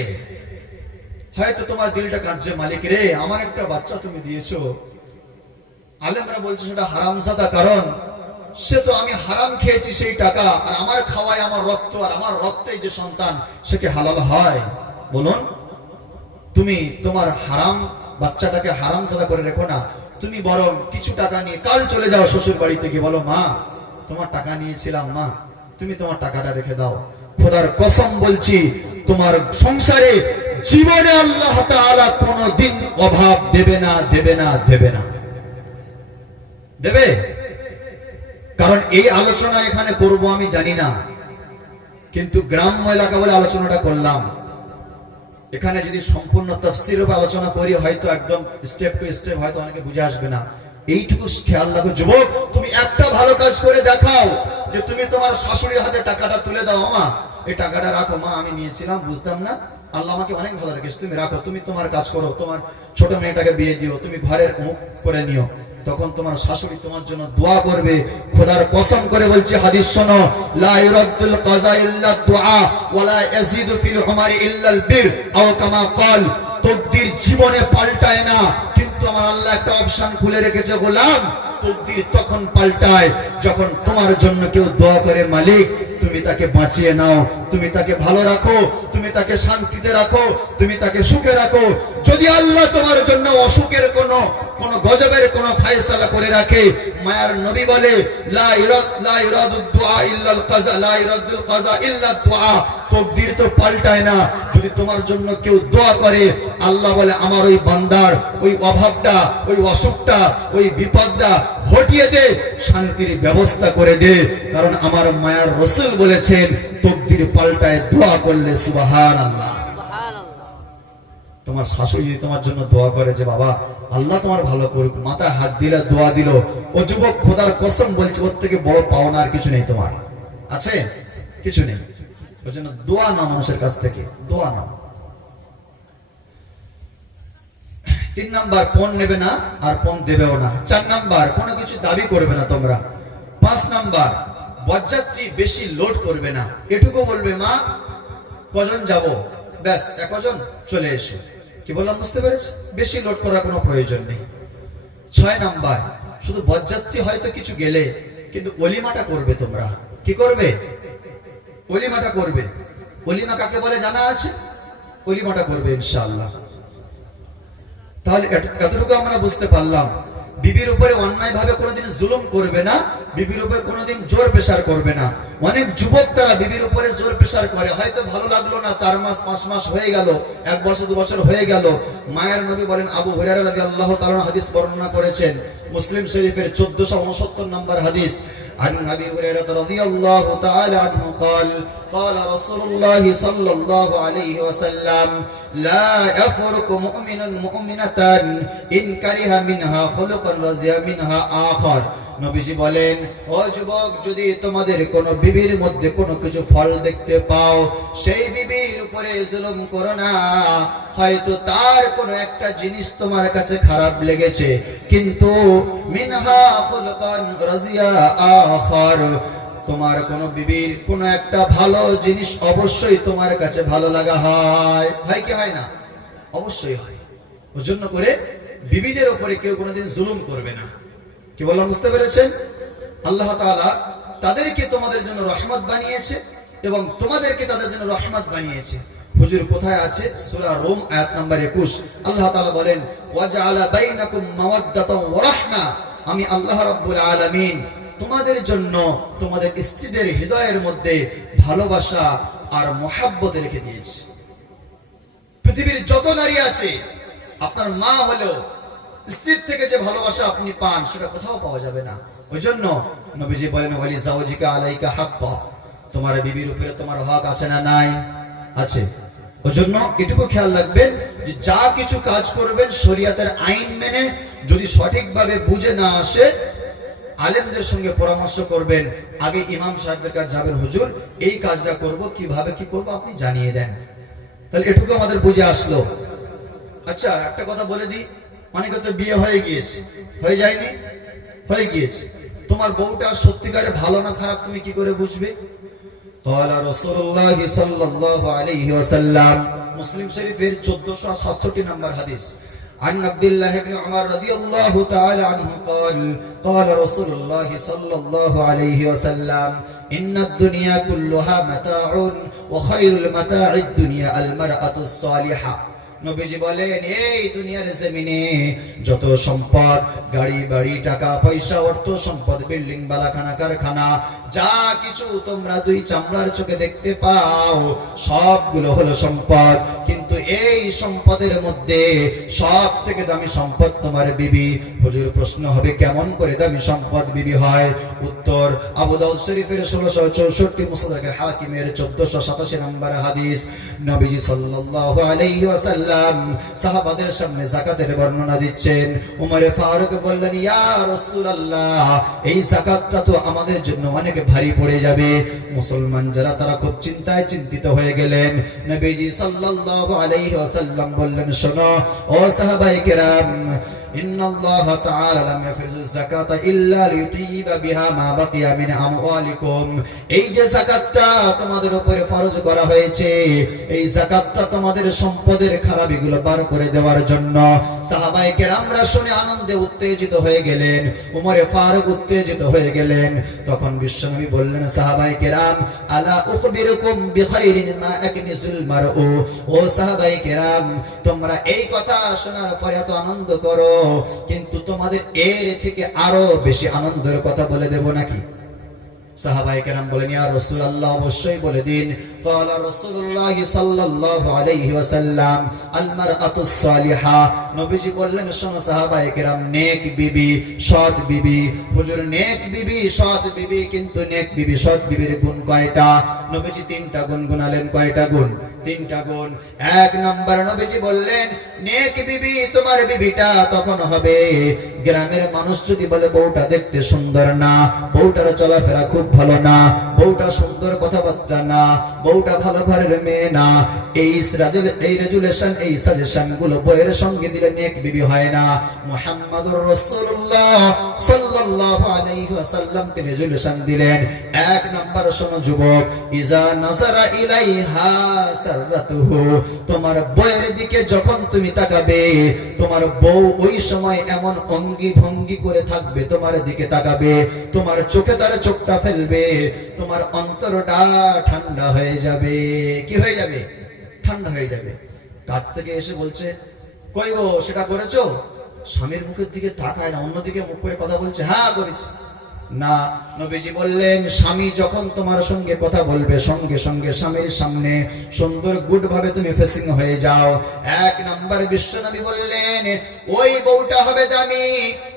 হয়তো তোমার দিলটা কাঁদছে, মালিক রে আমার একটা বাচ্চা তুমি দিয়েছো। আলেমরা বলছে সেটা হারামজাদা, কারণ সে তো আমি হারাম খেয়েছি সেই টাকা, আর আমার খাওয়ায় আমার রক্ত, আর আমার রক্তেই যে সন্তান সে কি হালাল হয়? বলুন। তুমি তোমার হারাম বাচ্চাটাকে হারামজাদা করে রেখো না, তুমি বরং কিছু টাকা নিয়ে কাল চলে যাও শ্বশুর বাড়িতে গিয়ে বলো, মা তোমার টাকা নিয়েছিলাম, মা তুমি তোমার টাকাটা রেখে দাও। খোদার কসম বলছি, তোমার সংসারে জীবনে আল্লাহ তাআলা কোনদিন অভাব দেবে না, দেবে না, দেবে না, দেবে। কারণ এই আলোচনা এখানে করব আমি জানি না, কিন্তু গ্রাম্য এলাকা বলে আলোচনাটা করলাম। এখানে যদি সম্পূর্ণ তাফসীর রূপে আলোচনা করি, হয়তো একদম স্টেপ টু স্টেপ হয়তো অনেকে বুঝে আসবে না। এইটুকু খেয়াল রাখো যুবক, তুমি একটা ভালো কাজ করে দেখাও, যে তুমি তোমার শাশুড়ির হাতে টাকাটা তুলে দাও, মা এই টাকাটা রাখো, মা আমি নিয়েছিলাম বুঝতাম না, আল্লাহ আমাকে অনেক ভালো রেখেছে, তুমি রাখো, তুমি তোমার কাজ করো, তোমার ছোট মেয়েটাকে বিয়ে দিও, তুমি ঘরের মুখ করে নিও। তখন তোমার শাশুড়ি তোমার জন্য দোয়া করবে। খোদার কসম করে বলছি, হাদিস শোনো, লা ইউরাদ্দুল কাযা ইল্লা দুআ ওয়া লা ইয়াজিদু ফিল উমারি ইল্লা আল বির আও কামা ক্বাল। তকদির জীবনে পাল্টায় না, কিন্তু আমার আল্লাহ একটা অপশন খুলে রেখেছে, গোলাম তকদির তখন পাল্টায় যখন তোমার জন্য কেউ দোয়া করে, মালিক তুমি তাকে বাঁচিয়ে নাও, তুমি তাকে ভালো রাখো, তুমি তাকে শান্তিতে রাখো, তুমি তাকে সুখে রাখো। যদি আল্লাহ তোমার জন্য অসুখের কোন গজবের কোন ফয়সালা করে রাখে, মায়ার নবী বলে, লা ইরাদুদ দুআ ইল্লাল কাযা, লা ইরাদুল কাযা ইল্লা দুআ। তকদির তো পাল্টায় না। যদি তোমার জন্য কেউ দোয়া করে, আল্লাহ বলে আমার ওই বান্দার ওই অভাবটা, ওই অসুখটা, ওই বিপদটা হটিয়ে দে, শান্তির ব্যবস্থা করে দে। কারণ আমার মায়ার রাসূল বলেছেন, তকদির পাল্টায় দোয়া করলে সুবহানাল্লাহ। তোমার শাশুড়ি যদি তোমার জন্য দোয়া করে যে বাবা আল্লাহ তোমার ভালো করুক, মাথায় হাত দিলে দোয়া দিল, ও যুবক খোদার কসম বলছে ওর থেকে বড় পাওনা আর কিছু নেই তোমার, আছে কিছু নেই। ওই জন্য দোয়া নাও মানুষের কাছ থেকে, দোয়া নাও। 3 নাম্বার, পণ নেবে না আর পণ দেবেও না। 4 নাম্বার, কোনো কিছু দাবি করবে না তোমরা। 5 নাম্বার, বরযাত্রী বেশি লোড করবে না, এটুকু বলবে মা কজন যাব, ব্যাস একজন চলে এসো। কি বললাম বুঝতে পেরেছ? বেশি লোড করার কোনো প্রয়োজন নেই। 6 নাম্বার, শুধু বরযাত্রী হয়তো কিছু গেলে, কিন্তু ওলিমাটা করবে তোমরা। কি করবে? ওলিমাটা করবে। ওলিমা কাকে বলে জানা আছে? ওলিমাটা করবে ইনশাআল্লাহ। তাহলে এতটুকু আমরা বুঝতে পারলাম, বিবির উপরে অন্যায় ভাবে কোনোদিন জুলুম করবে না, বিবির উপরে কোনোদিন জোর প্রেসার করবে না। অনেক যুবক তারা বিবির উপরে জোর প্রেসার করে, হয়তো ভালো লাগলো না, 4 মাস 5 মাস হয়ে গেল, 1 বছর 2 বছর হয়ে গেল। মায়ের নবী বলেন, আবু হুরায়রা রাদিয়াল্লাহু তাআলা হাদিস বর্ণনা করেছেন, মুসলিম শরীফের 1469 নম্বর হাদিস। عن أبي هريرة رضي الله تعالى عنه قال قال رسول الله صلى الله عليه وسلم لا يفرق مؤمن مؤمنة إن كره منها خلقا رضي منها آخر। নবীজি বলেন, ও যুবক, যদি তোমাদের কোন বিবির মধ্যে কোনো কিছু ফল দেখতে পাও, সেই বিবির উপরে জুলুম করো না। হয়তো তার কোনো একটা জিনিস তোমার কাছে খারাপ লেগেছে, কিন্তু মিনহা খুলকান রাজিয়া আখার, তোমার কোন বিবির কোন একটা ভালো জিনিস অবশ্যই তোমার কাছে ভালো লাগা হয়। হয় কি হয় না? অবশ্যই হয়। ওজন্য করে বিবিদের উপরে কেউ কোনোদিন জুলুম করবে না। কি বললাম বুঝতে পেরেছেন? আল্লাহ তাআলা তাদেরকে তোমাদের জন্য রহমত বানিয়েছে এবং তোমাদেরকে তাদের জন্য রহমত বানিয়েছে। হুজুর কোথায় আছে? সূরা রুম আয়াত নাম্বার 21। আল্লাহ তাআলা বলেন, ওয়াজআলা বাইনাকুম মাওয়াদ্দাতাও ওয়া রাহমা, আমি আল্লাহ রাব্বুল আলামিন তোমাদের জন্য তোমাদের স্ত্রীদের হৃদয়ের মধ্যে ভালোবাসা আর মহব্বত রেখে দিয়েছি। পৃথিবীর যত নারী আছে, আপনার মা হলো স্ত্রীর থেকে যে ভালোবাসা আপনি পান সেটা কোথাও পাওয়া যাবে না। ওই জন্য নবীজি বলেন, ওয়ালি যাওজিকা আলাইকা হাক্কা, তোমার বিবির উপরে তোমার হক আছে না নাই? আছে। ওই জন্য এটুকু খেয়াল রাখবেন যে যা কিছু কাজ করবেন শরীয়তের আইন মেনে, যদি সঠিকভাবে বুঝে না আসে আলেমদের সঙ্গে পরামর্শ করবেন। আগে ইমাম সাহেবদের কাছে যাবেন, হুজুর এই কাজটা করব, কিভাবে কি করব আপনি জানিয়ে দেন। তাহলে এটুকু আমাদের বুঝে আসলো। আচ্ছা, একটা কথা বলে দিই, অনেকে তো বিয়ে হয়ে গিয়েছে, হয়ে যায়নি? হয়ে গিয়েছে। তোমার বউটা সত্যিকারে ভালো না খারাপ তুমি কি করে বুঝবে? قال رسول الله صلى الله عليه وسلم, মুসলিম শরীফের 1467 নম্বর হাদিস। عن عبد الله بن عمر رضي الله تعالى عنه قال قال رسول الله صلى الله عليه وسلم إن الدنيا كلها متاع وخير المتاع الدنيا المرأة الصالحة। নবীজি বলেন, এই দুনিয়ার জমিনে যত সম্পদ, গাড়ি বাড়ি, টাকা পয়সা, অর্থ সম্পদ, বিল্ডিং, বালাখানা, কারখানা, যা কিছু তোমরা দুই চামড়ার চোখে দেখতে পাও সবগুলো হলো সম্পদ, কিন্তু এই সম্পদের মধ্যে সব থেকে দামি সম্পদ তোমার বিবি। হুজুর প্রশ্ন হবে, কেমন করে দামি সম্পদ বিবি হয়? উত্তর, আবু দাউদ শরীফের 1664, মুসনাদ হাকিমের 1487 নম্বর হাদিস। নবীজি সাল্লাল্লাহু আলাইহি ওয়াসাল্লাম সাহাবাদের সামনে যাকাতের বর্ণনা দিচ্ছেন। উমর ফারুক বললেন, ইয়া রাসূলুল্লাহ, এই যাকাতটা তো আমাদের জন্য অনেক ভারী পড়ে যাবে। মুসলমান যারা তারা খুব চিন্তায় চিন্তিত হয়ে গেলেন। নবীজি সাল্লাল্লাহু আলাইহি ওয়াসাল্লাম বললেন, শোনো ও সাহাবায়ে কেরাম, ইন্নাল্লাহ তাআলা লাম ইয়াফরিজুজ যাকাতা ইল্লা লিয়ুতিবা বিহা মা বাকিয়া মিন আমওয়ালিকুম। এই যে যাকাতটা তোমাদের উপরে ফরজ করা হয়েছে, এই যাকাতটা তোমাদের সম্পদের খারাপিগুলো বার করে দেওয়ার জন্য। সাহাবায়ে কেরামরা শুনে আনন্দে উত্তেজিত হয়ে গেলেন, উমরে ফারুক উত্তেজিত হয়ে গেলেন। তখন বিশ্বনবী বললেন, সাহাবায়ে কেরাম, আলা উখবিরুকুম বিখাইরিন মা আকনিসুল মারউ। ও সাহাবায়ে কেরাম, তোমরা এই কথা শোনার পরে এত আনন্দ করো, কিন্তু তোমাদের এর থেকে আরো বেশি আনন্দের কথা বলে দেব নাকি? সাহাবায়ে কেরাম বলেন, ইয়া রাসূলুল্লাহ, অবশ্যই বলে দিন। قال رسول الله صلى الله عليه وسلم المرأة الصالحة। নবীজি বললেন, শোনো সাহাবায়ে কেরাম, নেক বিবি, সৎ বিবি। হুজুর নেক বিবি, সৎ বিবি, কিন্তু নেক বিবি, সৎ বিবির গুণ কয়টা? নবীজি তিনটা গুণ গুনালেন। কয়টা গুণ? তিনটা গুণ। এক নাম্বার নবীজি বললেন, নেক বিবি তোমার বিবিটা তখন হবে গ্রামের মানুষ যদি বলে বউটা দেখতে সুন্দর না, বউটার চলাফেরা খুব ভালো না, বউটা সুন্দর কথাবার্তা না, বউটা ভালো ঘরের মেয়ে না, এই রেজুলেশন এই সাজেশন গুলো বইয়ের সঙ্গে দিলে নেক বিবি হয় না। মুহাম্মাদুর রাসূলুল্লাহ সাল্লাল্লাহু আলাইহি ওয়াসাল্লাম তিনি রেজুলেশন দিলেন। এক নাম্বার শোনো যুবক, ইজা নাযারা ইলাইহা সাররাতুহু, তোমার বউয়ের দিকে যখন তুমি তাকাবে, তোমার বউ ওই সময় এমন অঙ্গি ভঙ্গি করে থাকবে, তোমার দিকে তাকাবে, তোমার চোখে তার চোখটা ফেলবে, তোমার অন্তরটা ঠান্ডা হয়ে যাবে। কি হয়ে যাবে? ঠান্ডা হয়ে যাবে। কাছ থেকে এসে বলছে, কই গো সেটা করেছো? স্বামীর মুখের দিকে তাকায় না, অন্যদিকে মুখ করে কথা বলছে, হ্যাঁ করেছি। না, নবীজি বললেন স্বামী যখন তোমার সঙ্গে কথা বলবে সঙ্গে সঙ্গে স্বামীর সামনে সুন্দর গুড ভাবে তুমি ফেসিং হয়ে যাও। এক নাম্বার বিশ্বনবী বললেন ওই বউটা হবে দামি,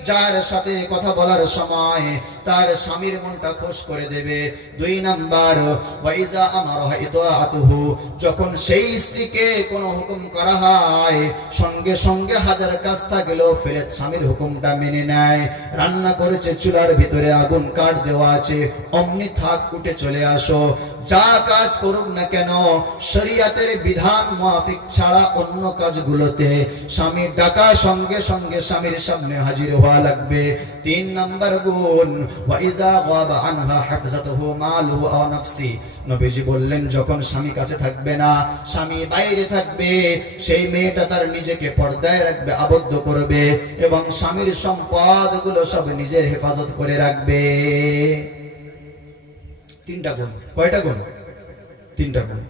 যার সাথে কথা বলার সময় তার স্বামীর মনটা খুশ করে দেবে। দুই নাম্বার, ওয়াইজা আমারহা ইতাআতুহু, যখন সেই স্ত্রীকে কোনো হুকুম করা হয় সঙ্গে সঙ্গে হাজার কাজ থাকলেও ফেলে স্বামীর হুকুমটা মেনে নেয়। রান্না করেছে, চুলার ভিতরে আগুন কাঠ দেওয়া আছে, অমনি থাক উঠে চলে আসো। যা কাজ করুক না কেন শরীয়তের বিধান মাফিক ছাড়া অন্য কাজগুলোতে স্বামী ডাকা সঙ্গে সঙ্গে স্বামীর সামনে হাজির হওয়া লাগবে। তিন নাম্বার গুণ, ওয়াইজা গাবা আনহা হাফজাতুহু মালুহু আও নাফসি, নবীজি বললেন যখন স্বামী কাছে থাকবে না, স্বামী বাইরে থাকবে, সেই মেয়েটা তার নিজেকে পর্দায় রাখবে, আবদ্ধ করবে এবং স্বামীর সম্পদগুলো সব নিজের হেফাজত করে রাখবে। তিনটা গুণ। কয়টা গুণ? তিনটা গুণ।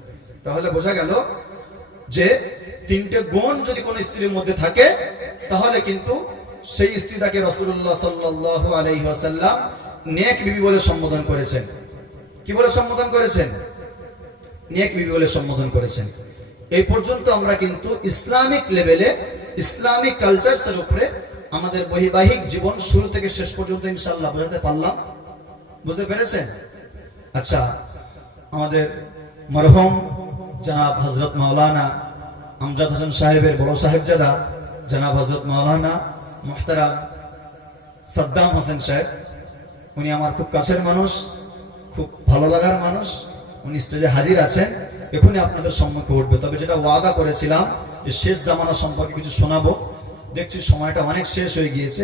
তাহলে বোঝা গেল যে তিনটে গুণ যদি কোন স্ত্রীর মধ্যে থাকে তাহলে কিন্তু সেই স্ত্রীটাকে রাসূলুল্লাহ সাল্লাল্লাহু আলাইহি ওয়াসাল্লাম নেক বিবি বলে সম্বোধন করেছেন। কি বলে সম্বোধন করেছেন? নেক বিবি বলে সম্বোধন করেছেন। এই পর্যন্ত আমরা কিন্তু ইসলামিক লেভেলে ইসলামিক কালচারসের উপরে আমাদের বৈবাহিক জীবন শুরু থেকে শেষ পর্যন্ত ইনশাআল্লাহ বোঝাতে পারলাম। বুঝতে পেরেছেন? আচ্ছা, আমাদের মরহুম জনাব হযরত মাওলানা আমজাদ হোসেন সাহেবের বড় সাহেবজাদা জনাব হযরত মাওলানা মুহতারাম সাদ্দাম হোসেন সাহেব, উনি আমার খুব কাছের মানুষ, খুব ভালো লাগার মানুষ। উনি স্টেজে হাজির আছেন, এখনই আপনাদের সম্মুখে উঠবে। তবে যেটা ওয়াদা করেছিলাম যে শেষ জামানা সম্পর্কে কিছু শোনাবো, দেখছি সময়টা অনেক শেষ হয়ে গিয়েছে।